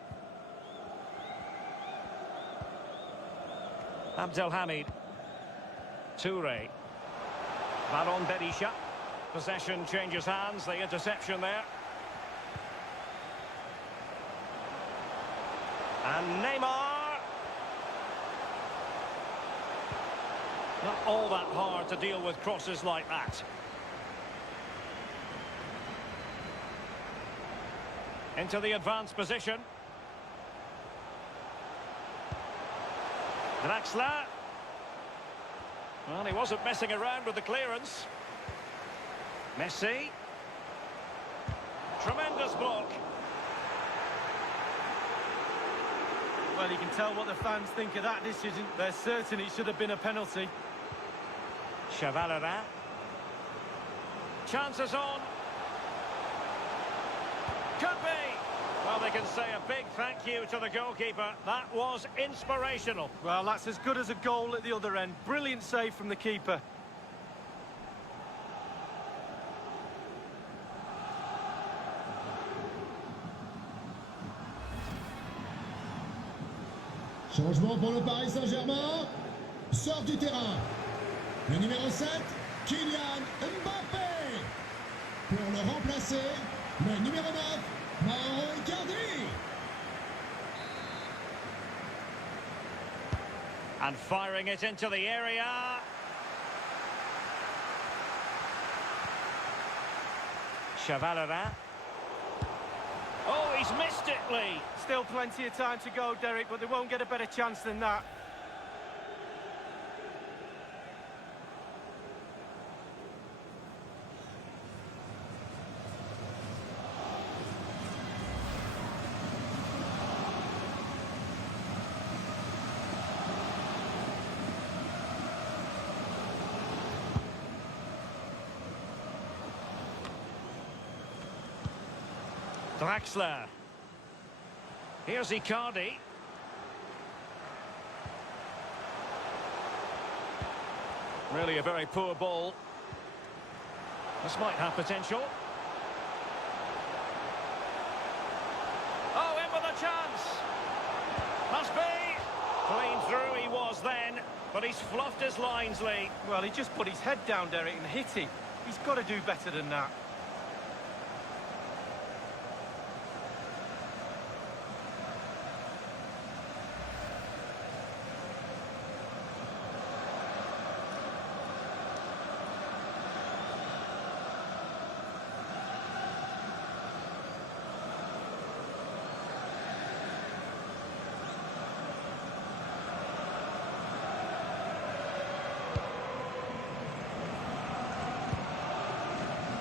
Abdelhamid. Toure. Ballon Berisha. Possession changes hands. The interception there. And Neymar. Not all that hard to deal with crosses like that. Into the advanced position. Draxler. Well, he wasn't messing around with the clearance. Messi. Tremendous block. Well, you can tell what the fans think of that decision. They're certain it should have been a penalty. Chavalera. Chances on. Could be. Well, they can say a big thank you to the goalkeeper. That was inspirational. Well, that's as good as a goal at the other end. Brilliant save from the keeper. Changement pour le Paris Saint-Germain. Sort du terrain. Le numéro 7, Kylian Mbappé. Pour le remplacer, le numéro 9, Mauro Icardi. And firing it into the area. Chavalera. Oh, he's missed it, Lee. Still plenty of time to go, Derek, but they won't get a better chance than that. Draxler. Here's Icardi. Really a very poor ball. This might have potential. Oh, in with a chance. Must be. Clean through he was then, but he's fluffed his lines, Lee. Well, he just put his head down, Derek, and hit it. He's got to do better than that.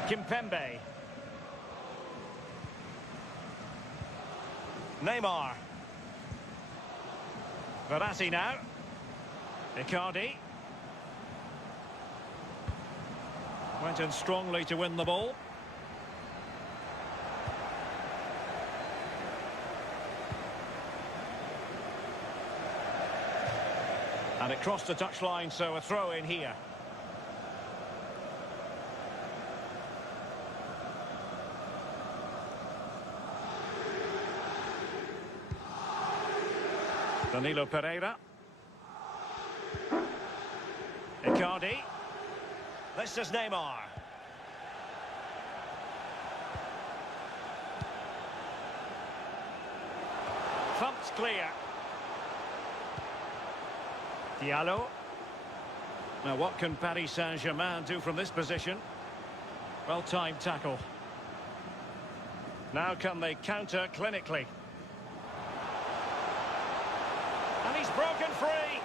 Kimpembe. Neymar. Verratti now. Icardi. Went in strongly to win the ball. And it crossed the touchline, so a throw in here. Danilo Pereira. Icardi. This is Neymar. Thumped clear. Diallo. Now what can Paris Saint-Germain do from this position? Well-timed tackle. Now can they counter clinically? And he's broken free.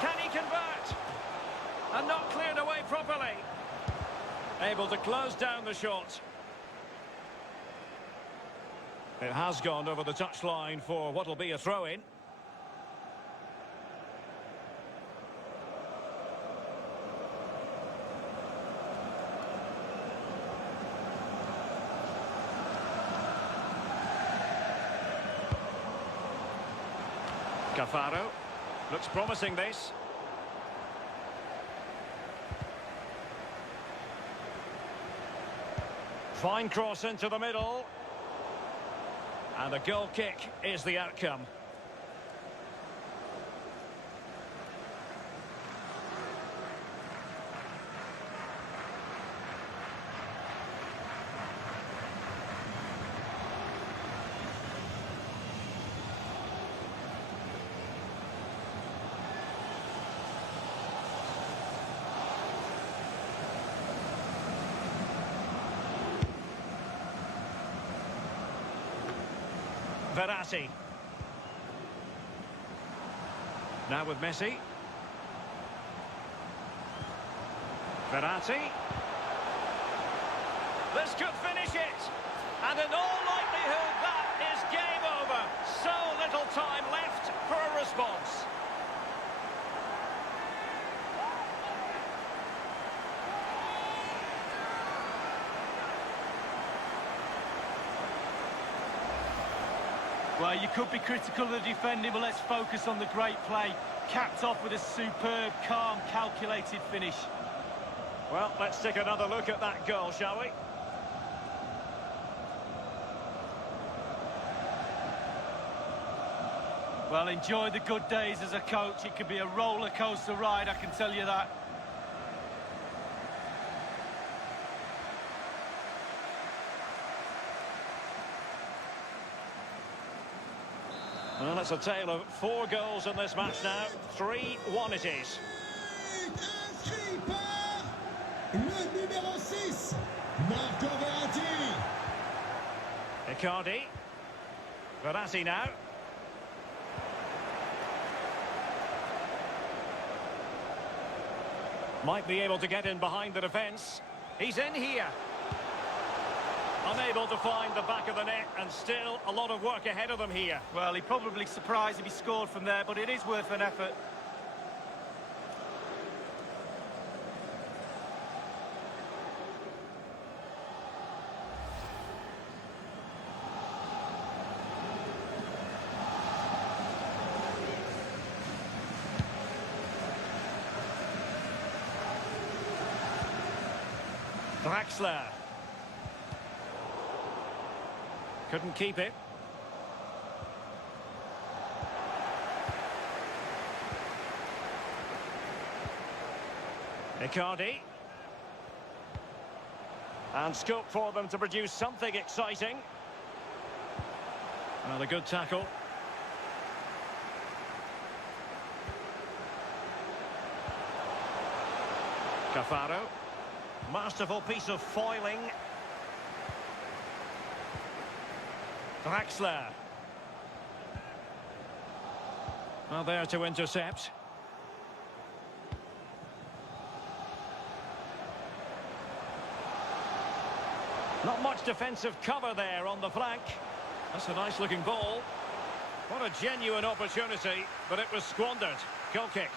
Can he convert? And not cleared away properly. Able to close down the shot. It has gone over the touchline for what will be a throw-in. Cafaro. Looks promising, this. Fine cross into the middle. And a goal kick is the outcome. Verratti. Now with Messi. Verratti. This could finish it. And in all likelihood, that is game over. So little time left for a response. Well, you could be critical of the defending, but let's focus on the great play. Capped off with a superb, calm, calculated finish. Well, let's take another look at that goal, shall we? Well, enjoy the good days as a coach. It could be a roller coaster ride, I can tell you that. Well, it's a tale of 4 goals in this match now. 3-1 it is. Inscrit par le numéro 6, Marco Verratti. Icardi. Verratti now. Might be able to get in behind the defence. He's in here. Unable to find the back of the net, and still a lot of work ahead of them here. Well, he'd probably surprised if he scored from there, but it is worth an effort. Draxler. Couldn't keep it. Icardi. And scope for them to produce something exciting. Well, a good tackle. Cafaro. Masterful piece of foiling. Draxler. Well, there to intercept. Not much defensive cover there on the flank. That's a nice-looking ball. What a genuine opportunity, but it was squandered. Goal kick.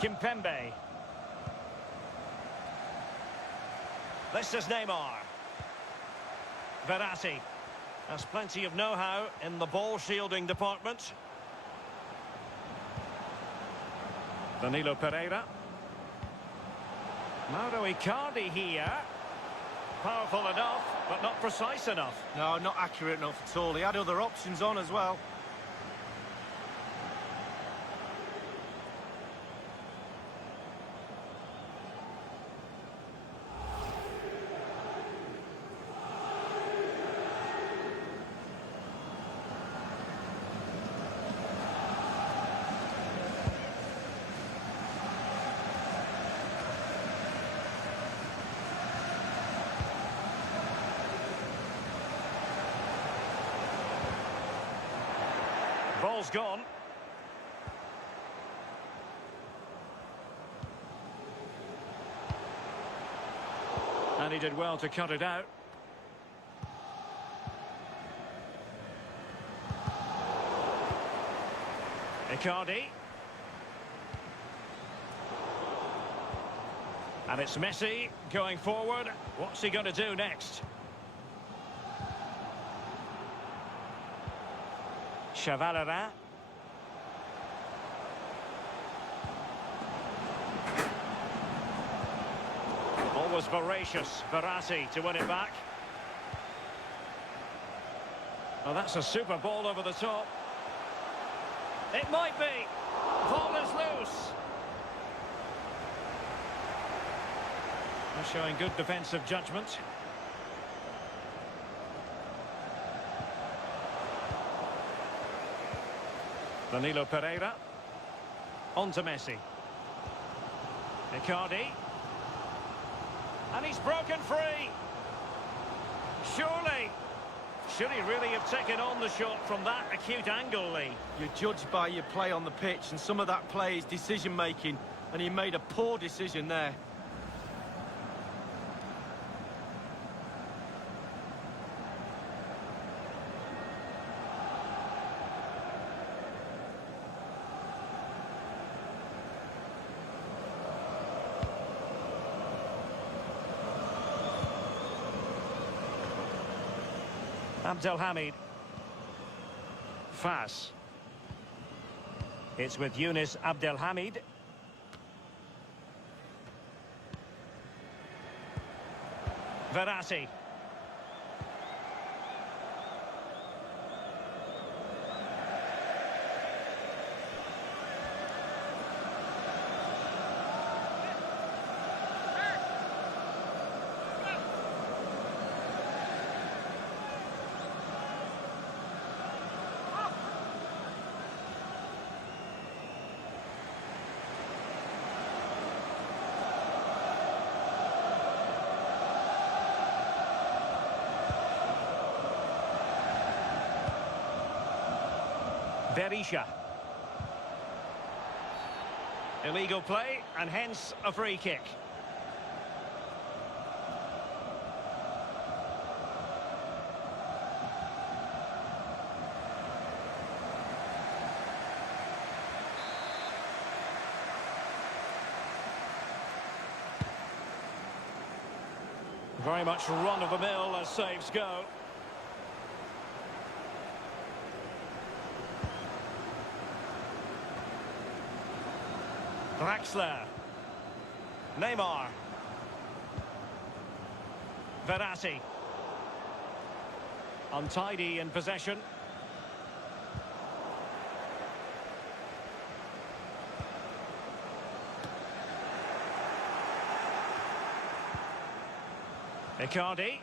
Kimpembe. This is Neymar. Verratti. Has plenty of know-how in the ball shielding department. Danilo Pereira. Mauro Icardi here. Powerful enough, but not precise enough. No, not accurate enough at all. He had other options on as well. Ball's gone. And he did well to cut it out. Icardi. And it's Messi going forward. What's he going to do next? Chevalerin. Always voracious, Verratti to win it back. Oh, that's a super ball over the top. It might be. Ball is loose. They're showing good defensive judgment. Danilo Pereira. On to Messi. Icardi. And he's broken free. Surely. Should he really have taken on the shot from that acute angle, Lee? You're judged by your play on the pitch, and some of that play is decision-making, and he made a poor decision there. Abdelhamid. Fas. It's with Yunus Abdelhamid. Verratti. Berisha. Illegal play, and hence a free kick. Very much run-of-the-mill as saves go. Draxler. Neymar. Verratti. Untidy in possession. Icardi.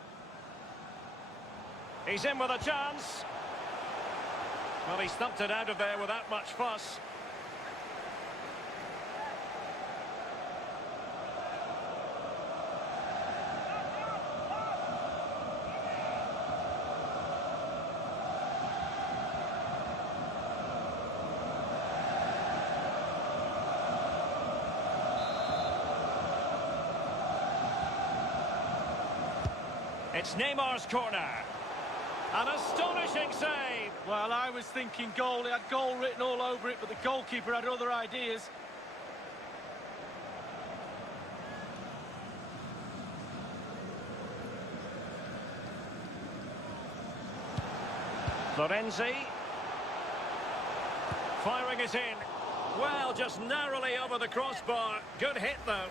He's in with a chance. Well, he stumped it out of there without much fuss. It's Neymar's corner. An astonishing save. Well, I was thinking goal. It had goal written all over it, but the goalkeeper had other ideas. Florenzi. Firing it in. Well, just narrowly over the crossbar. Good hit, though.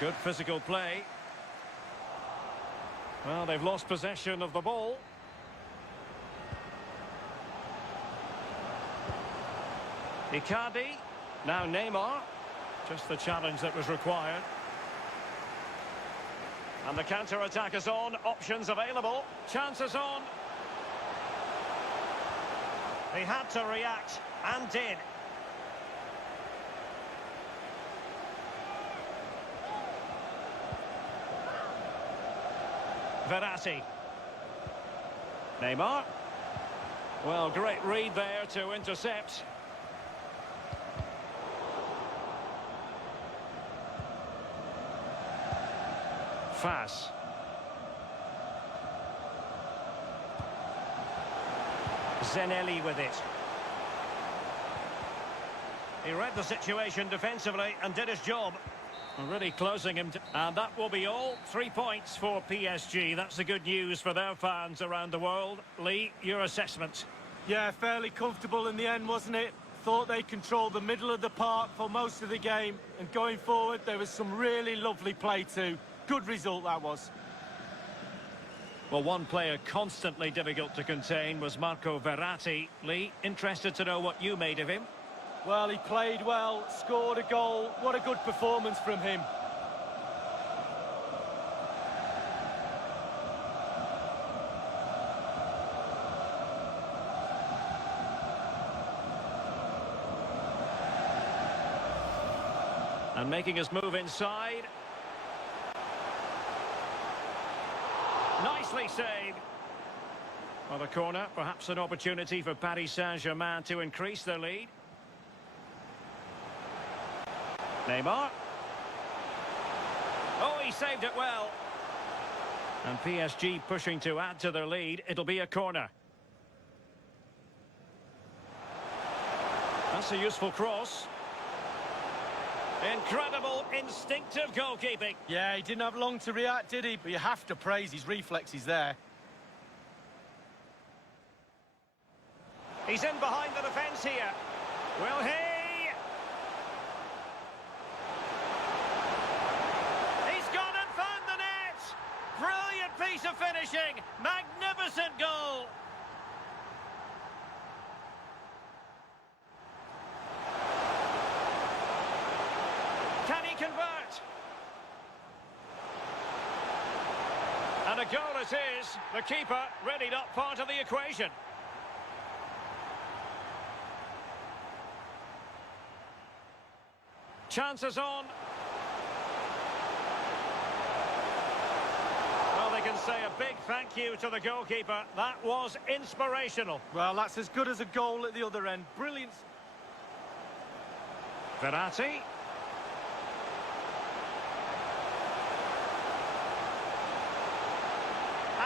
Good physical play. Well, they've lost possession of the ball. Icardi. Now Neymar. Just the challenge that was required. And the counter-attack is on. Options available. Chances on. He had to react and did. Verratti. Neymar. Well, great read there to intercept. Fas. Zenelli with it. He read the situation defensively and did his job. Really closing him. And that will be all. 3 points for PSG. That's the good news for their fans around the world. Lee, your assessment? Yeah, fairly comfortable in the end, wasn't it? Thought they controlled the middle of the park for most of the game. And going forward, there was some really lovely play too. Good result, that was. Well, one player constantly difficult to contain was Marco Verratti. Lee, interested to know what you made of him? Well, he played well, scored a goal. What a good performance from him. And making his move inside. Nicely saved. Well, the corner, perhaps an opportunity for Paris Saint-Germain to increase their lead. Neymar. Oh, he saved it well. And PSG pushing to add to their lead. It'll be a corner. That's a useful cross. Incredible instinctive goalkeeping. Yeah, he didn't have long to react, did he? But you have to praise his reflexes there. He's in behind the defence here. Will he? Piece of finishing, magnificent goal. Can he convert? And a goal it is. The keeper really not part of the equation. Chances on. They can say a big thank you to the goalkeeper. That was inspirational. Well, that's as good as a goal at the other end. Brilliant. Verratti.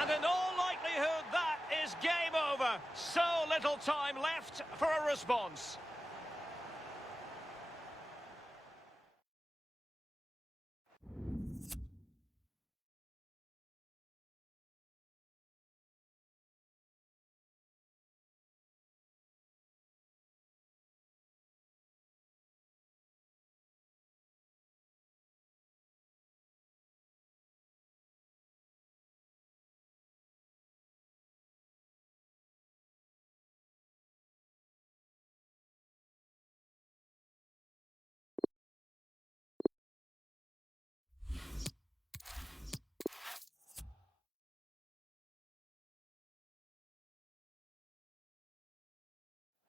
And in all likelihood, that is game over. So little time left for a response.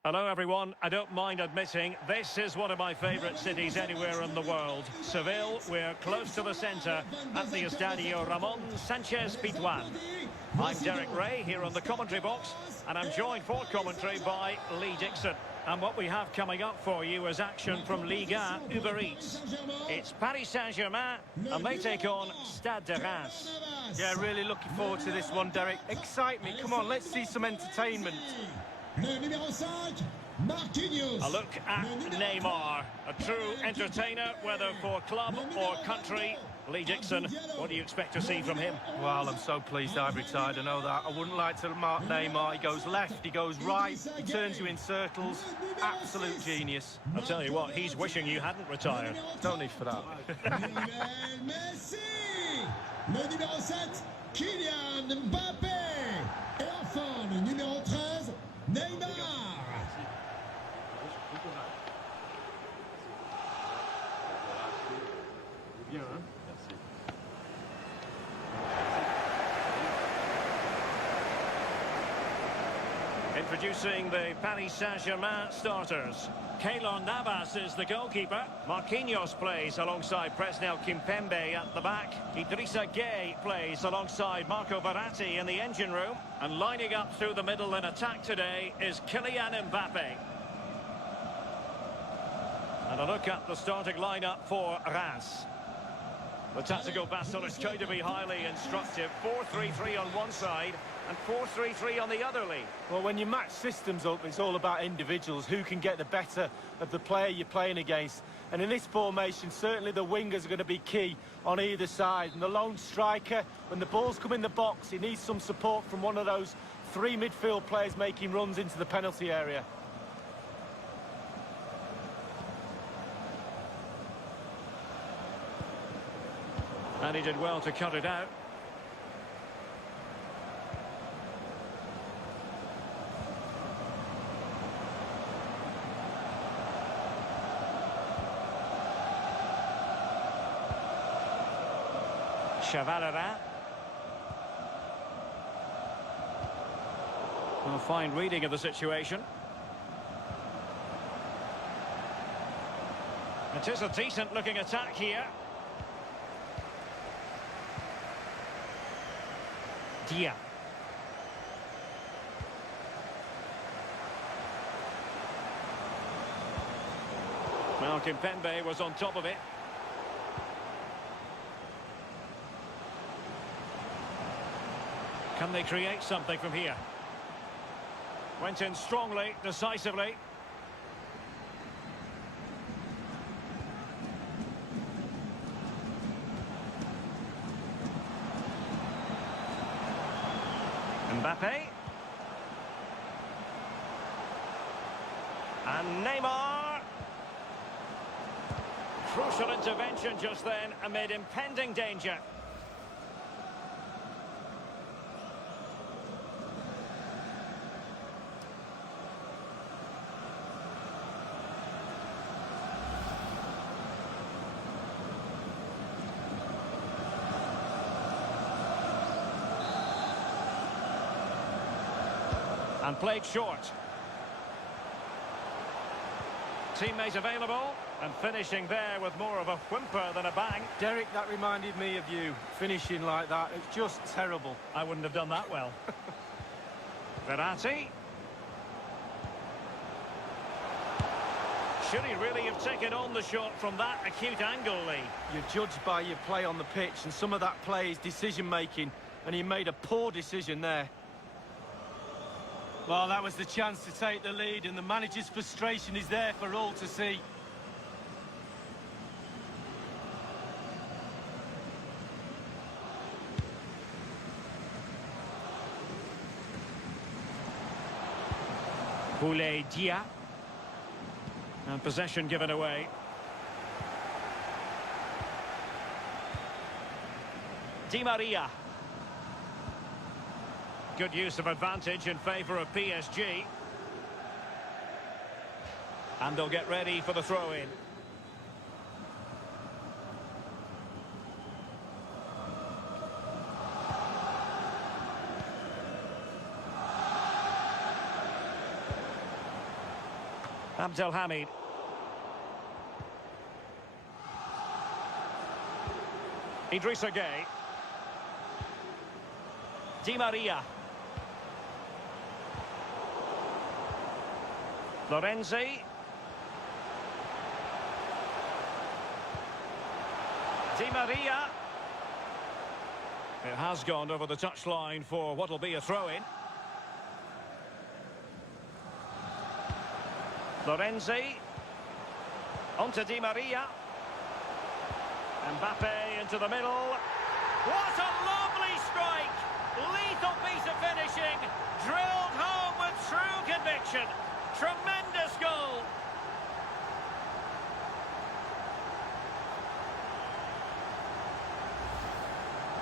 Hello everyone, I don't mind admitting this is one of my favourite cities anywhere in the world. Seville, we're close to the centre at the Estadio Ramon Sanchez Pizjuan. I'm Derek Ray here on the commentary box, and I'm joined for commentary by Lee Dixon. And what we have coming up for you is action from Liga Uber Eats. It's Paris Saint-Germain, and they take on Stade de Reims. Yeah, really looking forward to this one, Derek. Excite me, come on, let's see some entertainment. Le numéro 5, Marquinhos. A look at Neymar, a true entertainer, whether for club or country. Lee Dixon, what do you expect to see from him? Well, I'm so pleased I've retired, I know that. I wouldn't like to mark Neymar. He goes left, he goes right, he turns you in circles. Absolute genius. I'll tell you what, he's wishing you hadn't retired. No need for that. Lionel Messi. Le numéro 7, Kylian Mbappé. Et enfin, le numéro 13, Neymar. Introducing the Paris Saint-Germain starters. Keylor Navas is the goalkeeper. Marquinhos plays alongside Presnel Kimpembe at the back. Idrissa Gueye plays alongside Marco Verratti in the engine room. And lining up through the middle in attack today is Kylian Mbappé. And a look at the starting lineup for Reims. The tactical battle is going to be highly instructive. 4-3-3 on one side and 4-3-3 on the other, Lee. Well, when you match systems up, it's all about individuals. Who can get the better of the player you're playing against? And in this formation, certainly the wingers are going to be key on either side. And the lone striker, when the balls come in the box, he needs some support from one of those three midfield players making runs into the penalty area. And he did well to cut it out. Chavalera. Well, fine reading of the situation. It is a decent-looking attack here. Dia. Well, Kimpembe was on top of it. Can they create something from here? Went in strongly, decisively. Mbappé. And Neymar. Crucial intervention just then amid impending danger. And played short. Teammate available, and finishing there with more of a whimper than a bang. Derek, that reminded me of you, finishing like that. It's just terrible. I wouldn't have done that well. Verratti. Should he really have taken on the shot from that acute angle, Lee? You're judged by your play on the pitch, and some of that play is decision-making, and he made a poor decision there. Well, that was the chance to take the lead, and the manager's frustration is there for all to see. Boulaye Dia. And possession given away. Di Maria. Good use of advantage in favour of PSG. And they'll get ready for the throw-in. Abdelhamid. Idrissa Gueye. Di Maria. Lorenzi. Di Maria. It has gone over the touchline for what will be a throw-in. Lorenzi. On to Di Maria. Mbappe into the middle. What a lovely strike! Lethal piece of finishing. Drilled home with true conviction. Tremendous goal.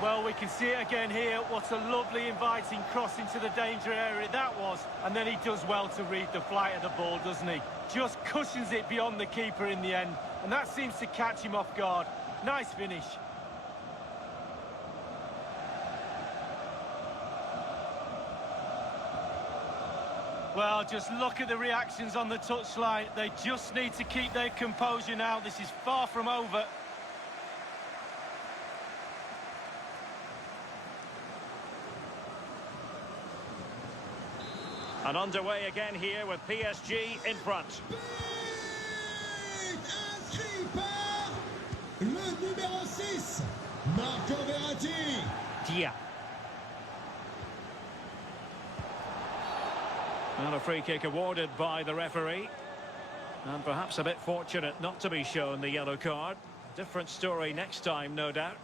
Well, we can see it again here. What a lovely inviting cross into the danger area that was. And then he does well to read the flight of the ball, doesn't he? Just cushions it beyond the keeper in the end. And that seems to catch him off guard. Nice finish. Well, just look at the reactions on the touchline. They just need to keep their composure now. This is far from over. And underway again here with PSG in front. Inscrit par le numéro 6, Marco Verratti. Dia. And a free kick awarded by the referee. And perhaps a bit fortunate not to be shown the yellow card. Different story next time, no doubt.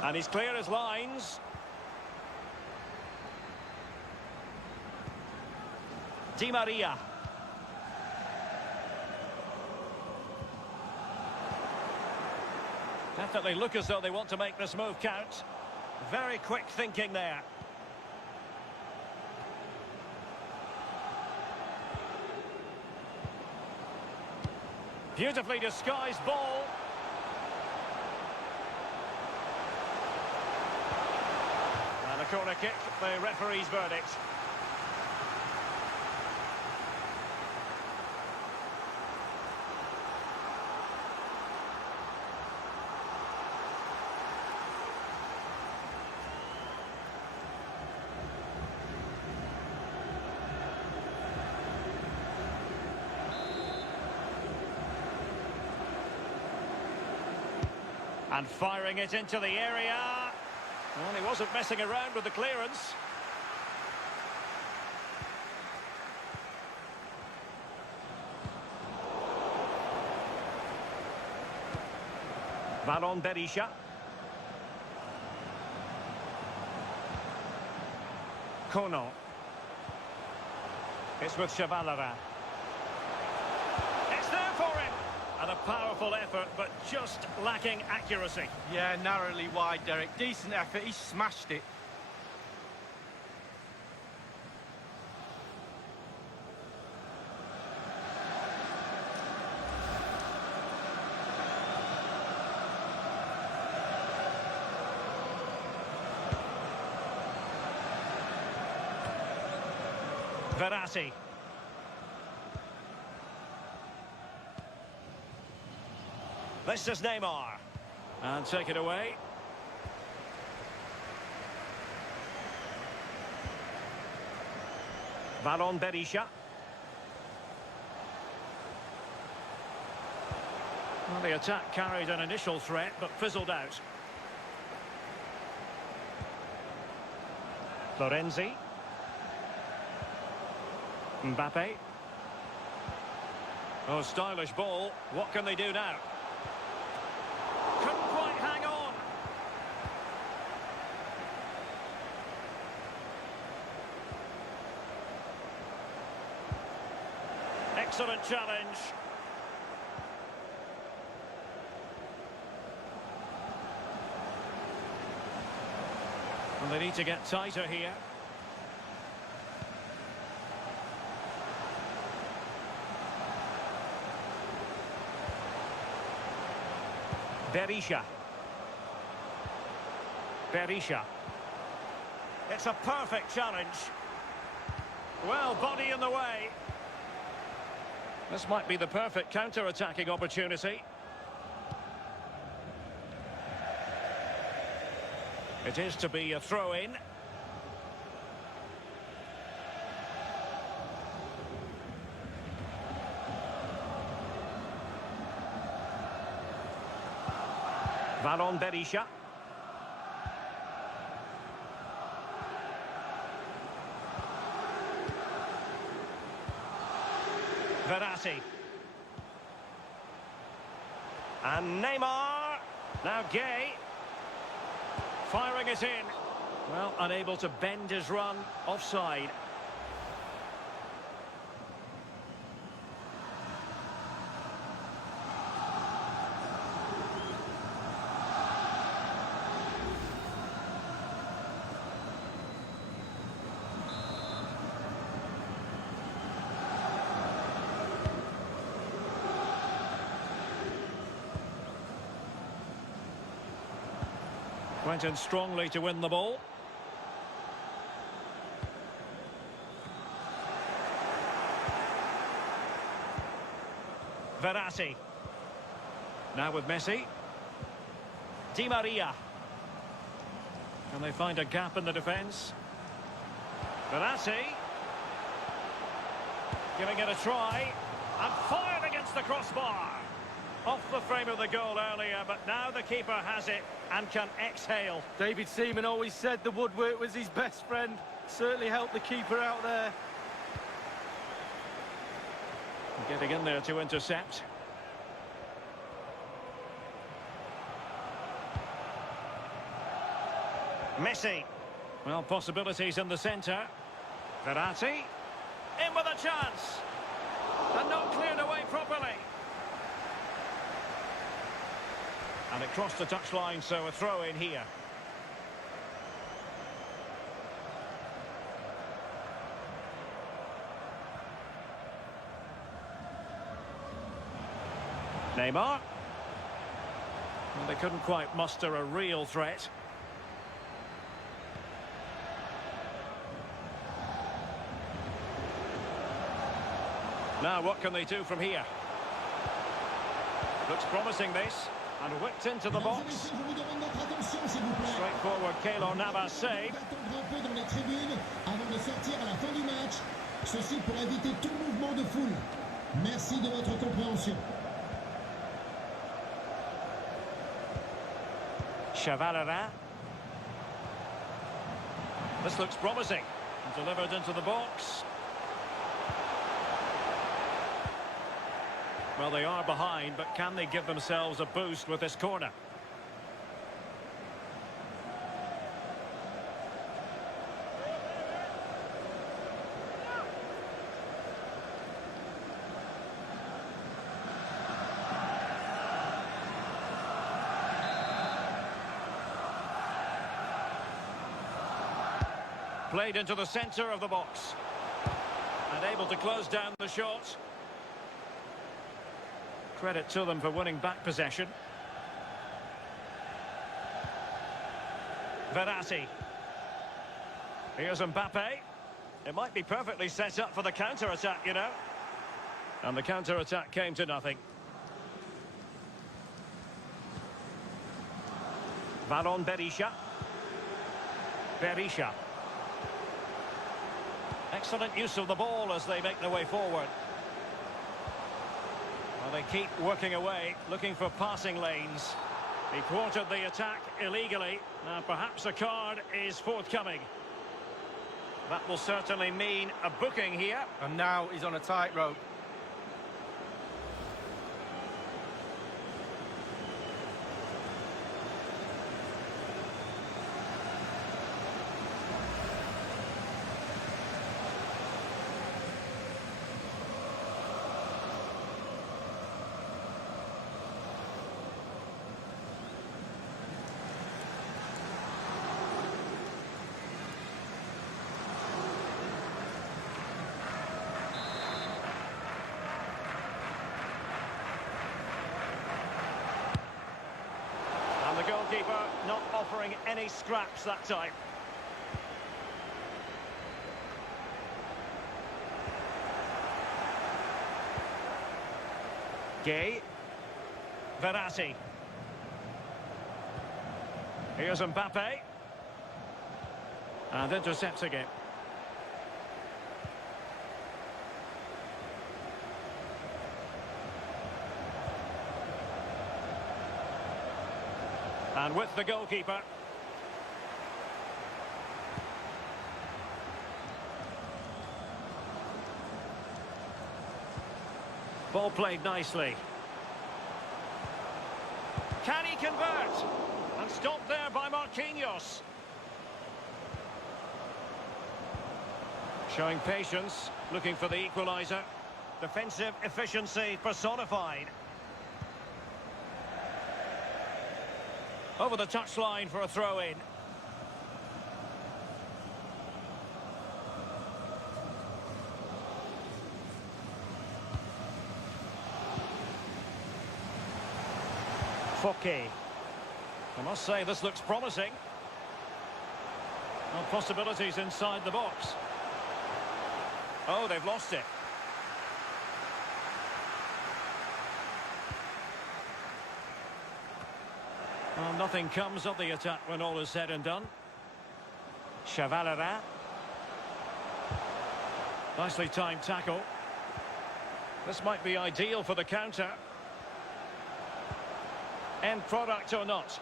And he's clear as lines. Di Maria. Definitely look as though they want to make this move count. Very quick thinking there. Beautifully disguised ball. And a corner kick, the referee's verdict. And firing it into the area. Well, he wasn't messing around with the clearance. Ballon Berisha. Kono. It's with Chavalera. It's there for him. And a powerful effort, but just lacking accuracy. Yeah, narrowly wide, Derek. Decent effort. He smashed it. Verratti. This is Neymar. And take it away. Ballon Berisha. Well, the attack carried an initial threat, but fizzled out. Lorenzi. Mbappe. Oh, stylish ball. What can they do now? Couldn't quite hang on. Excellent challenge. And they need to get tighter here. Berisha. Berisha. It's a perfect challenge. Well, body in the way. This might be the perfect counter-attacking opportunity. It is to be a throw-in. Valon Berisha. Verratti. And Neymar. Now Gay. Firing it in. Well, unable to bend his run. Offside. Went in strongly to win the ball. Verratti. Now with Messi. Di Maria. Can they find a gap in the defence? Verratti. Giving it a try. And fired against the crossbar. Off the frame of the goal earlier, but now the keeper has it and can exhale. David Seaman always said the woodwork was his best friend. Certainly helped the keeper out there. Getting in there to intercept. Messi. Well, possibilities in the centre. Verratti. In with a chance. And not cleared away properly. And it crossed the touchline, so a throw in here. Neymar. Well, they couldn't quite muster a real threat. Now, what can they do from here? Looks promising, this. And whipped into the box. Straightforward Keylor Navas save. Ceci pour éviter tout mouvement de foule. Merci de votre compréhension. Chavalera. This looks promising. Delivered into the box. Well, they are behind, but can they give themselves a boost with this corner? Played into the centre of the box. And able to close down the shot. Credit to them for winning back possession. Verratti. Here's Mbappe. It might be perfectly set up for the counter-attack, you know. And the counter-attack came to nothing. Valon Berisha. Berisha. Excellent use of the ball as they make their way forward. Well, they keep working away, looking for passing lanes. He thwarted the attack illegally. Now, perhaps a card is forthcoming. That will certainly mean a booking here. And now he's on a tightrope. offering any scraps that time. Gay. Verratti. Here's Mbappe. And intercepting it. And with the goalkeeper. Ball played nicely. Can he convert? And stopped there by Marquinhos. Showing patience, looking for the equaliser. Defensive efficiency personified. Over the touchline for a throw-in. Foke. I must say this looks promising. Well, possibilities inside the box. Oh, they've lost it. Well, nothing comes of the attack when all is said and done. Chevalerat. Nicely timed tackle. This might be ideal for the counter. End product or not.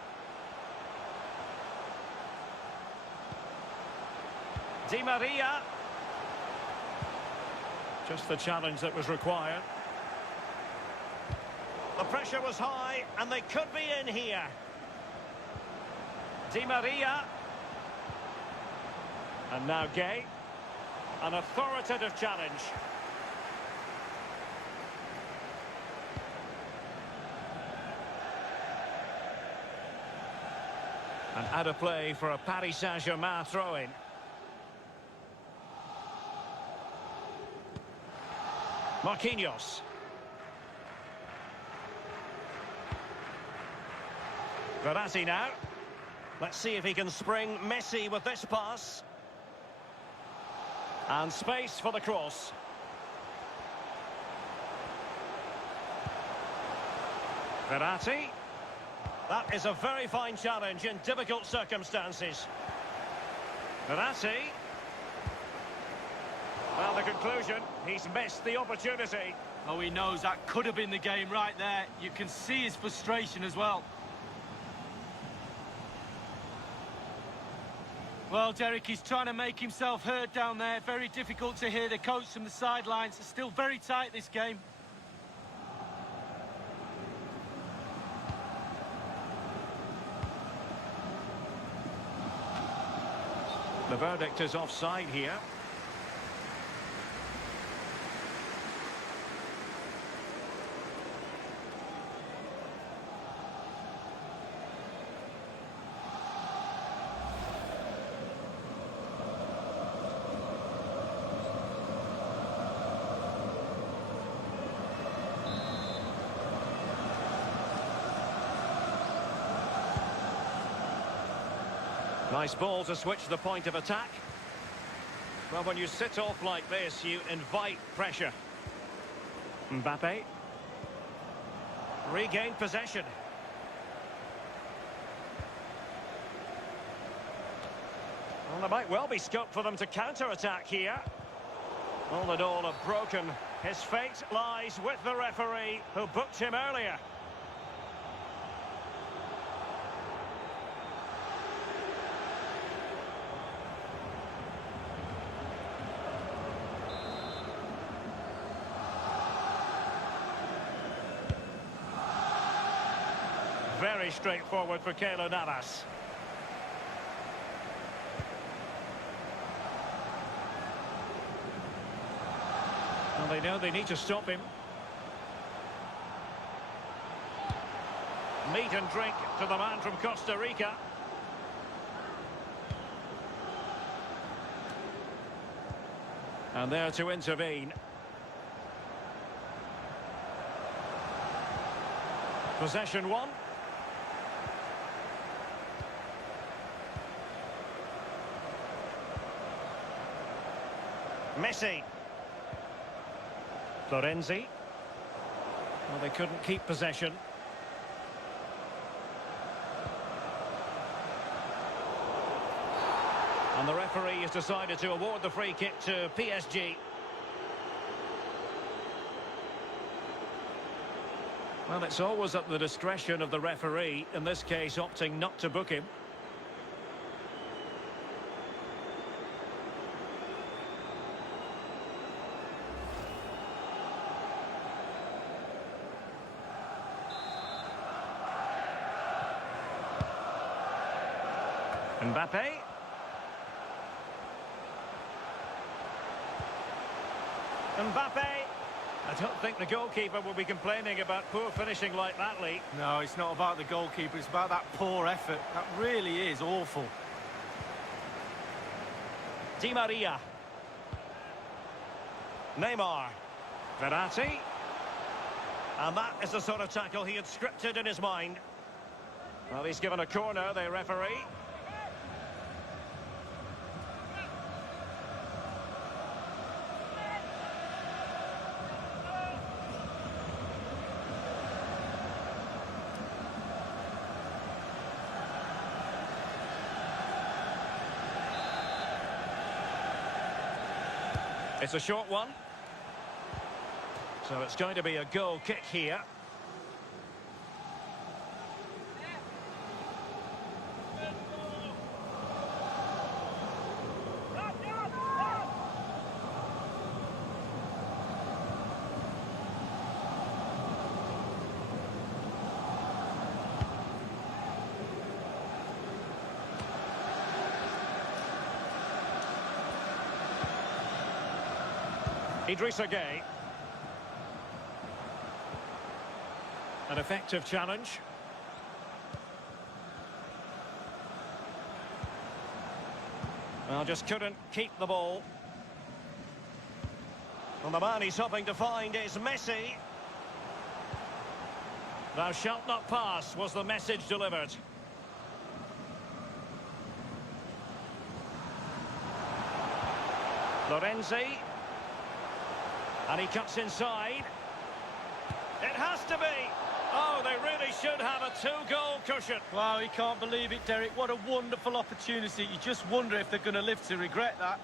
Di Maria. Just the challenge that was required. The pressure was high, and they could be in here. Di Maria. And now Gay. An authoritative challenge. And out of play for a Paris Saint-Germain throw-in. Marquinhos. Verratti now. Let's see if he can spring Messi with this pass. And space for the cross. Verratti. That is a very fine challenge in difficult circumstances. Verratti. Well, the conclusion, he's missed the opportunity. Oh, he knows that could have been the game right there. You can see his frustration as well. Well, Derek, he's trying to make himself heard down there. Very difficult to hear the coach from the sidelines. It's still very tight, this game. The verdict is offside here. Nice ball to switch the point of attack. Well, when you sit off like this, you invite pressure. Mbappe. Regained possession. Well, there might well be scope for them to counter-attack here. All in all, a broken. His fate lies with the referee, who booked him earlier. Very straightforward for Keylor Navas. Well, they know they need to stop him. Meat and drink to the man from Costa Rica. And there to intervene. Possession one. Messi. Florenzi. Well, they couldn't keep possession. And the referee has decided to award the free kick to PSG. Well, it's always at the discretion of the referee, in this case opting not to book him. Mbappe. Mbappe. I don't think the goalkeeper will be complaining about poor finishing like that, Lee. No, it's not about the goalkeeper, it's about that poor effort. That really is awful. Di Maria. Neymar. Verratti. And that is the sort of tackle he had scripted in his mind. Well, he's given a corner, the referee. It's a short one. So it's going to be a goal kick here. Idrissa Gueye. An effective challenge. Well, just couldn't keep the ball. Well, the man he's hoping to find is Messi. Thou shalt not pass, was the message delivered. Florenzi. And he cuts inside. It has to be. Oh, they really should have a two-goal cushion. Wow, he can't believe it, Derek. What a wonderful opportunity. You just wonder if they're going to live to regret that.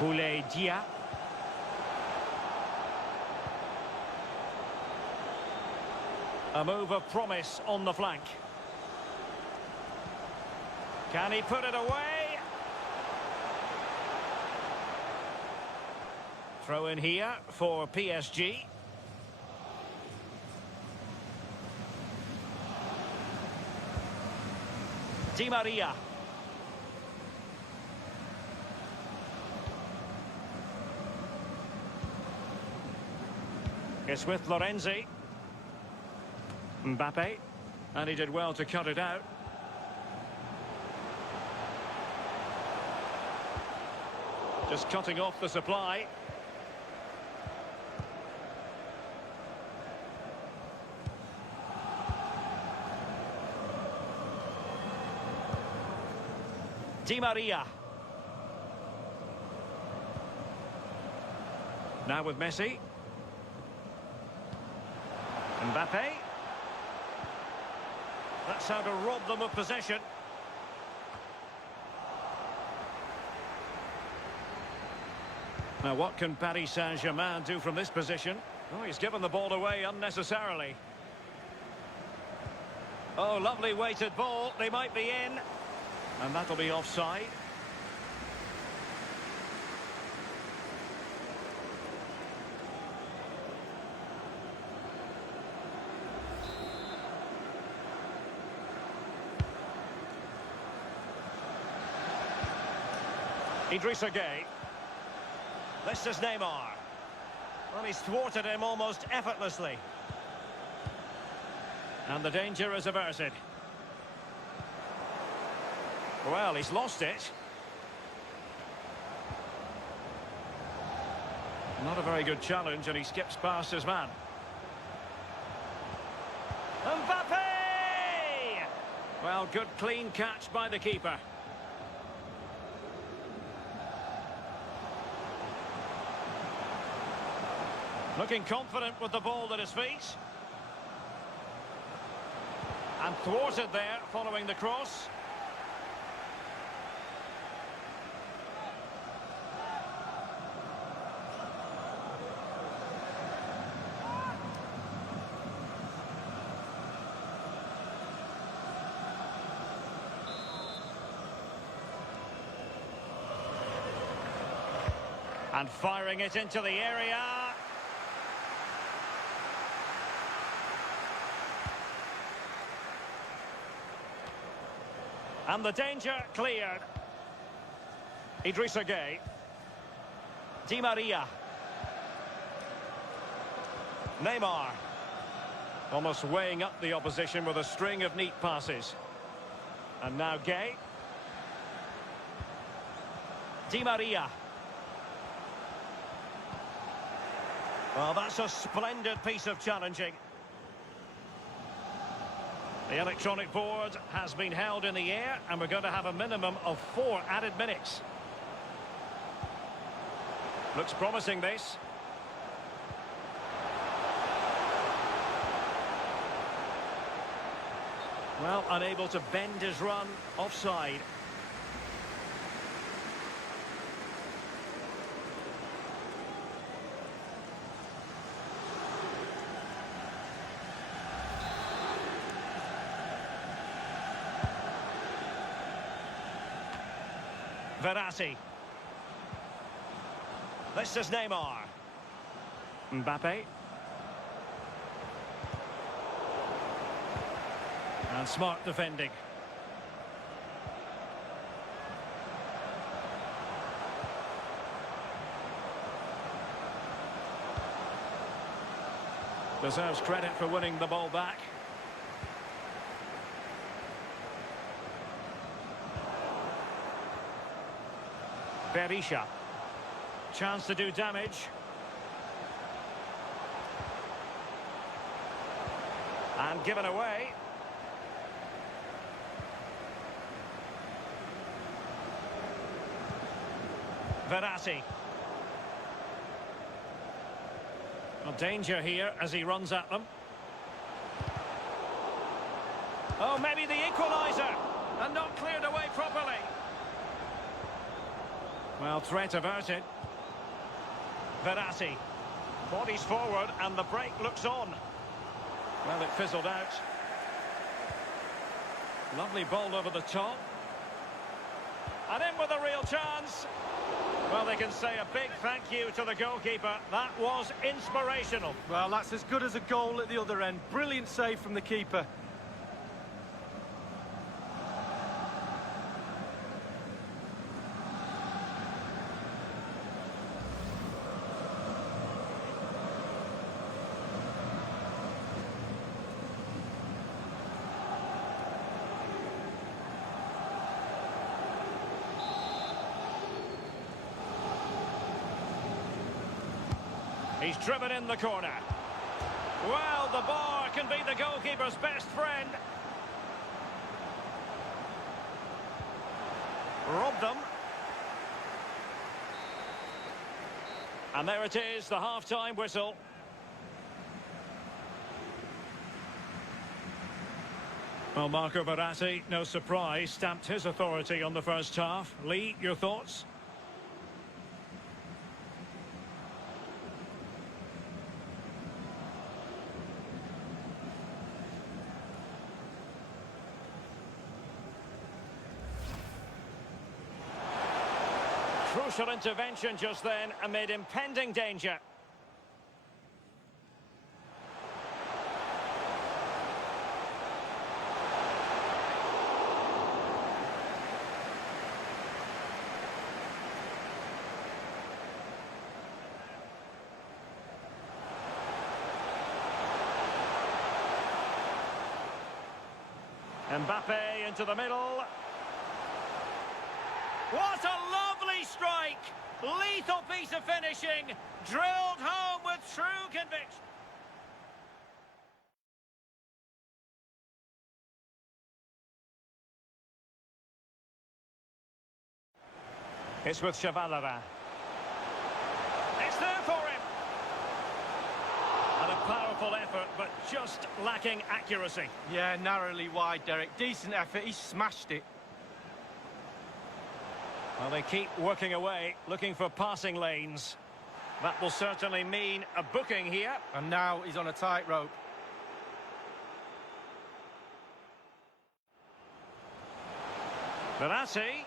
Boulaye Dia. A move of promise on the flank. Can he put it away? Throw in here for PSG. Di Maria. It's with Florenzi. Mbappe. And he did well to cut it out. Just cutting off the supply. Di Maria. Now with Messi. Mbappe. That's how to rob them of possession. Now what can Paris Saint-Germain do from this position? Oh, he's given the ball away unnecessarily. Oh, lovely weighted ball. They might be in. And that'll be offside. Idrissa Gueye. This is Neymar. Well, he's thwarted him almost effortlessly. And the danger is averted. Well, he's lost it. Not a very good challenge, and he skips past his man. Mbappe! Well, good clean catch by the keeper. Looking confident with the ball at his feet. And thwarted there following the cross. And firing it into the area. And the danger cleared. Idrissa Gueye. Di Maria. Neymar. Almost weighing up the opposition with a string of neat passes. And now Gueye. Di Maria. Well, that's a splendid piece of challenging. The electronic board has been held in the air, and we're going to have a minimum of 4 added minutes. Looks promising, this. Well, unable to bend his run, offside. Verratti. This is Neymar. Mbappe. And smart defending. Deserves credit for winning the ball back. Berisha. Chance to do damage. And given away. Verratti. Well, danger here as he runs at them. Oh, maybe the equaliser. And not cleared away properly. Well, threat averted. Verratti. Bodies forward and the break looks on. Well, it fizzled out. Lovely ball over the top. And in with a real chance. Well, they can say a big thank you to the goalkeeper. That was inspirational. Well, that's as good as a goal at the other end. Brilliant save from the keeper. He's driven in the corner. Well, the bar can be the goalkeeper's best friend. Robbed them. And there it is, the half-time whistle. Well, Marco Verratti, no surprise, stamped his authority on the first half. Lee, your thoughts? Crucial intervention just then amid impending danger. Mbappe into the middle. What a lovely strike! Lethal piece of finishing, drilled home with true conviction. It's with Chavalera. It's there for him. And a powerful effort, but just lacking accuracy. Yeah, narrowly wide, Derek. Decent effort, he smashed it. Well, they keep working away, looking for passing lanes. That will certainly mean a booking here. And now he's on a tightrope. Verratti.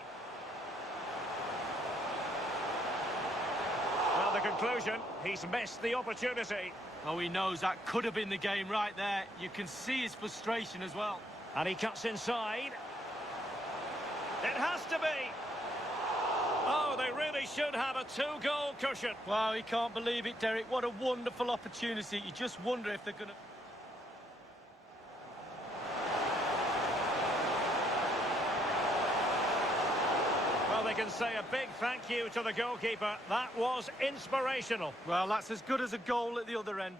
Well, the conclusion, he's missed the opportunity. Oh, he knows that could have been the game right there. You can see his frustration as well. And he cuts inside. It has to be. Oh, they really should have a two-goal cushion. Wow, he can't believe it, Derek. What a wonderful opportunity. You just wonder if they're going to... Well, they can say a big thank you to the goalkeeper. That was inspirational. Well, that's as good as a goal at the other end.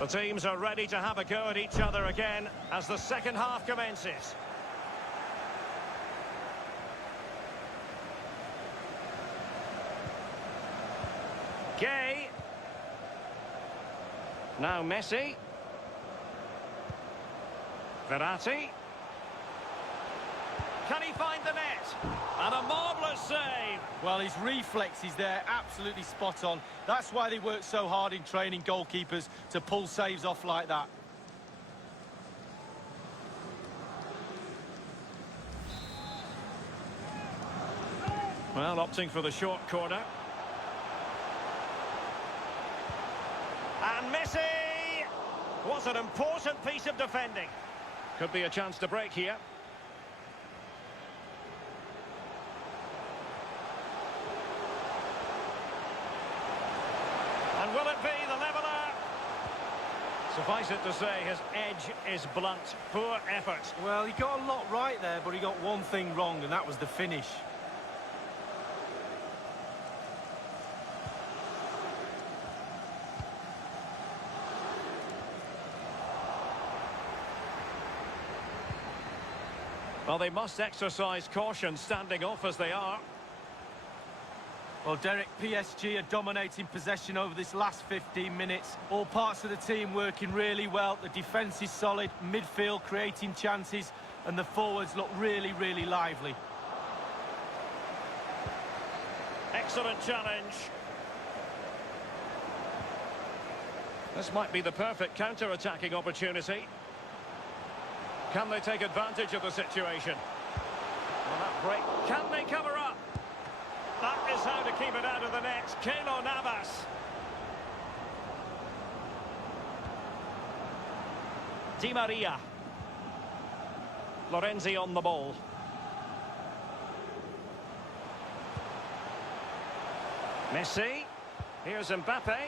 The teams are ready to have a go at each other again as the second half commences. Gay. Now Messi. Verratti. Can he find the net? And a marvellous save. Well, his reflexes there, absolutely spot on. That's why they work so hard in training goalkeepers to pull saves off like that. Well, opting for the short corner. And Messi! What an important piece of defending. Could be a chance to break here. And will it be the leveller? Suffice it to say, his edge is blunt. Poor effort. Well, he got a lot right there, but he got one thing wrong, and that was the finish. Well, they must exercise caution standing off as they are. Well, Derek, PSG are dominating possession over this last 15 minutes. All parts of the team working really well. The defence is solid, midfield creating chances, and the forwards look really, really lively. Excellent challenge. This might be the perfect counter-attacking opportunity. Can they take advantage of the situation? Well, that break. Can they cover up? That is how to keep it out of the net. Keylor Navas. Di Maria. Lorenzi on the ball. Messi. Here's Mbappe.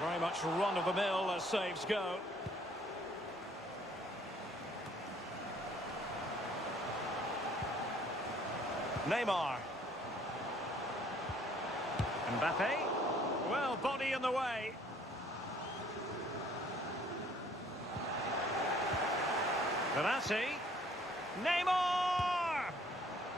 Very much run-of-the-mill as saves go. Neymar. Mbappe. Well, body in the way. Verratti. Neymar!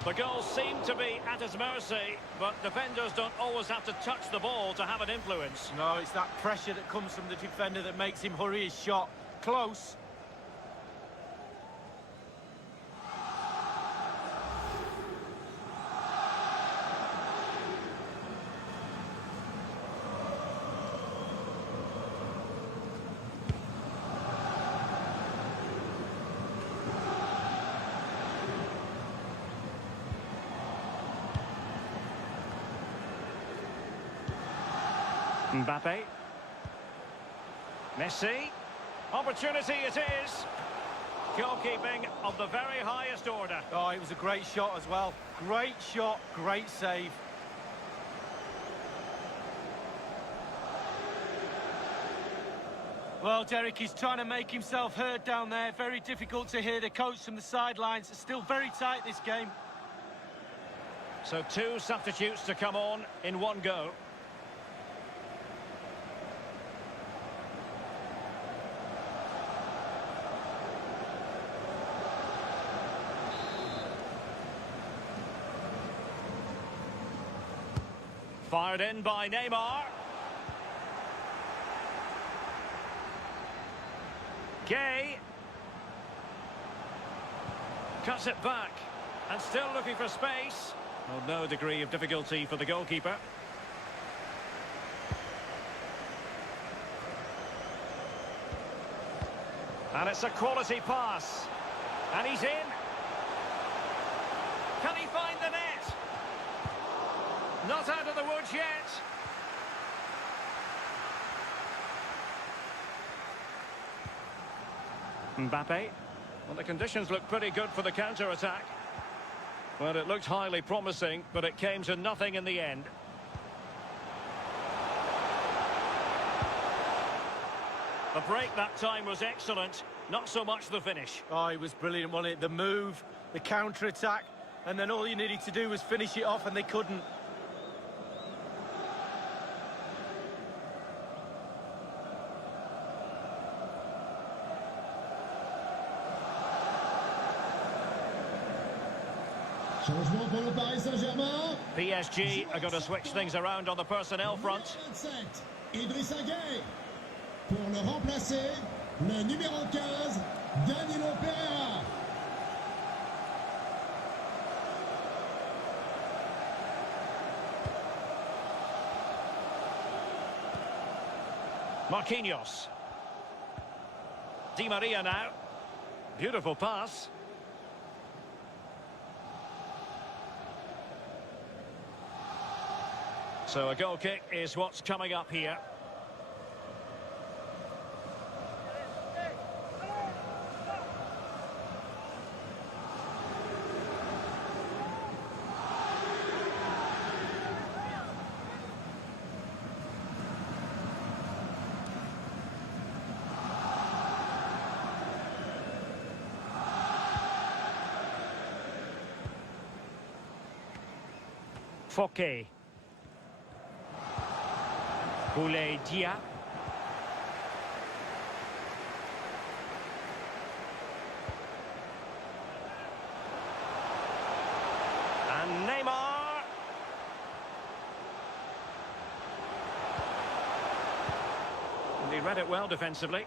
The goal seemed to be at his mercy, but defenders don't always have to touch the ball to have an influence. No, it's that pressure that comes from the defender that makes him hurry his shot. Close. Mbappe. Messi. Opportunity it is. Goalkeeping of the very highest order. Oh, it was a great shot as well. Great shot, great save. Well, Derek, he's trying to make himself heard down there. Very difficult to hear the coach from the sidelines. It's still very tight, this game. So two substitutes to come on in one go. Fired in by Neymar. Gay. Cuts it back. And still looking for space. Well, no degree of difficulty for the goalkeeper. And it's a quality pass. And he's in. Can he find the net? Not out of the woods yet. Mbappe. Well, the conditions look pretty good for the counter-attack. Well, it looked highly promising, but it came to nothing in the end. The break that time was excellent, not so much the finish. Oh, it was brilliant, wasn't it? The move, the counter-attack, and then all you needed to do was finish it off, and they couldn't. Changement pour le Paris Saint-Germain. PSG are going to switch things around on the personnel front. 27, Idrissa Gueye. Pour le remplacer, le numéro 15, Danilo Pereira. Marquinhos. Di Maria now. Beautiful pass. So a goal kick is what's coming up here. Fouquet. Boulay Dia. And Neymar. And he read it well defensively.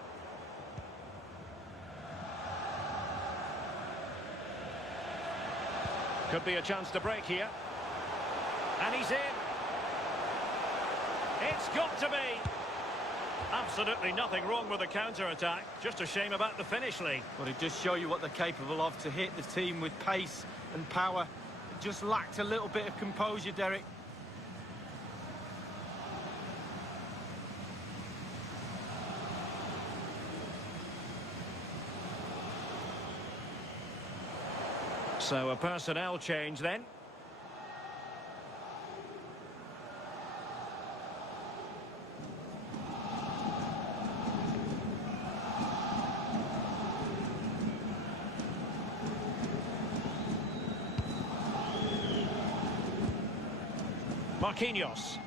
Could be a chance to break here. And he's in. It's got to be. Absolutely nothing wrong with the counter-attack. Just a shame about the finish, Lee. Well, it does show you what they're capable of to hit the team with pace and power. It just lacked a little bit of composure, Derek. So a personnel change then. Marquinhos.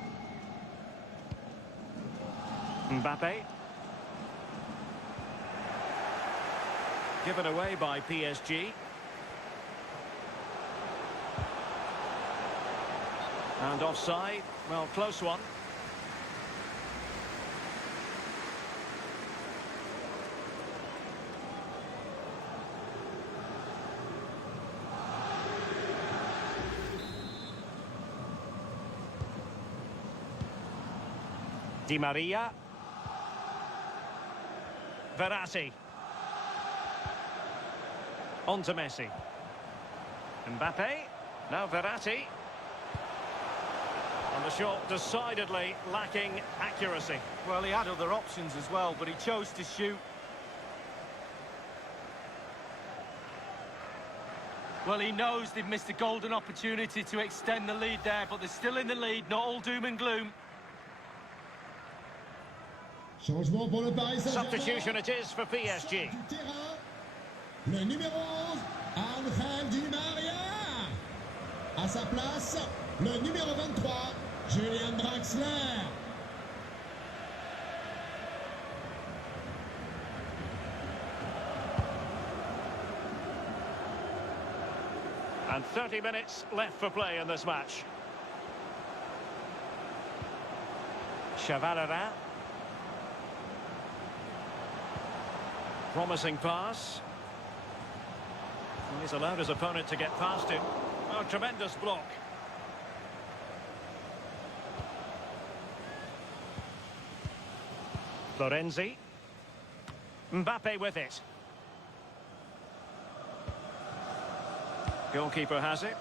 Mbappe. Given away by PSG. And offside. Well, close one. Di Maria. Verratti. On to Messi. Mbappe. Now Verratti. And the shot decidedly lacking accuracy. Well, he had other options as well, but he chose to shoot. Well, he knows they've missed a golden opportunity to extend the lead there, but they're still in the lead, not all doom and gloom. Changement pour le Paris Saint-Germain. Substitution it is for PSG. Du terrain, le numéro 11, Angel Di Maria. À sa place, le numéro 23, Julian Draxler. And 30 minutes left for play in this match. Chavarera. Promising pass. Well, he's allowed his opponent to get past it. Oh, tremendous block. Florenzi. Mbappe with it. Goalkeeper has it.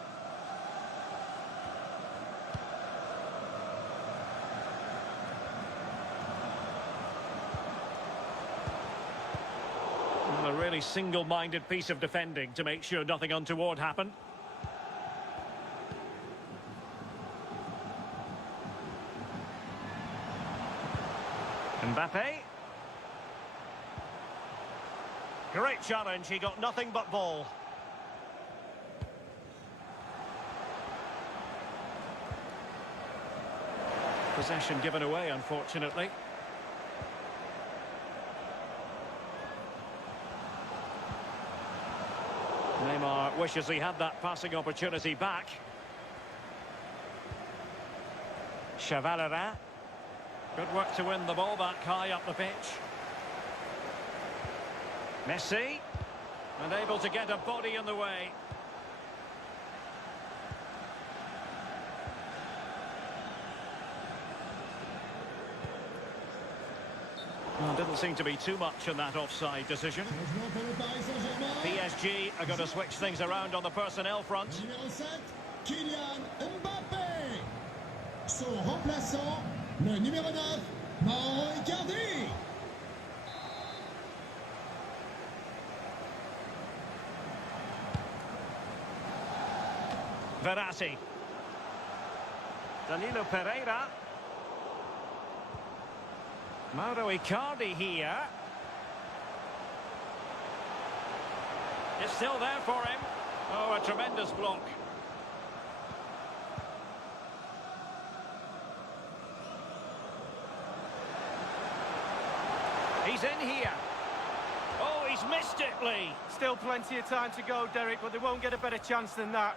Well, a really single-minded piece of defending to make sure nothing untoward happened. Mbappe. Great challenge, he got nothing but ball. Possession given away, unfortunately. Neymar But wishes he had that passing opportunity back. Chevalerin. Good work to win the ball back high up the pitch. Messi. And able to get a body in the way. Well, didn't seem to be too much in that offside decision. Changement pour le Paris Saint-Germain. PSG are going to switch things around on the personnel front. Numéro 7, Kylian Mbappé. Son remplaçant, le numéro 9, Mauro Icardi. Verratti. Danilo Pereira. Mauro Icardi here. It's still there for him. Oh, a tremendous block. He's in here. Oh, he's missed it, Lee. Still plenty of time to go, Derek, but they won't get a better chance than that.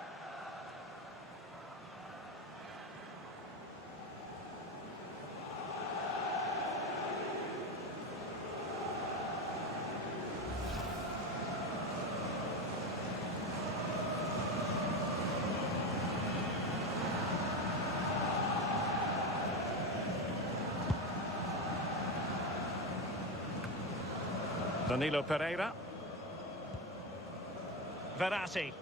Danilo Pereira. Verratti.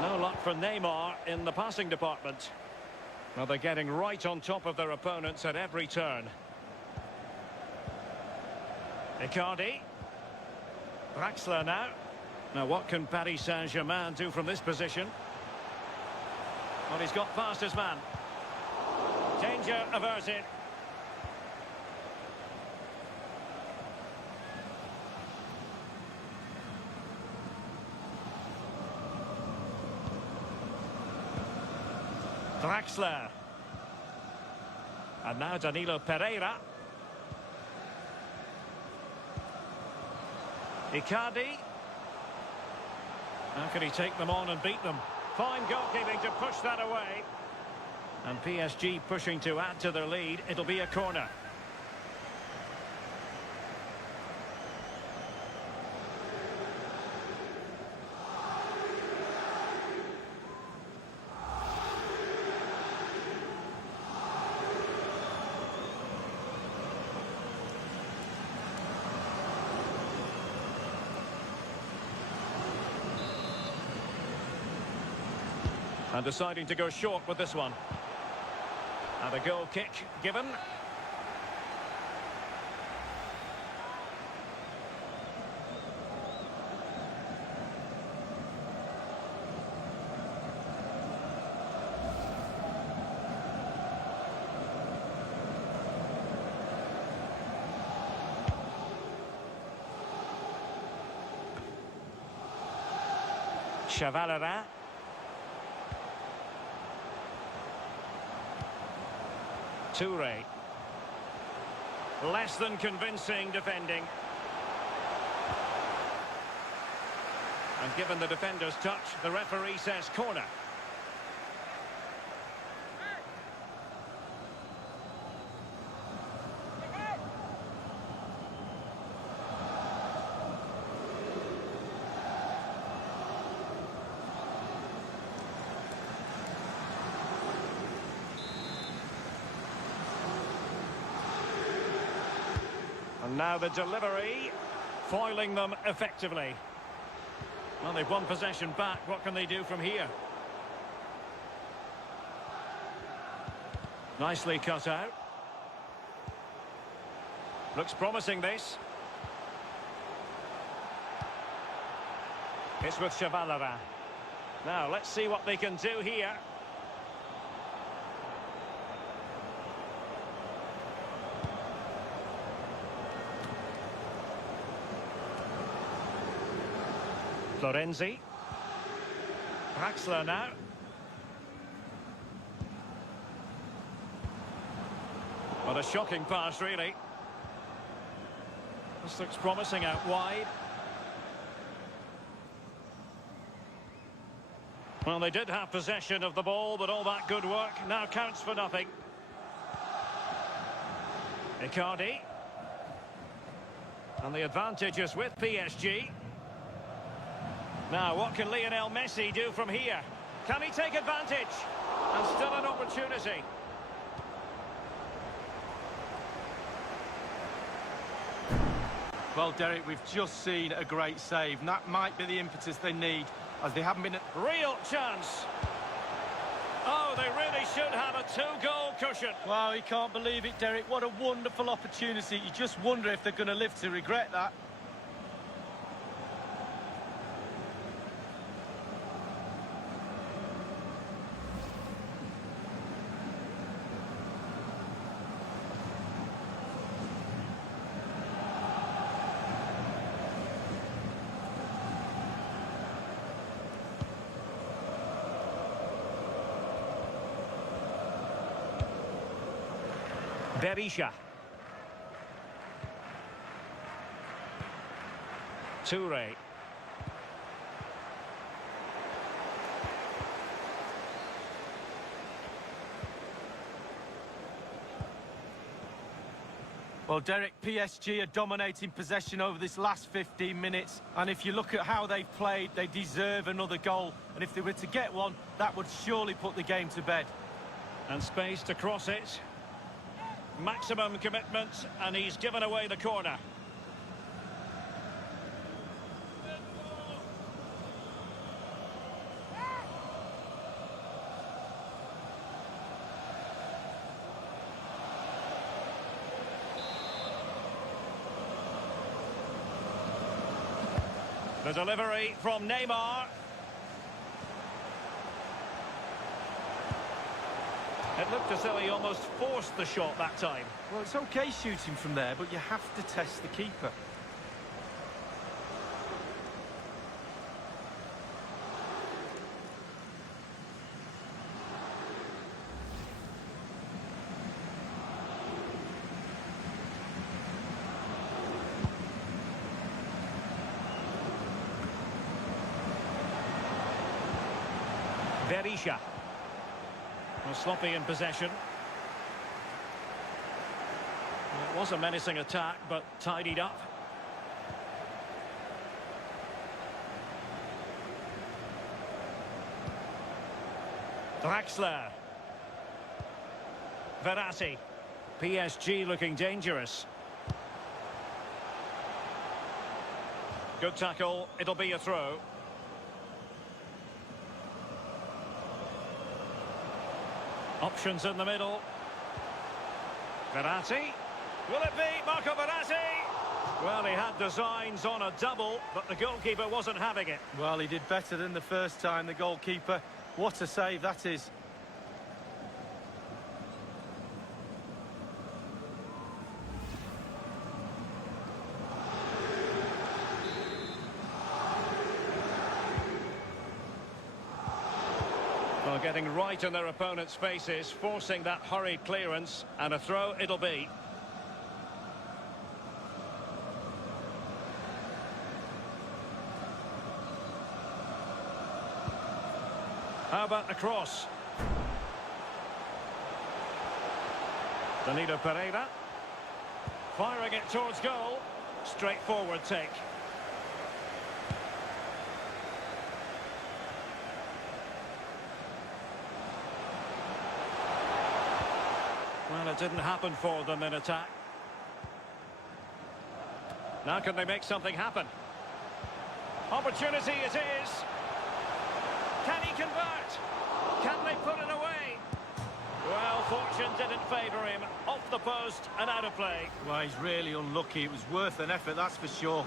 No luck for Neymar in the passing department. Well, they're getting right on top of their opponents at every turn. Icardi. Draxler now. Now, what can Paris Saint-Germain do from this position? Well, he's got past his man. Danger averted. Draxler. And now Danilo Pereira. Icardi. How can he take them on and beat them? Fine goalkeeping to push that away. And PSG pushing to add to their lead. It'll be a corner. And deciding to go short with this one. And a goal kick given. Chevalerin. Toure. Less than convincing defending. And given the defender's touch, the referee says corner. And now the delivery, foiling them effectively. Well, they've won possession back. What can they do from here? Nicely cut out. Looks promising, this. It's with Chevalerin. Now, let's see what they can do here. Florenzi. Draxler now. What a shocking pass, really. This looks promising out wide. Well, they did have possession of the ball, but all that good work now counts for nothing. Icardi. And the advantage is with PSG. Now, what can Lionel Messi do from here? Can he take advantage? And still an opportunity. Well, Derek, we've just seen a great save, and that might be the impetus they need, as they haven't been... Real chance. Oh, they really should have a two-goal cushion. Wow, he can't believe it, Derek. What a wonderful opportunity. You just wonder if they're going to live to regret that. Berisha. Toure. Well, Derek, PSG are dominating possession over this last 15 minutes. And if you look at how they've played, they deserve another goal. And if they were to get one, that would surely put the game to bed. And space to cross it. Maximum commitment, and he's given away the corner. The delivery from Neymar. It looked as though he almost forced the shot that time. Well, it's okay shooting from there, but you have to test the keeper. Berisha. Well, sloppy in possession. It was a menacing attack, but tidied up. Draxler. Verratti. PSG looking dangerous. Good tackle. It'll be a throw. Options in the middle. Verratti. Will it be Marco Verratti? Well, he had designs on a double, but the goalkeeper wasn't having it. Well, he did better than the first time, the goalkeeper. What a save that is. Well, getting right in their opponent's faces, forcing that hurried clearance, and a throw it'll be. How about the cross? Danilo Pereira. Firing it towards goal. Straightforward take. Well, it didn't happen for them in attack. Now can they make something happen? Opportunity it is. Can he convert? Can they put it away? Well, fortune didn't favour him. Off the post and out of play. Well, he's really unlucky. It was worth an effort, that's for sure.